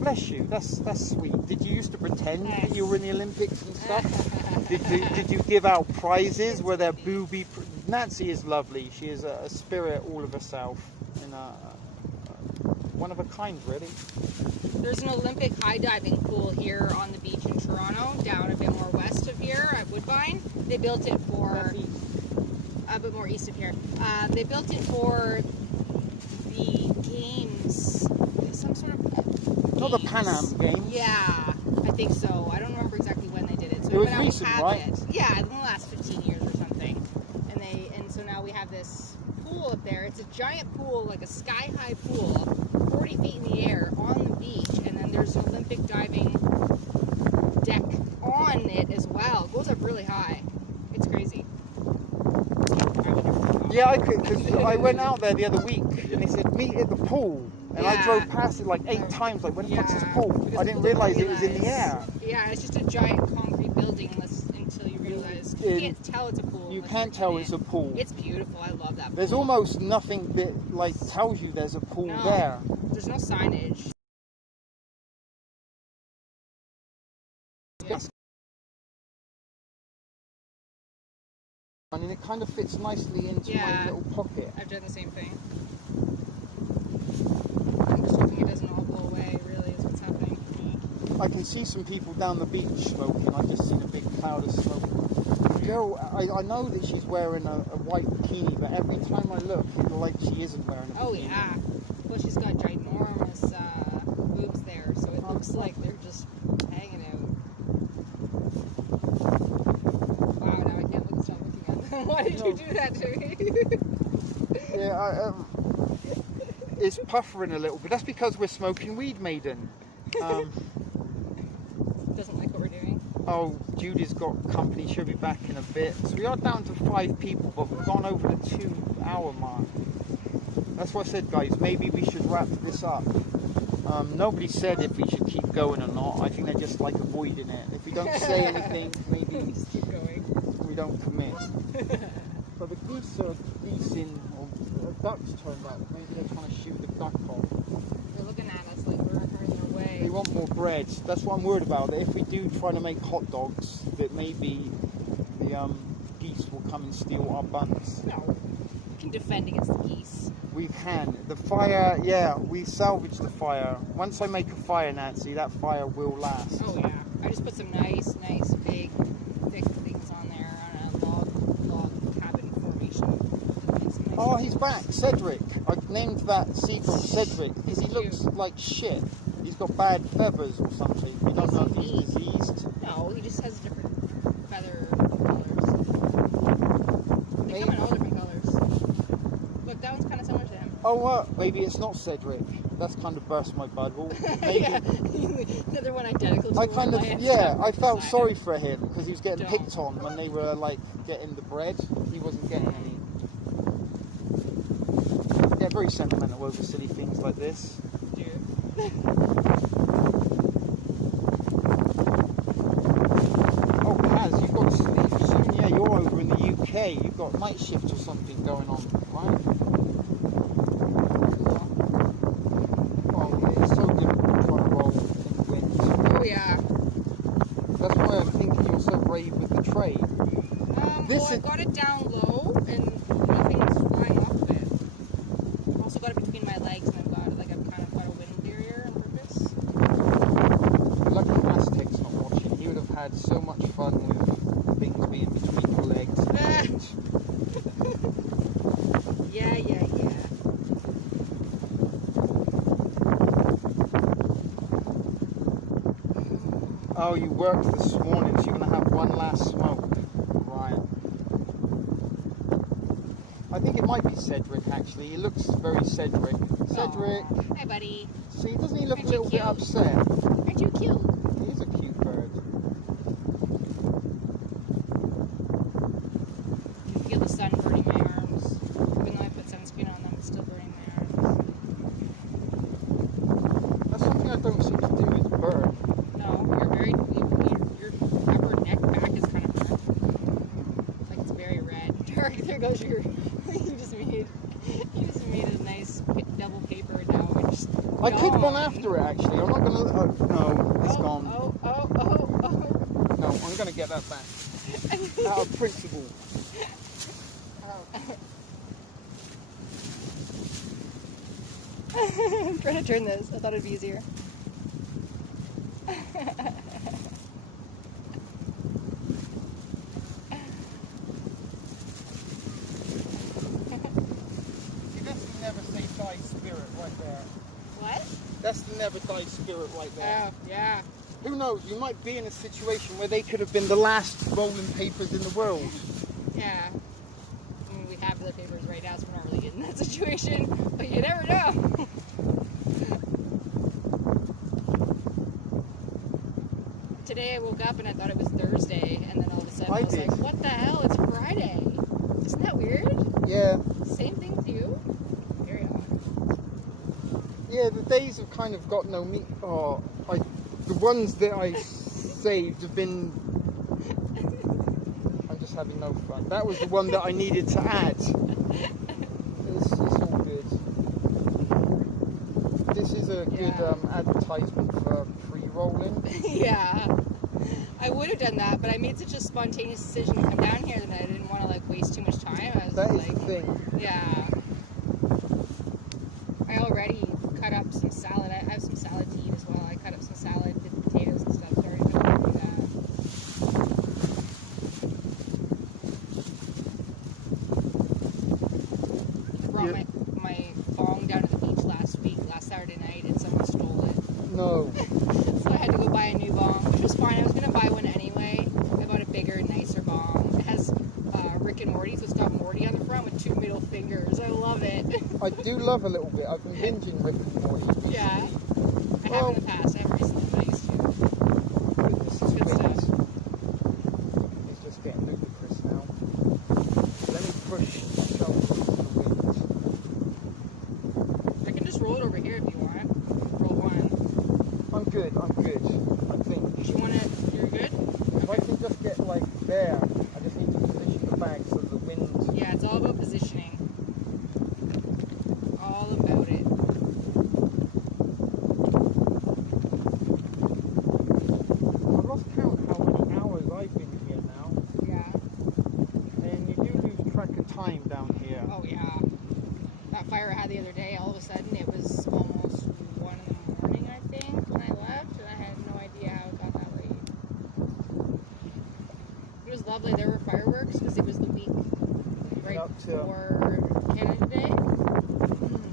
Bless you. That's sweet. Did you used to pretend that you were in the Olympics and stuff? Did you give out prizes? Were there booby? Nancy is lovely. She is a spirit all of herself, and one of a kind, really. There's an Olympic high diving pool here on the beach in Toronto, down a bit more west of here at Woodbine. They built it for a bit more east of here. They built it for the games, some sort of Not the Pan Am Games. Yeah, I think so. I don't remember exactly when they did it. So It was now we recent, have right? it. Yeah, in the last 15 years or something. And so now we have this pool up there. It's a giant pool, like a sky-high pool, 40 feet in the air on the beach, and then there's an Olympic diving deck on it as well. It goes up really high. It's crazy. Yeah, I could, because I went out there the other week and they said meet at the pool, and I Yeah. drove past it like 8 times. Like, where the fuck's this pool? because I didn't people don't realise it was in the air. Yeah, it's just a giant concrete building until you realize you can't tell it's a pool. You unless can't you're tell in it's it. a pool. It's beautiful. I love that. There's pool. almost nothing that like tells you there's a pool No. there. There's no signage. I mean, it kind of fits nicely into my Yeah. little pocket. I've done the same thing. I'm just hoping it doesn't all blow away. Really, is what's happening for me. I can see some people down the beach smoking. I've just seen a big cloud of smoke. Girl, I know that she's wearing a white bikini, but every time I look, it's like she isn't wearing a bikini. Oh yeah. Well, she's got ginormous boobs there, so it looks like they're just hanging out. Wow, now I can't stop looking at them. Why did you do that to me? Yeah, it's puffering a little bit. That's because we're smoking weed, maiden. Doesn't like what we're doing. Oh, Judy's got company. She'll be back in a bit. So we are down to 5 people, but we've gone over the 2-hour mark. That's what I said, guys. Maybe we should wrap this up. Nobody said if we should keep going or not. I think they're just like avoiding it. If we don't say anything, maybe Just keep going. we don't commit. But the geese are decent, or ducks turned up. Maybe they're trying to shoot the duck off. They're looking at us like we're in their way. They want more bread. That's what I'm worried about. That if we do try to make hot dogs, that maybe the geese will come and steal our buns. No. We can defend against the geese. We can. The fire, yeah, we salvage the fire. Once I make a fire, Nancy, that fire will last. Oh yeah. I just put some nice big thick things on there on a log cabin formation. Make some nice Oh, he's back, Cedric. I named that seagull Cedric because he looks like shit. He's got bad feathers or something. We don't know if he's diseased. No, he just has different feather colors. They come in all different colors. Look, that one's kind of similar to him. Oh, maybe it's not Cedric. That's kind of burst my bubble. Maybe. Yeah, another one identical to I the kind one of, I had yeah, stuck I felt beside sorry him. for him because he was getting Don't. picked on when they were like getting the bread. He wasn't getting any. Yeah, very sentimental over silly things like this. Dude. Oh, Kaz, you've got to sleep soon. Yeah, you're over in the UK. You've got night shift or something going on, right? Oh, yeah, it's so difficult trying to roll in the wind. Oh yeah. That's why I'm thinking you're so brave with the tray. Well, This I is- got it down low and nothing got it between my legs, and I've kind of got a wind barrier on purpose. Lucky Aztec's not watching. He would have had so much fun with things being between your legs. Yeah. Oh, you worked this morning, so you're going to have one last smoke. Right. I think it might be Cedric, actually. He looks very Cedric. Cedric. Aw. Hi, buddy. See, doesn't he look Aren't a you little bit cute? upset? Aren't you cute? He is a cute bird. I can feel the sun burning my arms. Even though I put sunscreen on them, it's still burning my arms. That's something I don't seem to do is burn. No, your upper neck back is kind of burnt. Like it's very red. Dark. There goes your. you just made a nice double paper now. I could gone. run after it, actually. I'm not going to... Oh, no, it's gone. Oh. No, I'm going to get that back. Out of principle. I'm trying to turn this. I thought it'd be easier. See, that's the never say die spirit right there. What? That's the never die spirit right there. Oh, yeah. Who knows? You might be in a situation where they could have been the last rolling papers in the world. Yeah. I mean, we have the papers right now, so we're not really in that situation. But you never know. Today I woke up and I thought it was Thursday, and then all of a sudden I was like, what the hell? It's Friday. Isn't that weird? Yeah. Same thing with you? Very odd. Yeah, the days have kind of got no meat. Oh, the ones that I saved have been... I'm just having no fun. That was the one that I needed to add. It's all good. This is a good advertisement for pre-rolling. Yeah. I would have done that, but I made such a spontaneous decision to come down here that I didn't want to like waste too much time. I was That is like, the thing. yeah. I already cut up some salad. I have some salad to eat as well. I cut up some salad, did potatoes and stuff, so I already know how to do that. I brought my bong down to the beach last Saturday night, and someone stole it. No. So I had to go buy a new bong, which was fine. I was going to buy one anyway. I bought a bigger, nicer bong. It has Rick and Morty, so it's got Morty on the front with 2 middle fingers. I love it. I do love a little bit. I've been binging Rick and Morty recently. Yeah. I have in the past. I haven't recently, but I used to. Goodness, It's good wind. stuff. It's just getting ludicrous now. Let me push the shelf into the wind. I can just roll it over here if you want. Roll one. I'm good, I think. You want it? You're good? If I can just get like there, I just need to position the bag so the wind... Yeah, it's all about positioning. All about it. I've lost count how many hours I've been here now. Yeah. And you do lose track of time down here. Oh, yeah. That fire I had the other day, all of a sudden it was almost 1 in the morning, I think, when I left, and I had no idea how it got that late. It was lovely. There were fireworks because it was the week right Up to- before Canada Day.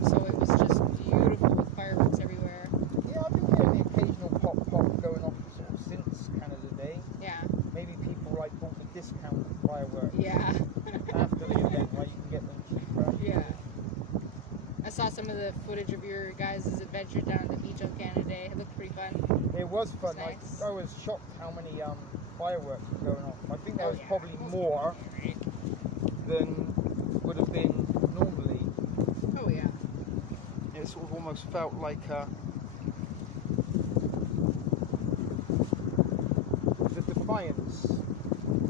So it was just beautiful with fireworks everywhere. Yeah, I've been getting the occasional pop going off sort of since Canada Day. Yeah. Maybe people like bought the discount fireworks Yeah. after the event where you can get them cheaper. Yeah. I saw some of the footage of your guys' adventures down at the beach on Canada Day. It looked pretty fun. It was fun. It's nice. I was shocked how many fireworks were going off. I think there Oh, was yeah. probably more than would have been normally. Oh, yeah. It sort of almost felt like the Defiance.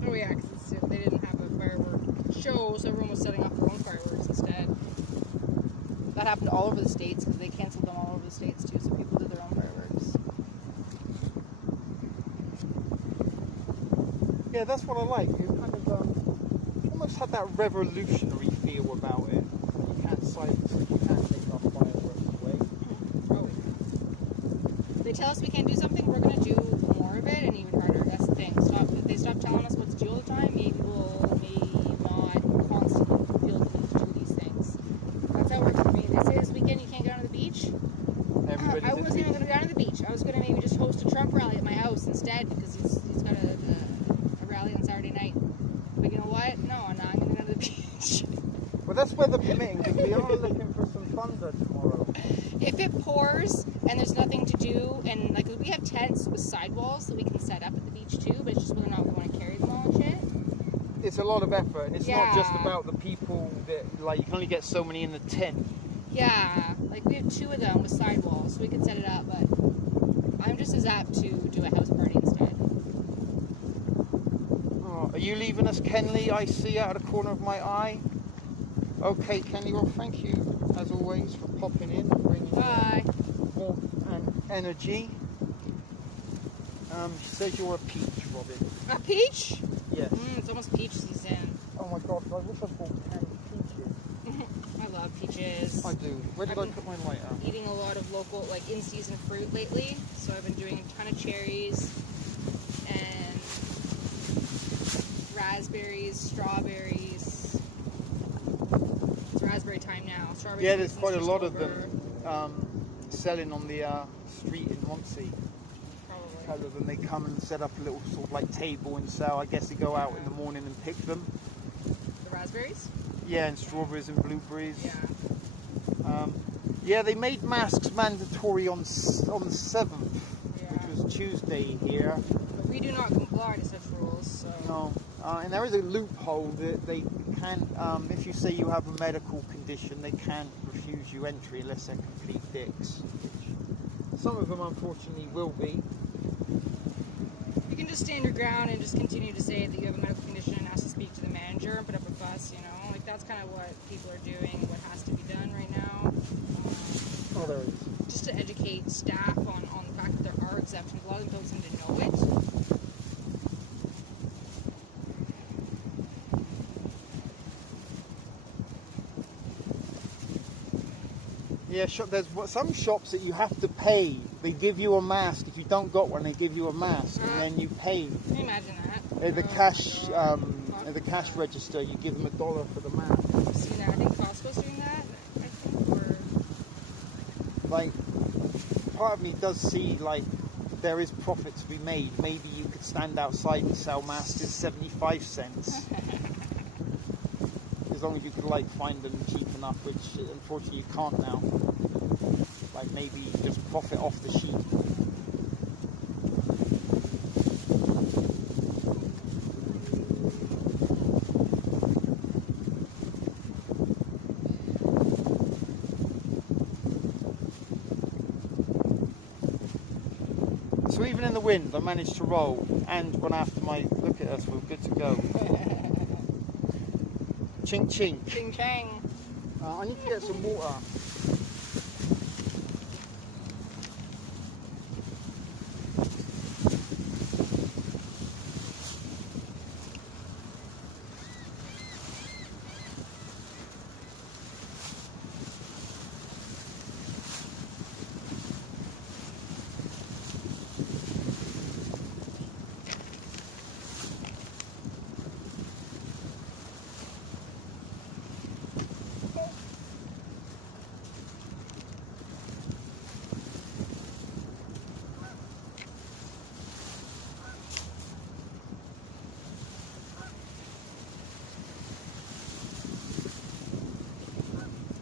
Oh, yeah, because they didn't have a firework show, so everyone was setting off their own fireworks instead. That happened all over the States because they canceled them all over the States too, so people did their own fireworks. Yeah, that's what I like. It kind of almost had that revolutionary feel about it. You can't silence it, you can't take tell us we can't do something, we're gonna do more of it and even harder. That's the thing. If they stop telling us what to do all the time, maybe we'll not constantly feel the need to do these things. That's how it works for me. They say this weekend you can't go down to the beach. I wasn't even gonna go down to the beach. I was gonna maybe just host a Trump rally at my house instead because he's got a rally on Saturday night. But you know what? No, I'm not gonna go to the beach. Well, that's weather permitting, because we are looking for some thunder tomorrow. If it pours and there's nothing to do, and like we have tents with sidewalls that we can set up at the beach too, but it's just whether or not we want to carry them all and shit. It's a lot of effort, and it's not just Yeah. about the people that, like, you can only get so many in the tent. Yeah, like we have 2 of them with sidewalls, so we could set it up, but I'm just as apt to do a house party instead. Oh, are you leaving us, Kenley? I see out of the corner of my eye. Okay, Kenley, well, thank you, as always, for popping in and bringing Bye. warmth and energy. She says you're a peach, Robin. A peach? Yes. It's almost peach season. Oh my god, I wish I bought candy peaches. I love peaches. I do. Where did I've I been put my lighter? Eating a lot of local, like in-season fruit lately, so I've been doing a ton of cherries and raspberries, strawberries. It's raspberry time now. Strawberry Yeah, there's season's quite a just lot of over, them selling on the street in Monty. Probably. Other than they come and set up a little sort of like table and sell. I guess they go out in the morning and pick them. The raspberries? Yeah, and strawberries and blueberries. Yeah. Yeah, they made masks mandatory on the 7th, Yeah. which was Tuesday here. But we do not comply to such rules, so. No, and there is a loophole that they can't, if you say you have a medical condition, they can't refuse you entry unless they're complete dicks. Which some of them, unfortunately, will be. You can just stand your ground and just continue to say that you have a medical condition and ask to speak to the manager and put up a fuss, you know? Like, that's kind of what people are doing, what has to be done right now. Oh, there is. Just to educate staff on the fact that there are exceptions. A lot of them don't seem to know it. Yeah, there's some shops that you have to pay. They give you a mask. If you don't got one, they give you a mask, and then you pay. Can you imagine that? At the Oh, cash, God. at the cash register, you give them $1 for the mask. I've seen that. I think Costco's doing that, I think, or... Like, part of me does see, like, there is profit to be made. Maybe you could stand outside and sell masks at 75 cents. As long as you could, like, find them cheap enough, which unfortunately you can't now. Like, maybe just profit off the sheep. So even in the wind, I managed to roll and run after my. Look at us, we're good to go. Chink chink. Ching chang. I need to get some water.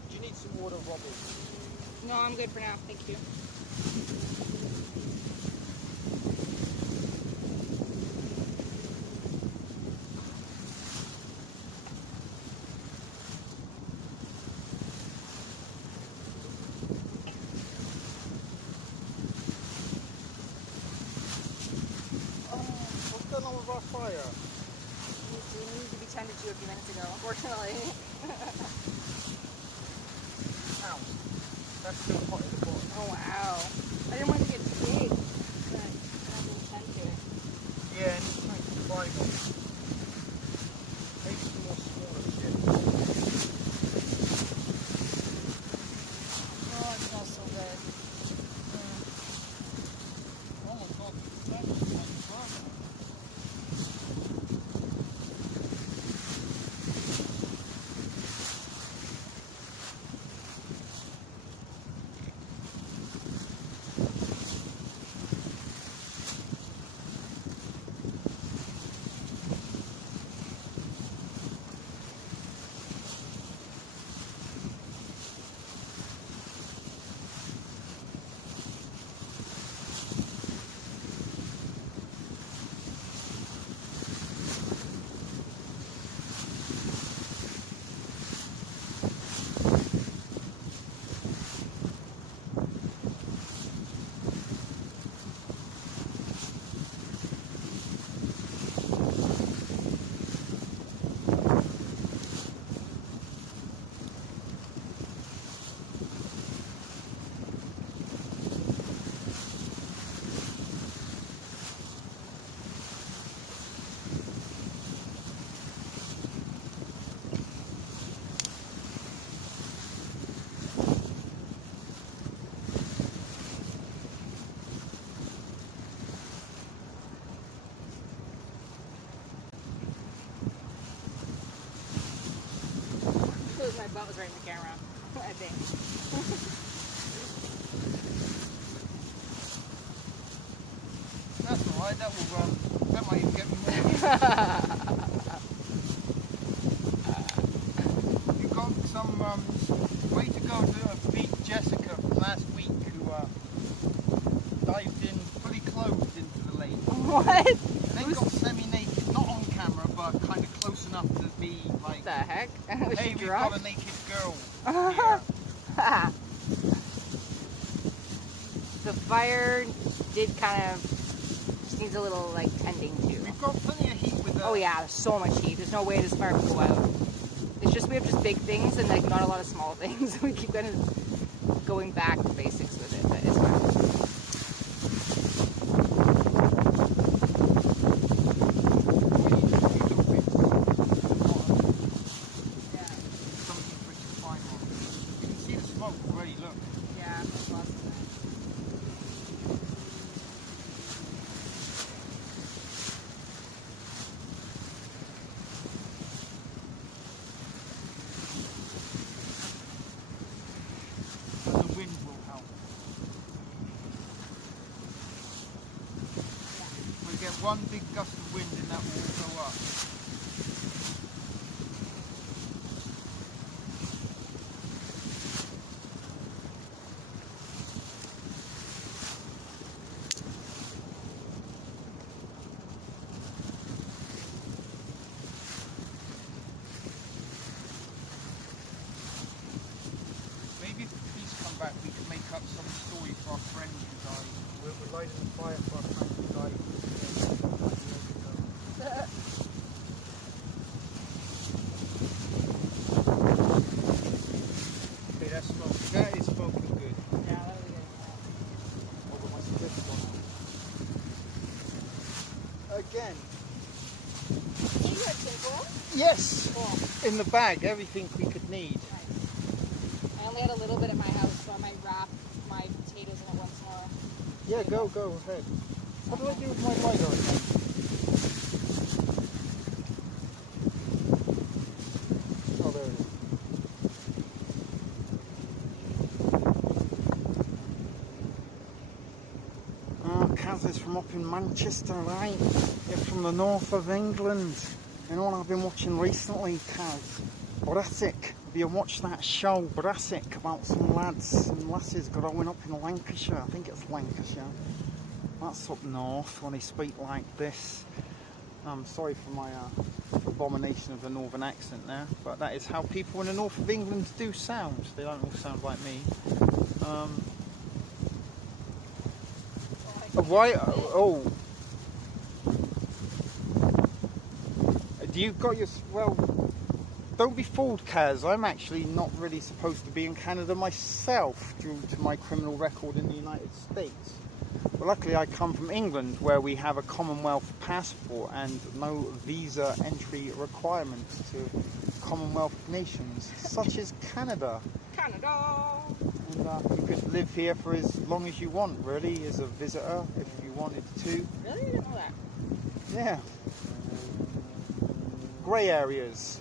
Do you need some water, Robbie? No, I'm good for now. Thank you. What's going on with our fire? We need to be tended to a few minutes ago, unfortunately. Ow. That's still hot at the bottom. Oh, wow. I didn't want it to get too big, but I didn't tend to it. Yeah, and it's like final. Maybe some more smaller shit. Oh, it smells so good. That might even get me more. You got some way to go to beat Jessica from last week who dived in fully clothed into the lake. What? And then got semi-naked, not on camera, but kind of close enough to be like, What the heck? Was hey, she we've drunk? got a naked girl here. The fire did kind of just needs a little like tending to. We've got plenty of heat with Oh yeah, there's so much heat. There's no way this fire will go out. It's just we have just big things and like not a lot of small things. We keep kind of going back to basics with it, but it's fine. Something for it to climb on. You can see the smoke already, look. Yeah, there's lots of that. And the wind will help. We get one big gust of wind and that will all go up. Maybe if the police come back, we can make up some story for our friend who died. We're lighting the fire for our friend who died. Okay, that's smoking. That is smoking good. Yeah, that was good. Oh, but my spliff's gone out. Again, You got tinkle? yes, Cool. in the bag, everything we could need. Nice. I only had a little bit at my house, so I might wrap my potatoes in it once more. Yeah, go ahead. What do I do with my lighter again? Oh, there it is. Oh, Kaz is from up in Manchester, right? You're from the north of England. You know what I've been watching recently, Kaz? Brassic. Have you watched that show, Brassic, about some lads and lasses growing up in Lancashire? I think it's Lancashire. That's up north when they speak like this. I'm sorry for my abomination of the northern accent there, but that is how people in the north of England do sound. They don't all sound like me. Why? Oh. Do you got your... Well, don't be fooled, Kaz. I'm actually not really supposed to be in Canada myself due to my criminal record in the United States. But luckily I come from England, where we have a Commonwealth passport and no visa entry requirements to Commonwealth nations, such as Canada. Canada! And you could live here for as long as you want, really, as a visitor, if you wanted to. Really? I didn't know that. Yeah. Grey areas.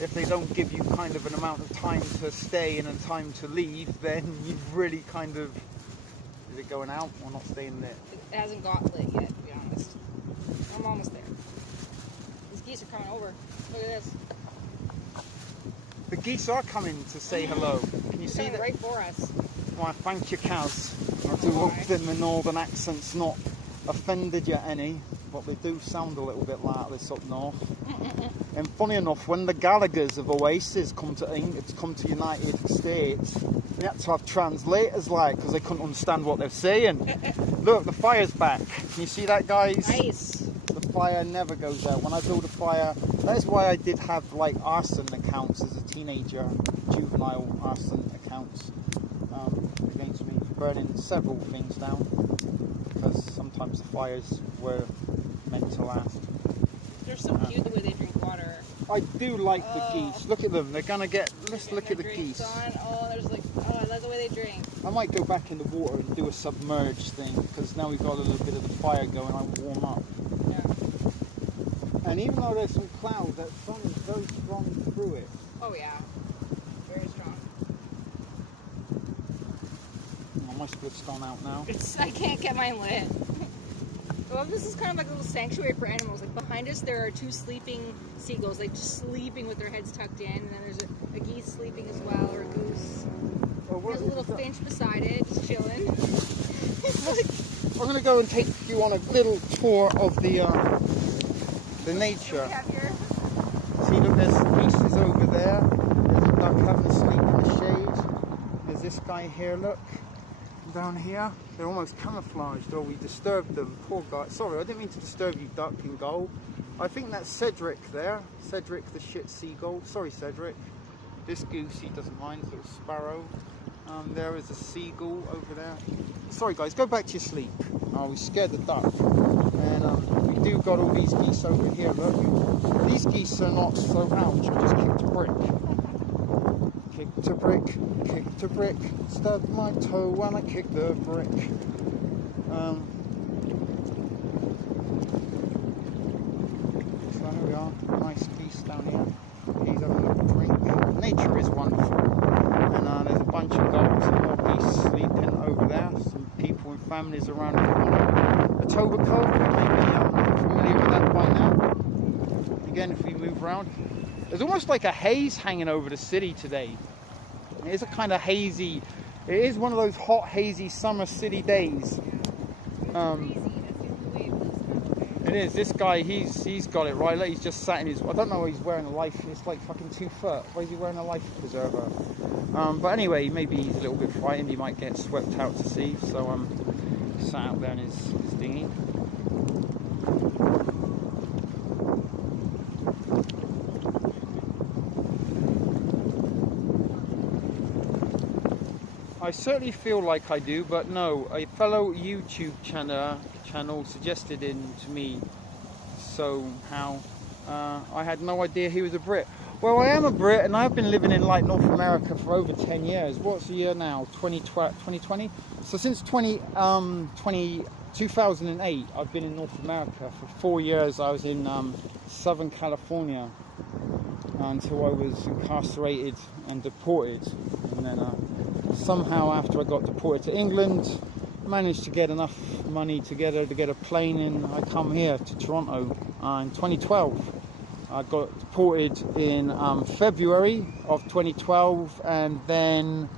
If they don't give you kind of an amount of time to stay and a time to leave, then you've really kind of... Is it going out or not staying lit? It hasn't got lit yet, to be honest. I'm almost there. These geese are coming over. Look at this. The geese are coming to say hello. Can you see Coming that? right for us. Why, thank you, Kaz. I do hope that my northern accent's not offended you any, but they do sound a little bit like this up north. And funny enough, when the Gallaghers of Oasis come to United States, they had to have translators, like, because they couldn't understand what they're saying. Look, the fire's back. Can you see that, guys? Nice. The fire never goes out. When I build a fire, that is why I did have like arson accounts as a teenager, juvenile arson accounts against me for burning several things down, because sometimes the fires were meant to last. They're so cute the way they drink water. I do like the geese. Look at them. They're gonna get. Let's look at the Drinks geese. on. Oh, there's like, oh, I love the way they drink. I might go back in the water and do a submerged thing, because now we've got a little bit of the fire going. I warm up. Yeah. And even though there's some clouds, that sun is very strong through it. Oh yeah. Very strong. Oh, my split's gone out now. I can't get mine lit. Well, this is kind of like a little sanctuary for animals. Like behind us, there are 2 sleeping seagulls, like just sleeping with their heads tucked in. And then there's a geese sleeping as well, or a goose. Oh, There's a little finch beside it, just chilling. It's like, I'm going to go and take you on a little tour of the nature. what we have here. See, look, there's geese over there. There's a duck having a sleep in the shade. There's this guy here, look. Down here. They're almost camouflaged. Oh, we disturbed them. Poor guy. Sorry, I didn't mean to disturb you, duck and gull. I think that's Cedric there. Cedric the shit seagull. Sorry, Cedric. This goose, he doesn't mind. This little sparrow. There is a seagull over there. Sorry, guys, go back to your sleep. Oh, we scared the duck. And we do got all these geese over here, look. These geese are not so round. I just kicked a brick. Kicked a brick, kicked a brick. Stubbed my toe when I kicked the brick. So here we are. Nice geese down here. He's having a little drink. Nature is wonderful. And there's a bunch of gulls and more geese sleeping over there. Some people and families around the corner. Etobicoke, maybe familiar with that by now. Again, if we move around, there's almost like a haze hanging over the city today. It is a kind of hazy. It is one of those hot, hazy summer city days. It is. This guy, he's got it right. Like he's just sat in his. I don't know. He's wearing a life. It's like fucking 2 foot. Why is he wearing a life preserver? But anyway, maybe he's a little bit frightened. He might get swept out to sea. So sat out there in his dinghy. I certainly feel like I do, but no. A fellow YouTube channel suggested it to me. So how? I had no idea he was a Brit. Well, I am a Brit, and I've been living in like North America for over 10 years. What's the year now? 2020. So since 2008, I've been in North America. For 4 years, I was in Southern California until I was incarcerated and deported, and then somehow after I got deported to England, managed to get enough money together to get a plane, and I come here to Toronto in 2012. I got deported in February of 2012, and then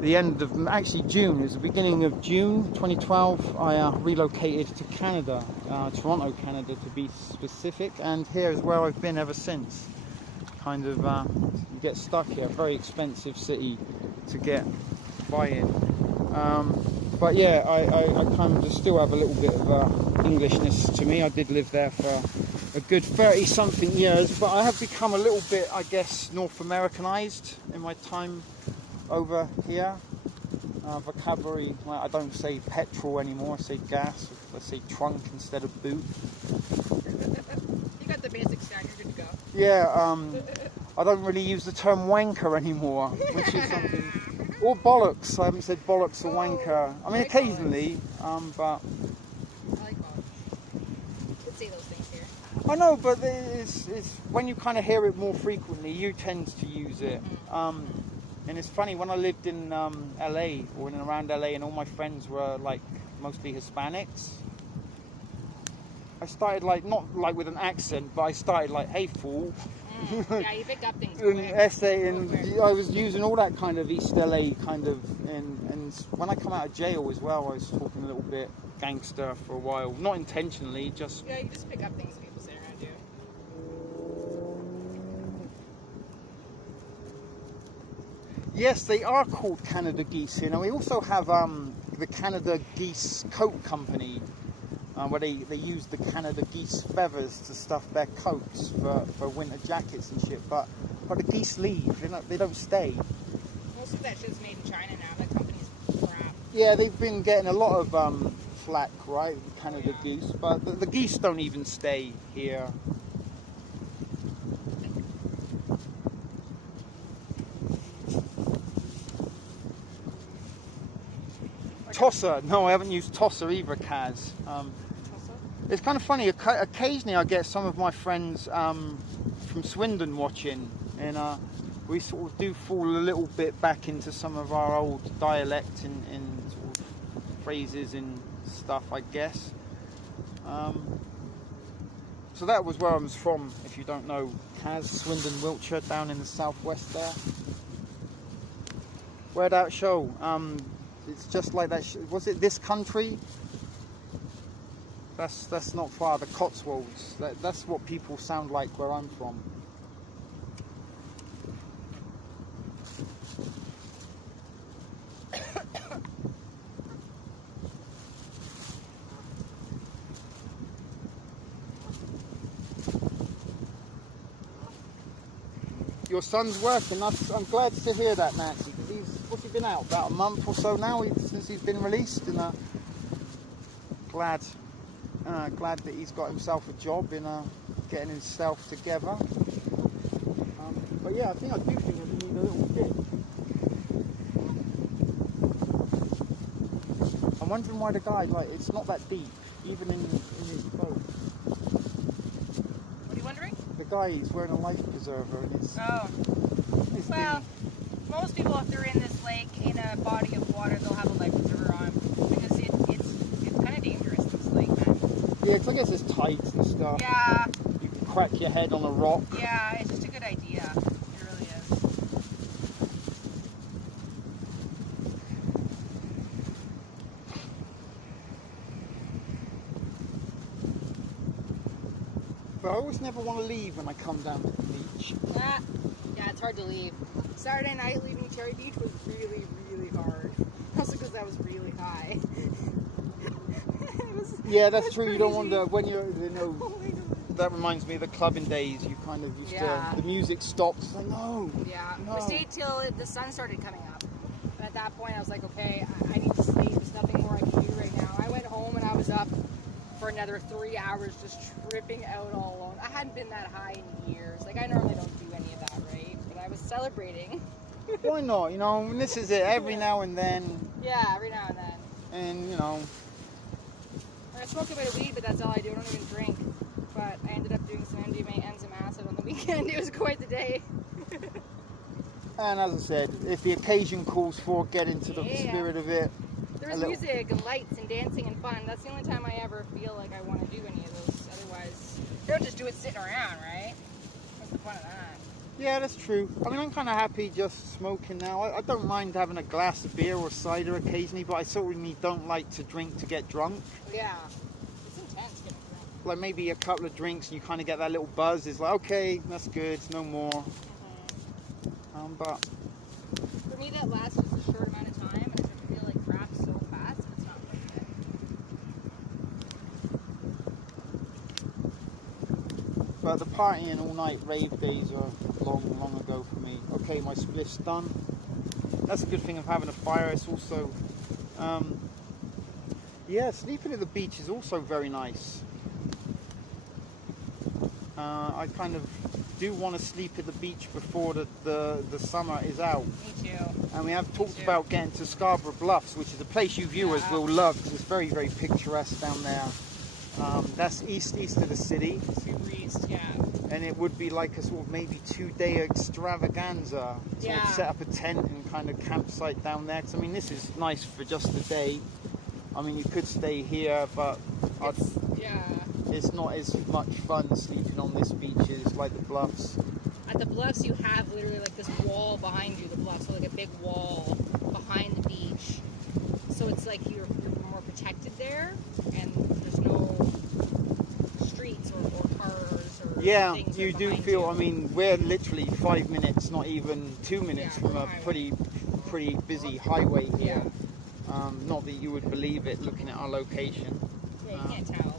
the end of, actually June, it was the beginning of June 2012, I relocated to Canada, Toronto, Canada to be specific, and here is where I've been ever since. Kind of get stuck here, very expensive city to get by in. But yeah, I kind of still have a little bit of Englishness to me. I did live there for a good 30 something years, but I have become a little bit, I guess, North Americanized in my time over here. Vocabulary, well, I don't say petrol anymore, I say gas. I say trunk instead of boot. You got the basics down, you're good to go. Yeah, I don't really use the term wanker anymore, which is something. Or bollocks. I haven't said bollocks or wanker. I mean, occasionally, but. I like bollocks. You could say those things here. I know, but it's when you kind of hear it more frequently, you tend to use it. And it's funny, when I lived in LA or in and around LA, and all my friends were like mostly Hispanics, I started like, not like with an accent, but I started like, hey fool. Yeah, you pick up things. And I was using all that kind of East LA kind of, and when I come out of jail as well, I was talking a little bit gangster for a while, not intentionally, just. Yeah, you just pick up things that people say around you. Yes, they are called Canada geese. You know, we also have the Canada Geese Coat Company, where they use the Canada geese feathers to stuff their coats for winter jackets and shit. But the geese leave. They don't stay. Most of that shit's made in China now. That company's crap. Yeah, they've been getting a lot of flack, right? Canada geese, but the geese don't even stay here. Tosser. No, I haven't used Tosser either, Kaz. It's kind of funny. Occasionally, I get some of my friends from Swindon watching, and we sort of do fall a little bit back into some of our old dialect and sort of phrases and stuff, I guess. So that was where I was from, if you don't know. Cas, Swindon, Wiltshire, down in the southwest there. Where'd that show? It's just like that. Was it This Country? That's not far. The Cotswolds. That's what people sound like where I'm from. Your son's working. I'm glad to hear that, Nancy. Because what's he been out? About a month or so now since he's been released, and glad that he's got himself a job in getting himself together. But yeah, I think that we need a little dip. I'm wondering why the guy, like, it's not that deep, even in his boat. What are you wondering? The guy, he's wearing a life preserver in his. Oh. his Well, dinghy. most people, if they're in this lake, in a body of water, they'll have a life preserver on. Because it's kind of dangerous, this lake, man. Yeah, because I guess it's tight and stuff. Yeah, You can crack your head on a rock. yeah, it's just a good idea. It really is. But I always never want to leave when I come down to the beach. Yeah, it's hard to leave. Saturday night leaving Cherry Beach was really, really hard. Also because I was really high. It was, Yeah, that's it's true. You don't crazy. want to, when you're, Oh my God. that reminds me of the clubbing days. You kind of used Yeah. to, the music stopped. It's like, no. Yeah, No. we stayed till the sun started coming up. And at that point, I was like, okay, I need to sleep. There's nothing more I can do right now. I went home and I was up for another 3 hours just tripping out all alone. I hadn't been that high in years. Like, I normally don't do any of that, right? But I was celebrating. Why not? You know, and this is it. Every now and then, Yeah, every now and then. and you know, I smoke a bit of weed, but that's all I do. I don't even drink. But I ended up doing some MDMA and some acid on the weekend. It was quite the day. and as I said, if the occasion calls for, get into the Yeah. spirit of it. There A was little- music and lights and dancing and fun. That's the only time I ever feel like I want to do any of those. Otherwise, you don't just do it sitting around, right? What's the fun of that? Yeah, that's true. I mean, I'm kind of happy just smoking now. I don't mind having a glass of beer or cider occasionally, but I certainly don't like to drink to get drunk. Yeah. It's intense getting drunk. Like maybe a couple of drinks and you kind of get that little buzz. It's like, okay, that's good, no more. But For me, that lasts just a short amount of time, and I feel like crap so fast, and it's not worth it. But the partying all night rave days are long ago for me. Okay, my spliff's done. That's a good thing of having a fire. It's also, yeah, sleeping at the beach is also very nice. I kind of do want to sleep at the beach before the summer is out. Me too. And we have talked too. about getting to Scarborough Bluffs, which is a place you viewers Yeah. will love because it's very, very picturesque down there. That's east of the city. Super East, yeah. And it would be like a sort of maybe 2-day extravaganza. Sort Yeah. of set up a tent and kind of campsite down there. 'Cause I mean, this is nice for just a day. I mean, you could stay here, but Yeah. it's not as much fun sleeping on this beach as like the Bluffs. At the Bluffs, you have literally like this wall behind you, the Bluffs, so like a big wall behind the beach. So it's like you're more protected there, and there's no streets or cars or Yeah, things you right do behind feel. you. I mean, we're literally 5 minutes, not even 2 minutes Yeah, from a highway. pretty busy highway here. Yeah. Not that you would believe it looking at our location. Yeah, you can't tell,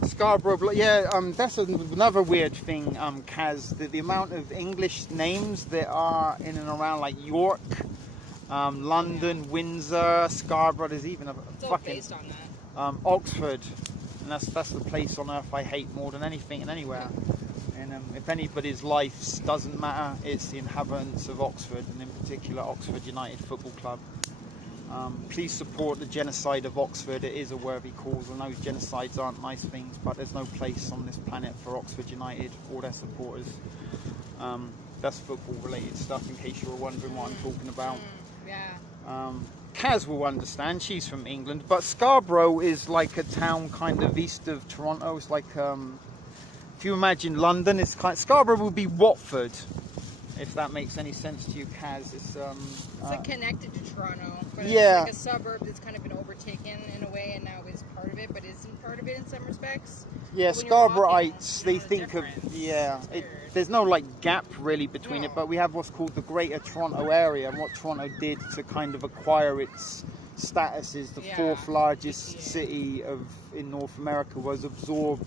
but Scarborough, yeah, that's another weird thing, Kaz, the amount of English names that are in and around like York, London, Windsor, Scarborough, there's even a it's all fucking based on that. Oxford, and that's the place on earth I hate more than anything and anywhere. And if anybody's life doesn't matter, it's the inhabitants of Oxford, and in particular Oxford United Football Club. Please support the genocide of Oxford. It is a worthy cause. I know genocides aren't nice things, but there's no place on this planet for Oxford United or their supporters. That's football related stuff in case you were wondering what I'm talking about. Yeah. Kaz will understand. She's from England, but Scarborough is like a town kind of east of Toronto. It's like if you imagine London, Scarborough would be Watford, if that makes any sense to you, Kaz. It's like connected to Toronto, but yeah. it's like a suburb that's kind of been overtaken in a way, and now is part of it, but isn't part of it in some respects. Yeah, When you're walking, Scarboroughites, they you know the think of, difference. yeah, It's weird. there's no like gap really between it, No. but we have what's called the Greater Toronto Area, and what Toronto did to kind of acquire its status as the Yeah, fourth largest yeah. city in North America was absorb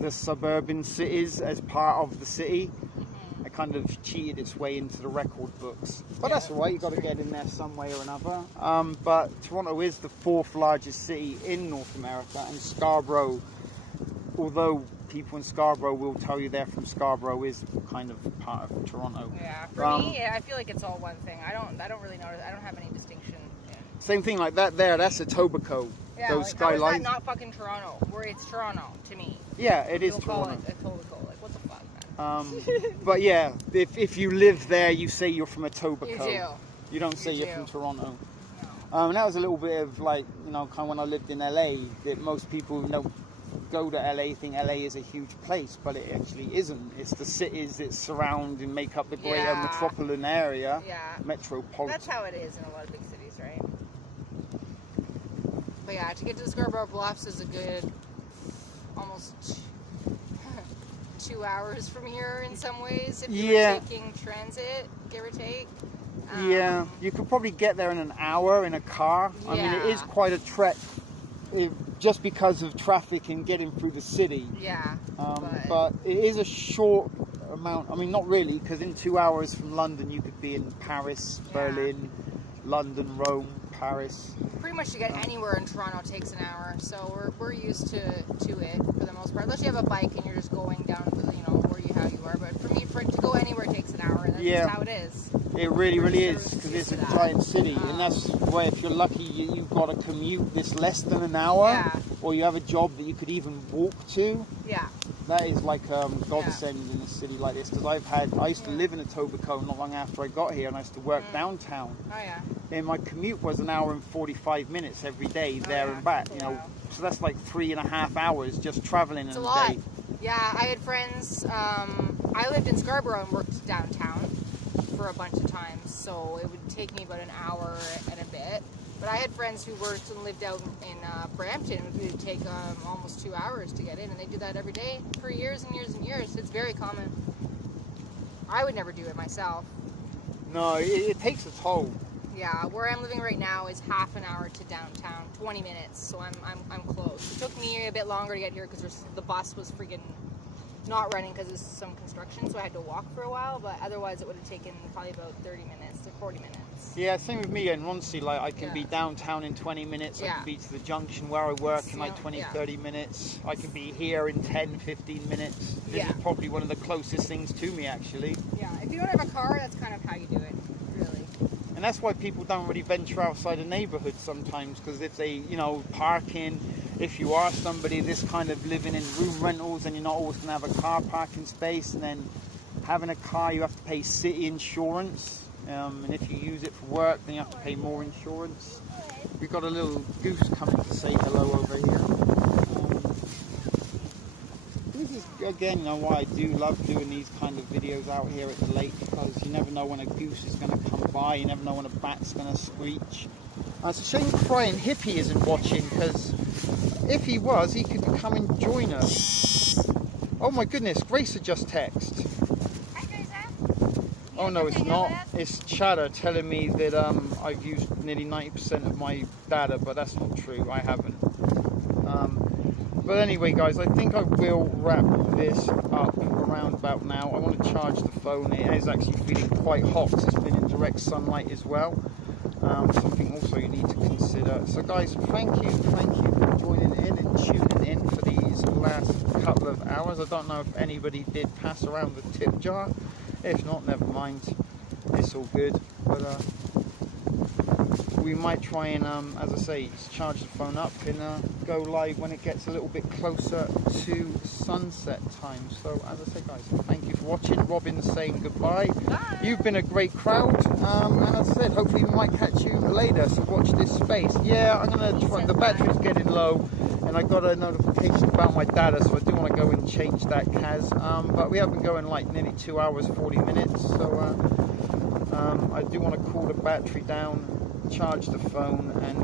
the suburban cities as part of the city. It kind of cheated its way into the record books, but Yeah, that's all right. You got to get in there some way or another. But Toronto is the fourth largest city in North America, and Scarborough, although people in Scarborough will tell you they're from Scarborough, is kind of part of Toronto. Yeah, for me, I feel like it's all one thing. I don't really notice. I don't have any distinction. Same thing like that there. That's Etobicoke. Yeah, Those like, how is skylines. that not fucking Toronto? Where it's Toronto to me. Yeah, it is You'll call Toronto. it Etobicoke. Like, what the fuck, man? But yeah, if you live there, you say you're from Etobicoke. You do. You don't say You you're from do. Toronto. No. And that was a little bit of like, you know, kind of when I lived in LA, that most people go to LA, think LA is a huge place, but it actually isn't. It's the cities that surround and make up the greater Yeah. metropolitan area, Yeah. metropolitan. That's how it is in a lot of big cities, right? But yeah, to get to the Scarborough Bluffs is a good almost 2 hours from here in some ways if you're Yeah. taking transit, give or take. Yeah, you could probably get there in an hour in a car. I mean, it is Yeah. quite a trek, just because of traffic and getting through the city. Yeah. But it is a short amount. I mean, not really, because in 2 hours from London, you could be in Paris, Yeah. Berlin, London, Rome, Paris. pretty much to get anywhere in Toronto takes an hour, so we're used to it for the most part. Unless you have a bike and you're just going down, how you are. But for me, to go anywhere takes an hour, and that's Yeah. just how it is. It really, We're really just is, because used it's to a that. giant city, and that's why if you're lucky, you've got a commute that's less than an hour, Yeah. or you have a job that you could even walk to. Yeah. That is like godsend in a city like this, because I used to live in Etobicoke not long after I got here, and I used to work downtown, Oh yeah. and my commute was an hour and 45 minutes every day there yeah. and back. That's You a know, while. so that's like 3.5 hours just traveling It's in a a lot. day. Yeah, I had friends. I lived in Scarborough and worked downtown for a bunch of times, so it would take me about an hour and a bit. But I had friends who worked and lived out in Brampton. It would take almost 2 hours to get in, and they do that every day for years and years and years. It's very common. I would never do it myself. No, it takes a toll. Yeah, where I'm living right now is half an hour to downtown, 20 minutes, so I'm close. It took me a bit longer to get here because the bus was freaking not running because of some construction, so I had to walk for a while, but otherwise it would have taken probably about 30 minutes to 40 minutes. Yeah, same with me and Roncy. Like, I can Yeah. be downtown in 20 minutes. I Yeah. can be to the junction where I work in like Yeah. 20, Yeah. 30 minutes. I can be here in 10, 15 minutes. This Yeah. is probably one of the closest things to me, actually. Yeah, if you don't have a car, that's kind of how you do it, really. And that's why people don't really venture outside a neighborhood sometimes, because if they, parking, if you are somebody this kind of living in room rentals and you're not always going to have a car parking space, and then having a car, you have to pay city insurance. And if you use it for work, then you have to pay more insurance. We've got a little goose coming to say hello over here. This is, again, why I do love doing these kind of videos out here at the lake, because you never know when a goose is going to come by, you never know when a bat's going to screech. It's a shame Crying Hippie isn't watching, because if he was, he could come and join us. Oh my goodness, Grace had just texted. Hi, Grace. Oh no, it's not. It's Chatter telling me that I've used nearly 90% of my data, but that's not true. I haven't. But anyway, guys, I think I will wrap this up around about now. I want to charge the phone. It is actually feeling quite hot. It's been in direct sunlight as well. Something also you need to consider. So guys, thank you for joining in and tuning in for these last couple of hours. I don't know if anybody did pass around the tip jar. If not, never mind. It's all good. But we might try and, as I say, charge the phone up and go live when it gets a little bit closer to sunset time. So as I say, guys, thank you for watching. Robin's saying goodbye. Bye. You've been a great crowd, and as I said, hopefully we might catch you later, so watch this space. Yeah, I'm going to try, the battery's getting low, and I got a notification about my data, so I do want to go and change that, Kaz. But we have been going like nearly 2 hours, 40 minutes, so I do want to cool the battery down, charge the phone, and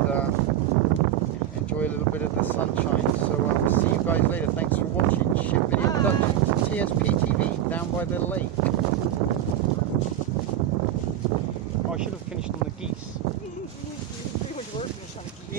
enjoy a little bit of the sunshine. So I'll see you guys later. Thanks for watching. Ship Video Production, TSP TV, down by the lake. Oh, I should have finished on the geese.